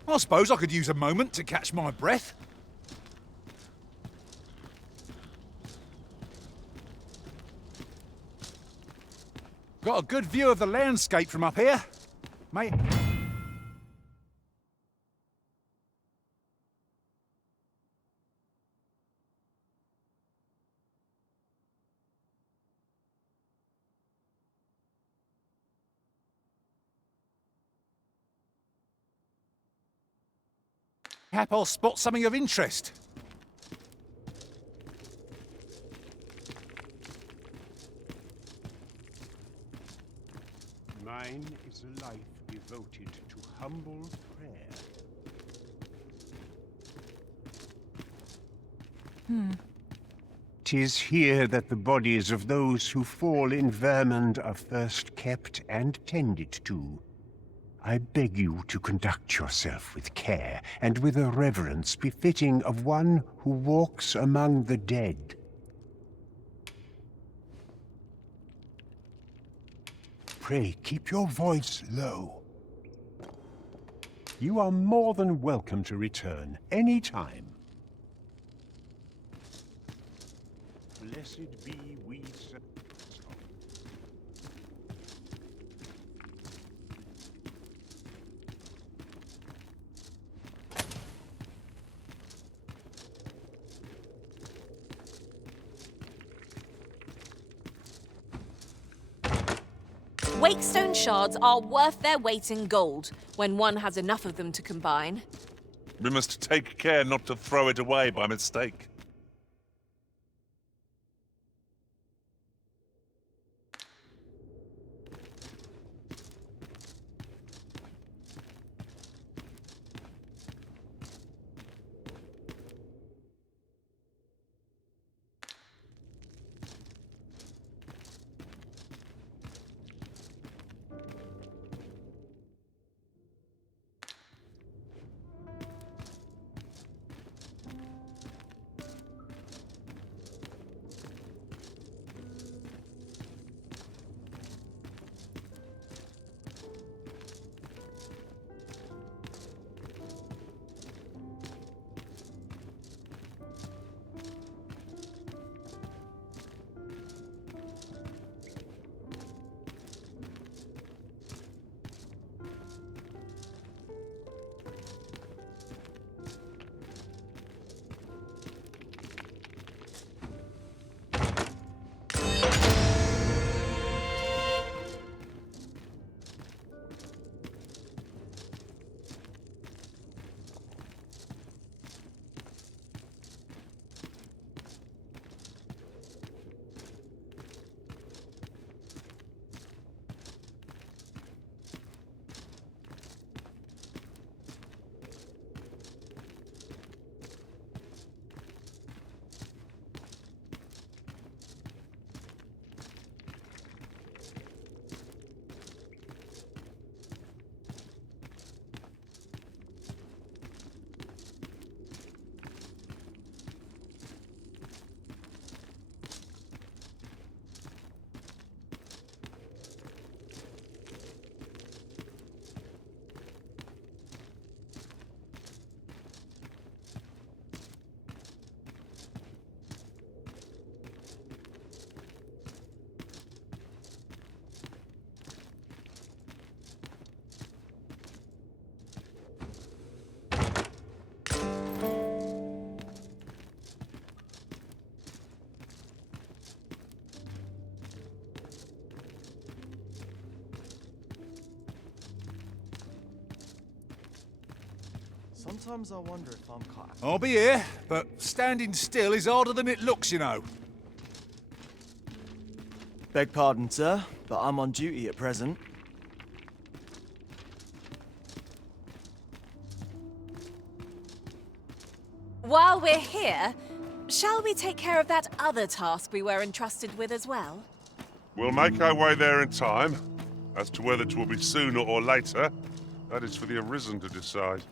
I suppose I could use a moment to catch my breath. Got a good view of the landscape from up here, mate. Perhaps I'll spot something of interest. Mine is a life devoted to humble prayer. "'Tis here that the bodies of those who fall in Vermund are first kept and tended to. I beg you to conduct yourself with care and with a reverence befitting of one who walks among the dead." Pray keep your voice low. You are more than welcome to return any time. Blessed be we serve. Wakestone shards are worth their weight in gold, when one has enough of them to combine. We must take care not to throw it away by mistake. Sometimes I wonder if I'm caught. I'll be here, but standing still is harder than it looks, you know. Beg pardon, sir, but I'm on duty at present. While we're here, shall we take care of that other task we were entrusted with as well? We'll make our way there in time. As to whether it will be sooner or later, that is for the Arisen to decide.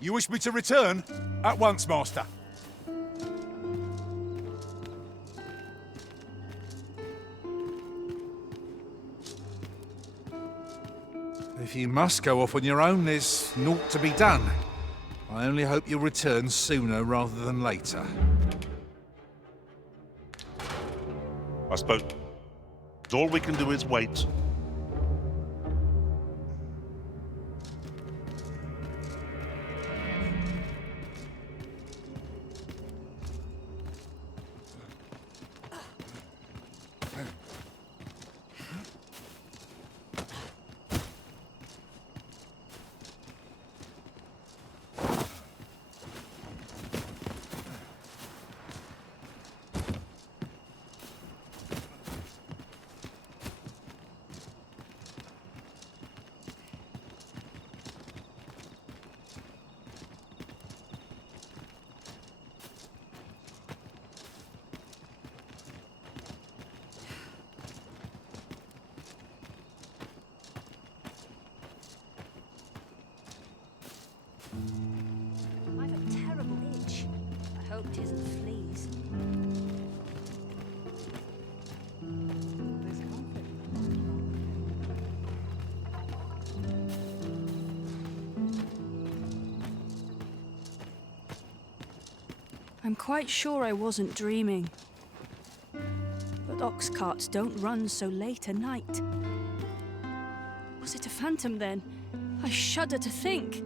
You wish me to return? At once, Master. If you must go off on your own, there's naught to be done. I only hope you'll return sooner rather than later. I suppose all we can do is wait. I've a terrible itch. I hope it isn't fleas. There's comfort. I'm quite sure I wasn't dreaming. But ox carts don't run so late at night. Was it a phantom then? I shudder to think.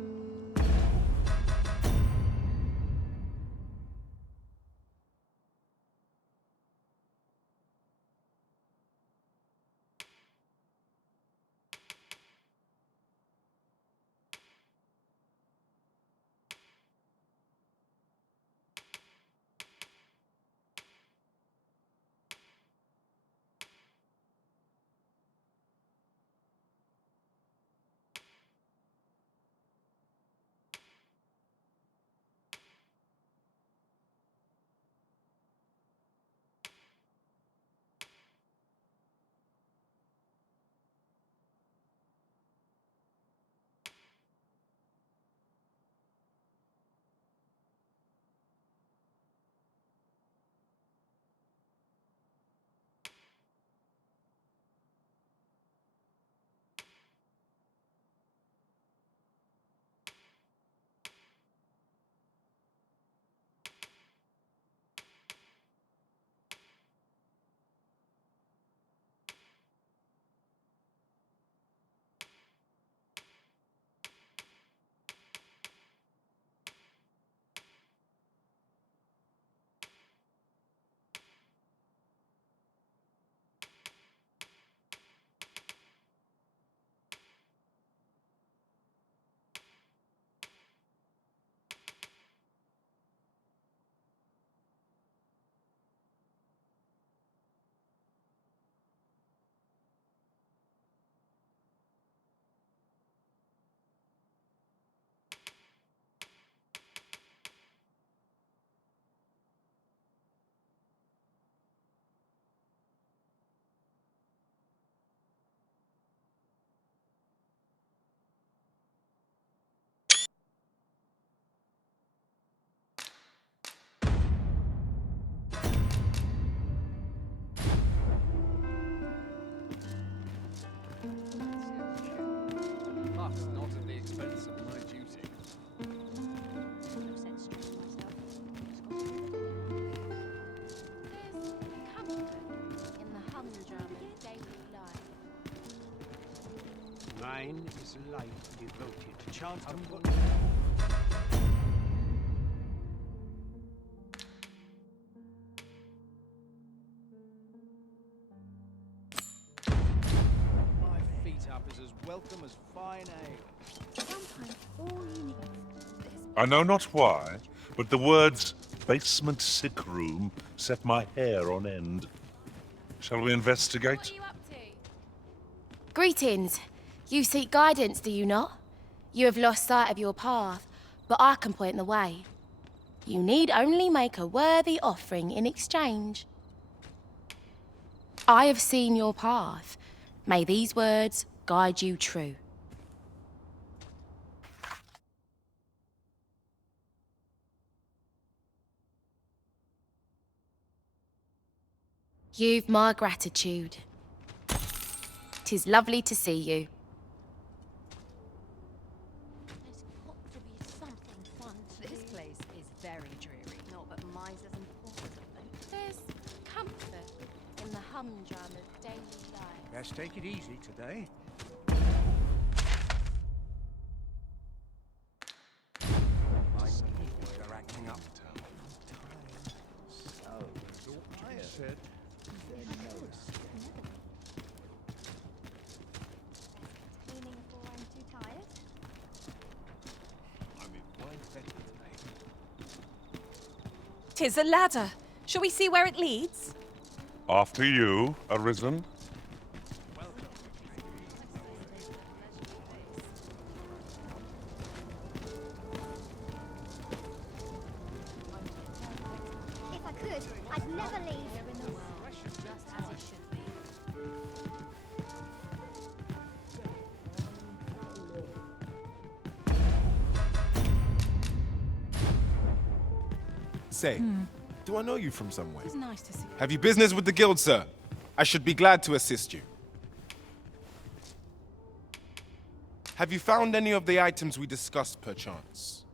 That's not at the expense of my duty. No sense stressing myself. There's comfort in the humdrum of daily life. Mine is a life devoted to chance to put... My feet up is as welcome as fine ale. Sometimes all you need is I know not why, but the words basement sick room set my hair on end. Shall we investigate? Greetings. You seek guidance, do you not? You have lost sight of your path, but I can point the way. You need only make a worthy offering in exchange. I have seen your path. May these words guide you true. You've my gratitude. 'Tis lovely to see you. There's got to be something fun to do. This place is very dreary. Not but misers and paupers, I think. There's comfort in the humdrum of daily life. Let's take it easy today. My people are acting up. So, I said, Meaning for I'm too tired? I'm in blind better today. 'Tis a ladder. Shall we see where it leads? After you, Arisen. If I could, I'd never leave. Say, do I know you from somewhere? It's nice to see you. Have you business with the guild, sir? I should be glad to assist you. Have you found any of the items we discussed, perchance?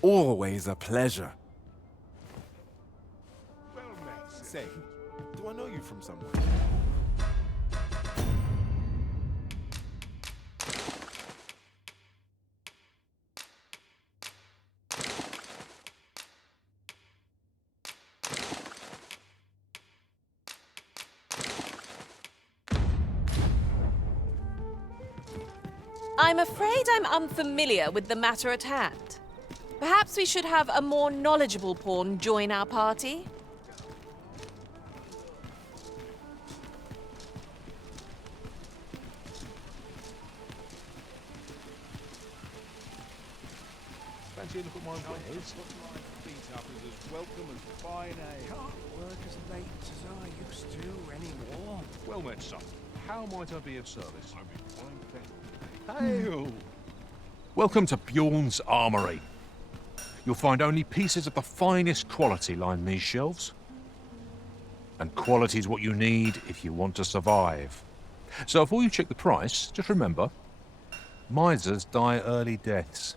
Always a pleasure. Well met. Say, do I know you from somewhere? I'm afraid I'm unfamiliar with the matter at hand. Perhaps we should have a more knowledgeable pawn join our party? Fancy a look at my wares? Feet up is as welcome as fine ale. Can't work as late as I used to anymore. Well met, son. How might I be of service? I'm in blind better. Hail! Welcome to Bjorn's Armory. You'll find only pieces of the finest quality line these shelves. And quality's what you need if you want to survive. So before you check the price, just remember, misers die early deaths.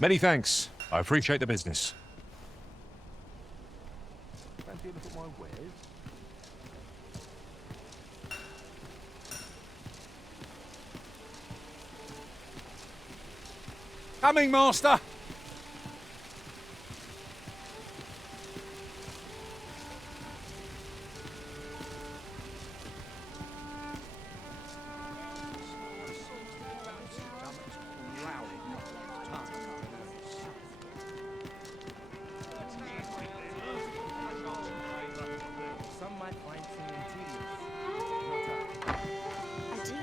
Many thanks. I appreciate the business. Fancy a look at my wares? Coming, master! I do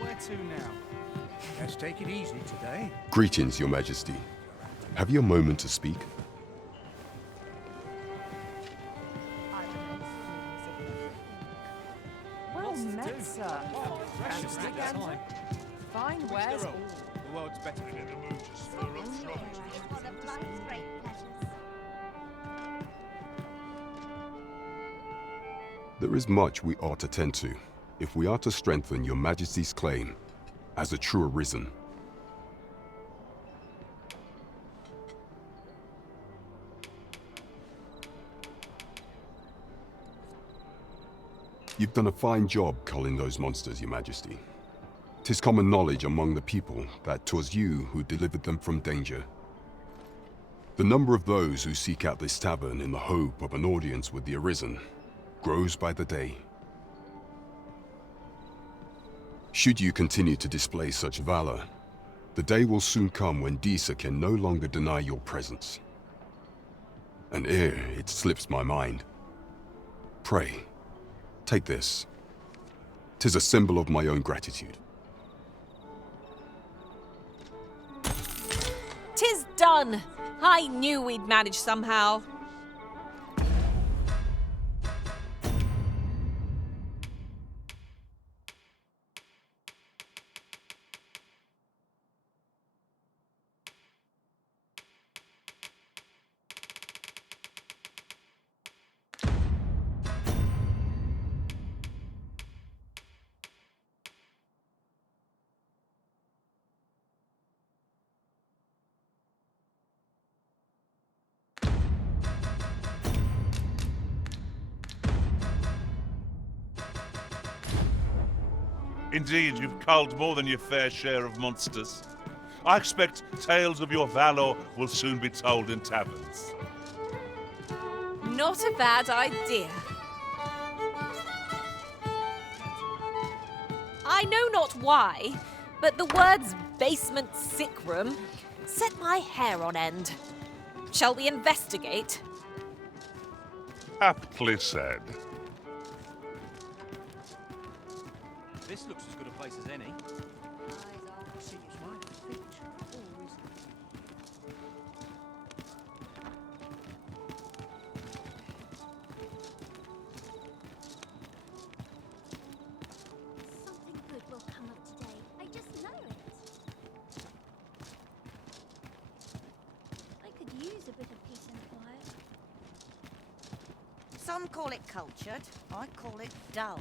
Where to now? Let's take it easy today. Greetings, Your Majesty. Have you a moment to speak? Well met, sir. Precious Again. Fine wares all. The world's better than in the mood to stir up trouble. There is much we ought to tend to, if we are to strengthen Your Majesty's claim as a true Arisen. You've done a fine job culling those monsters, Your Majesty. 'Tis common knowledge among the people that 'twas you who delivered them from danger. The number of those who seek out this tavern in the hope of an audience with the Arisen grows by the day. Should you continue to display such valor, the day will soon come when Disa can no longer deny your presence. And ere it slips my mind, pray, take this. 'Tis a symbol of my own gratitude. 'Tis done! I knew we'd manage somehow. Indeed, you've culled more than your fair share of monsters. I expect tales of your valor will soon be told in taverns. Not a bad idea. I know not why, but the words basement sick room set my hair on end. Shall we investigate? Aptly said. This looks as good a place as any. Something good will come of today. I just know it. I could use a bit of peace and quiet. Some call it cultured, I call it dull.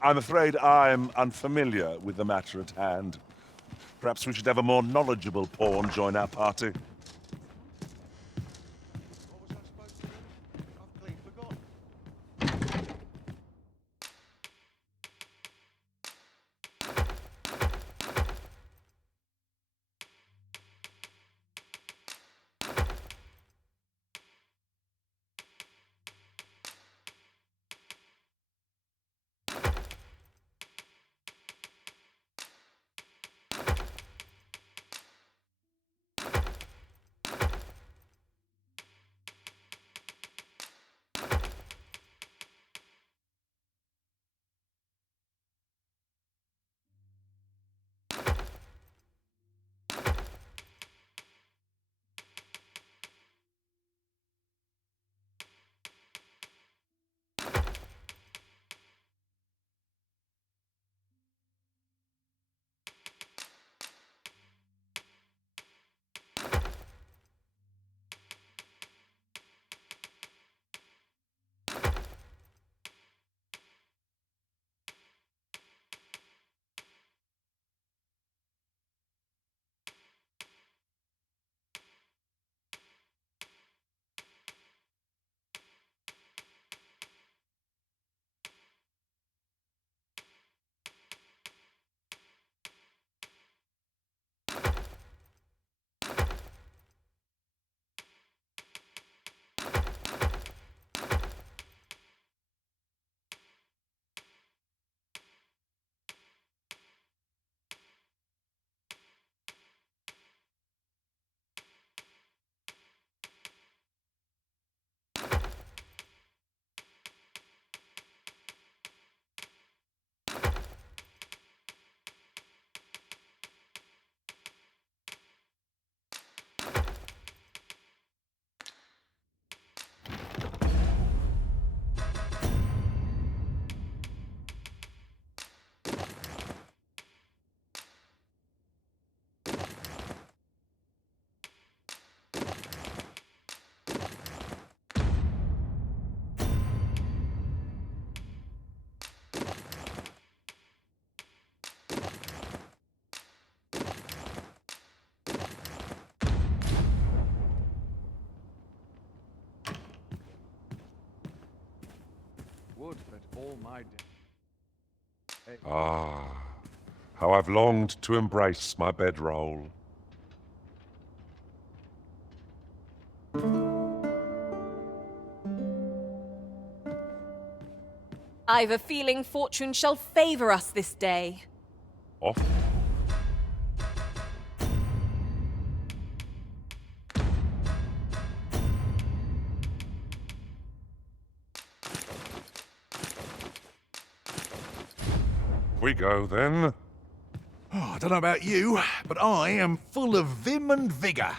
I'm afraid I'm unfamiliar with the matter at hand. Perhaps we should have a more knowledgeable pawn join our party. all my Ah, how I've longed to embrace my bedroll. I've a feeling fortune shall favor us this day. Off. We go then. Oh, I don't know about you, but I am full of vim and vigour.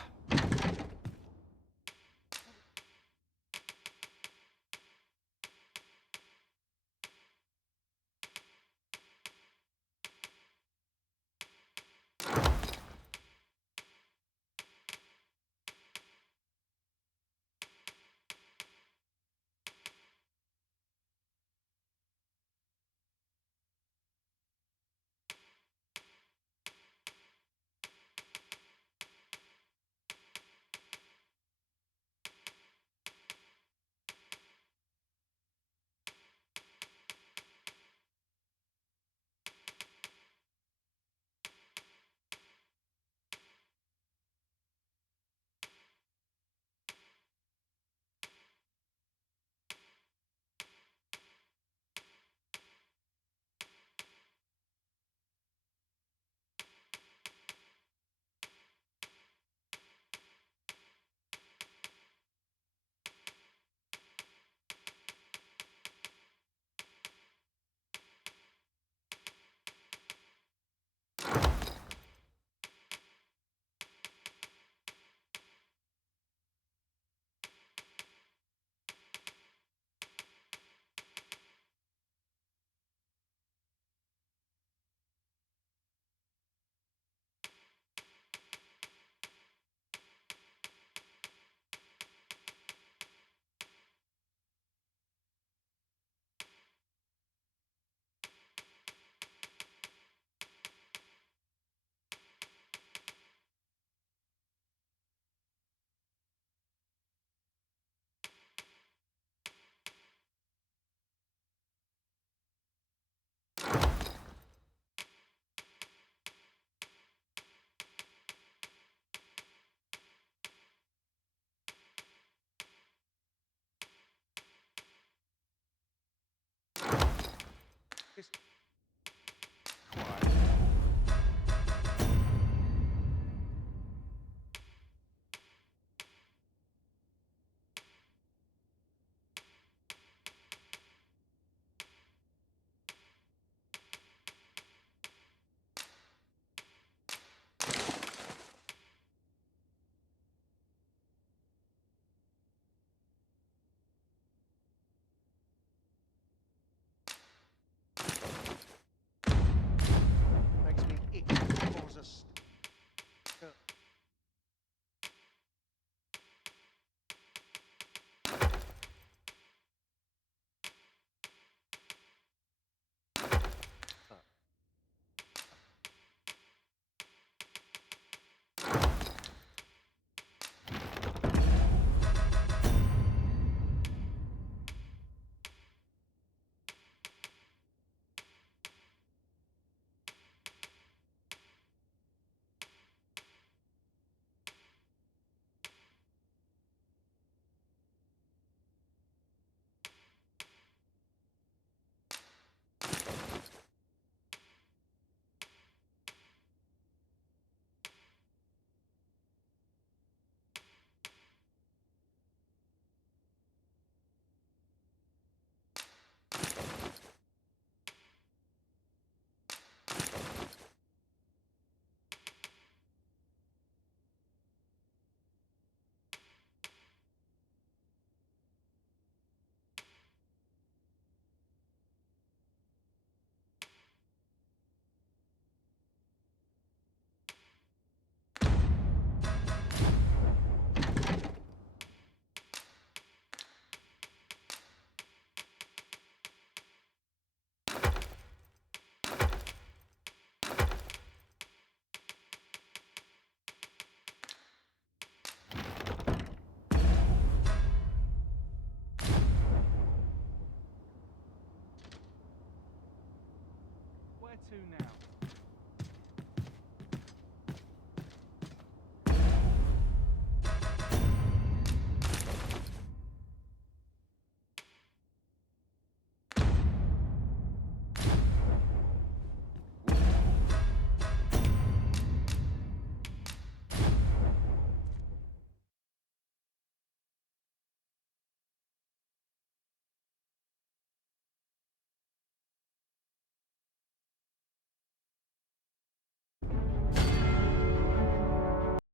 to now?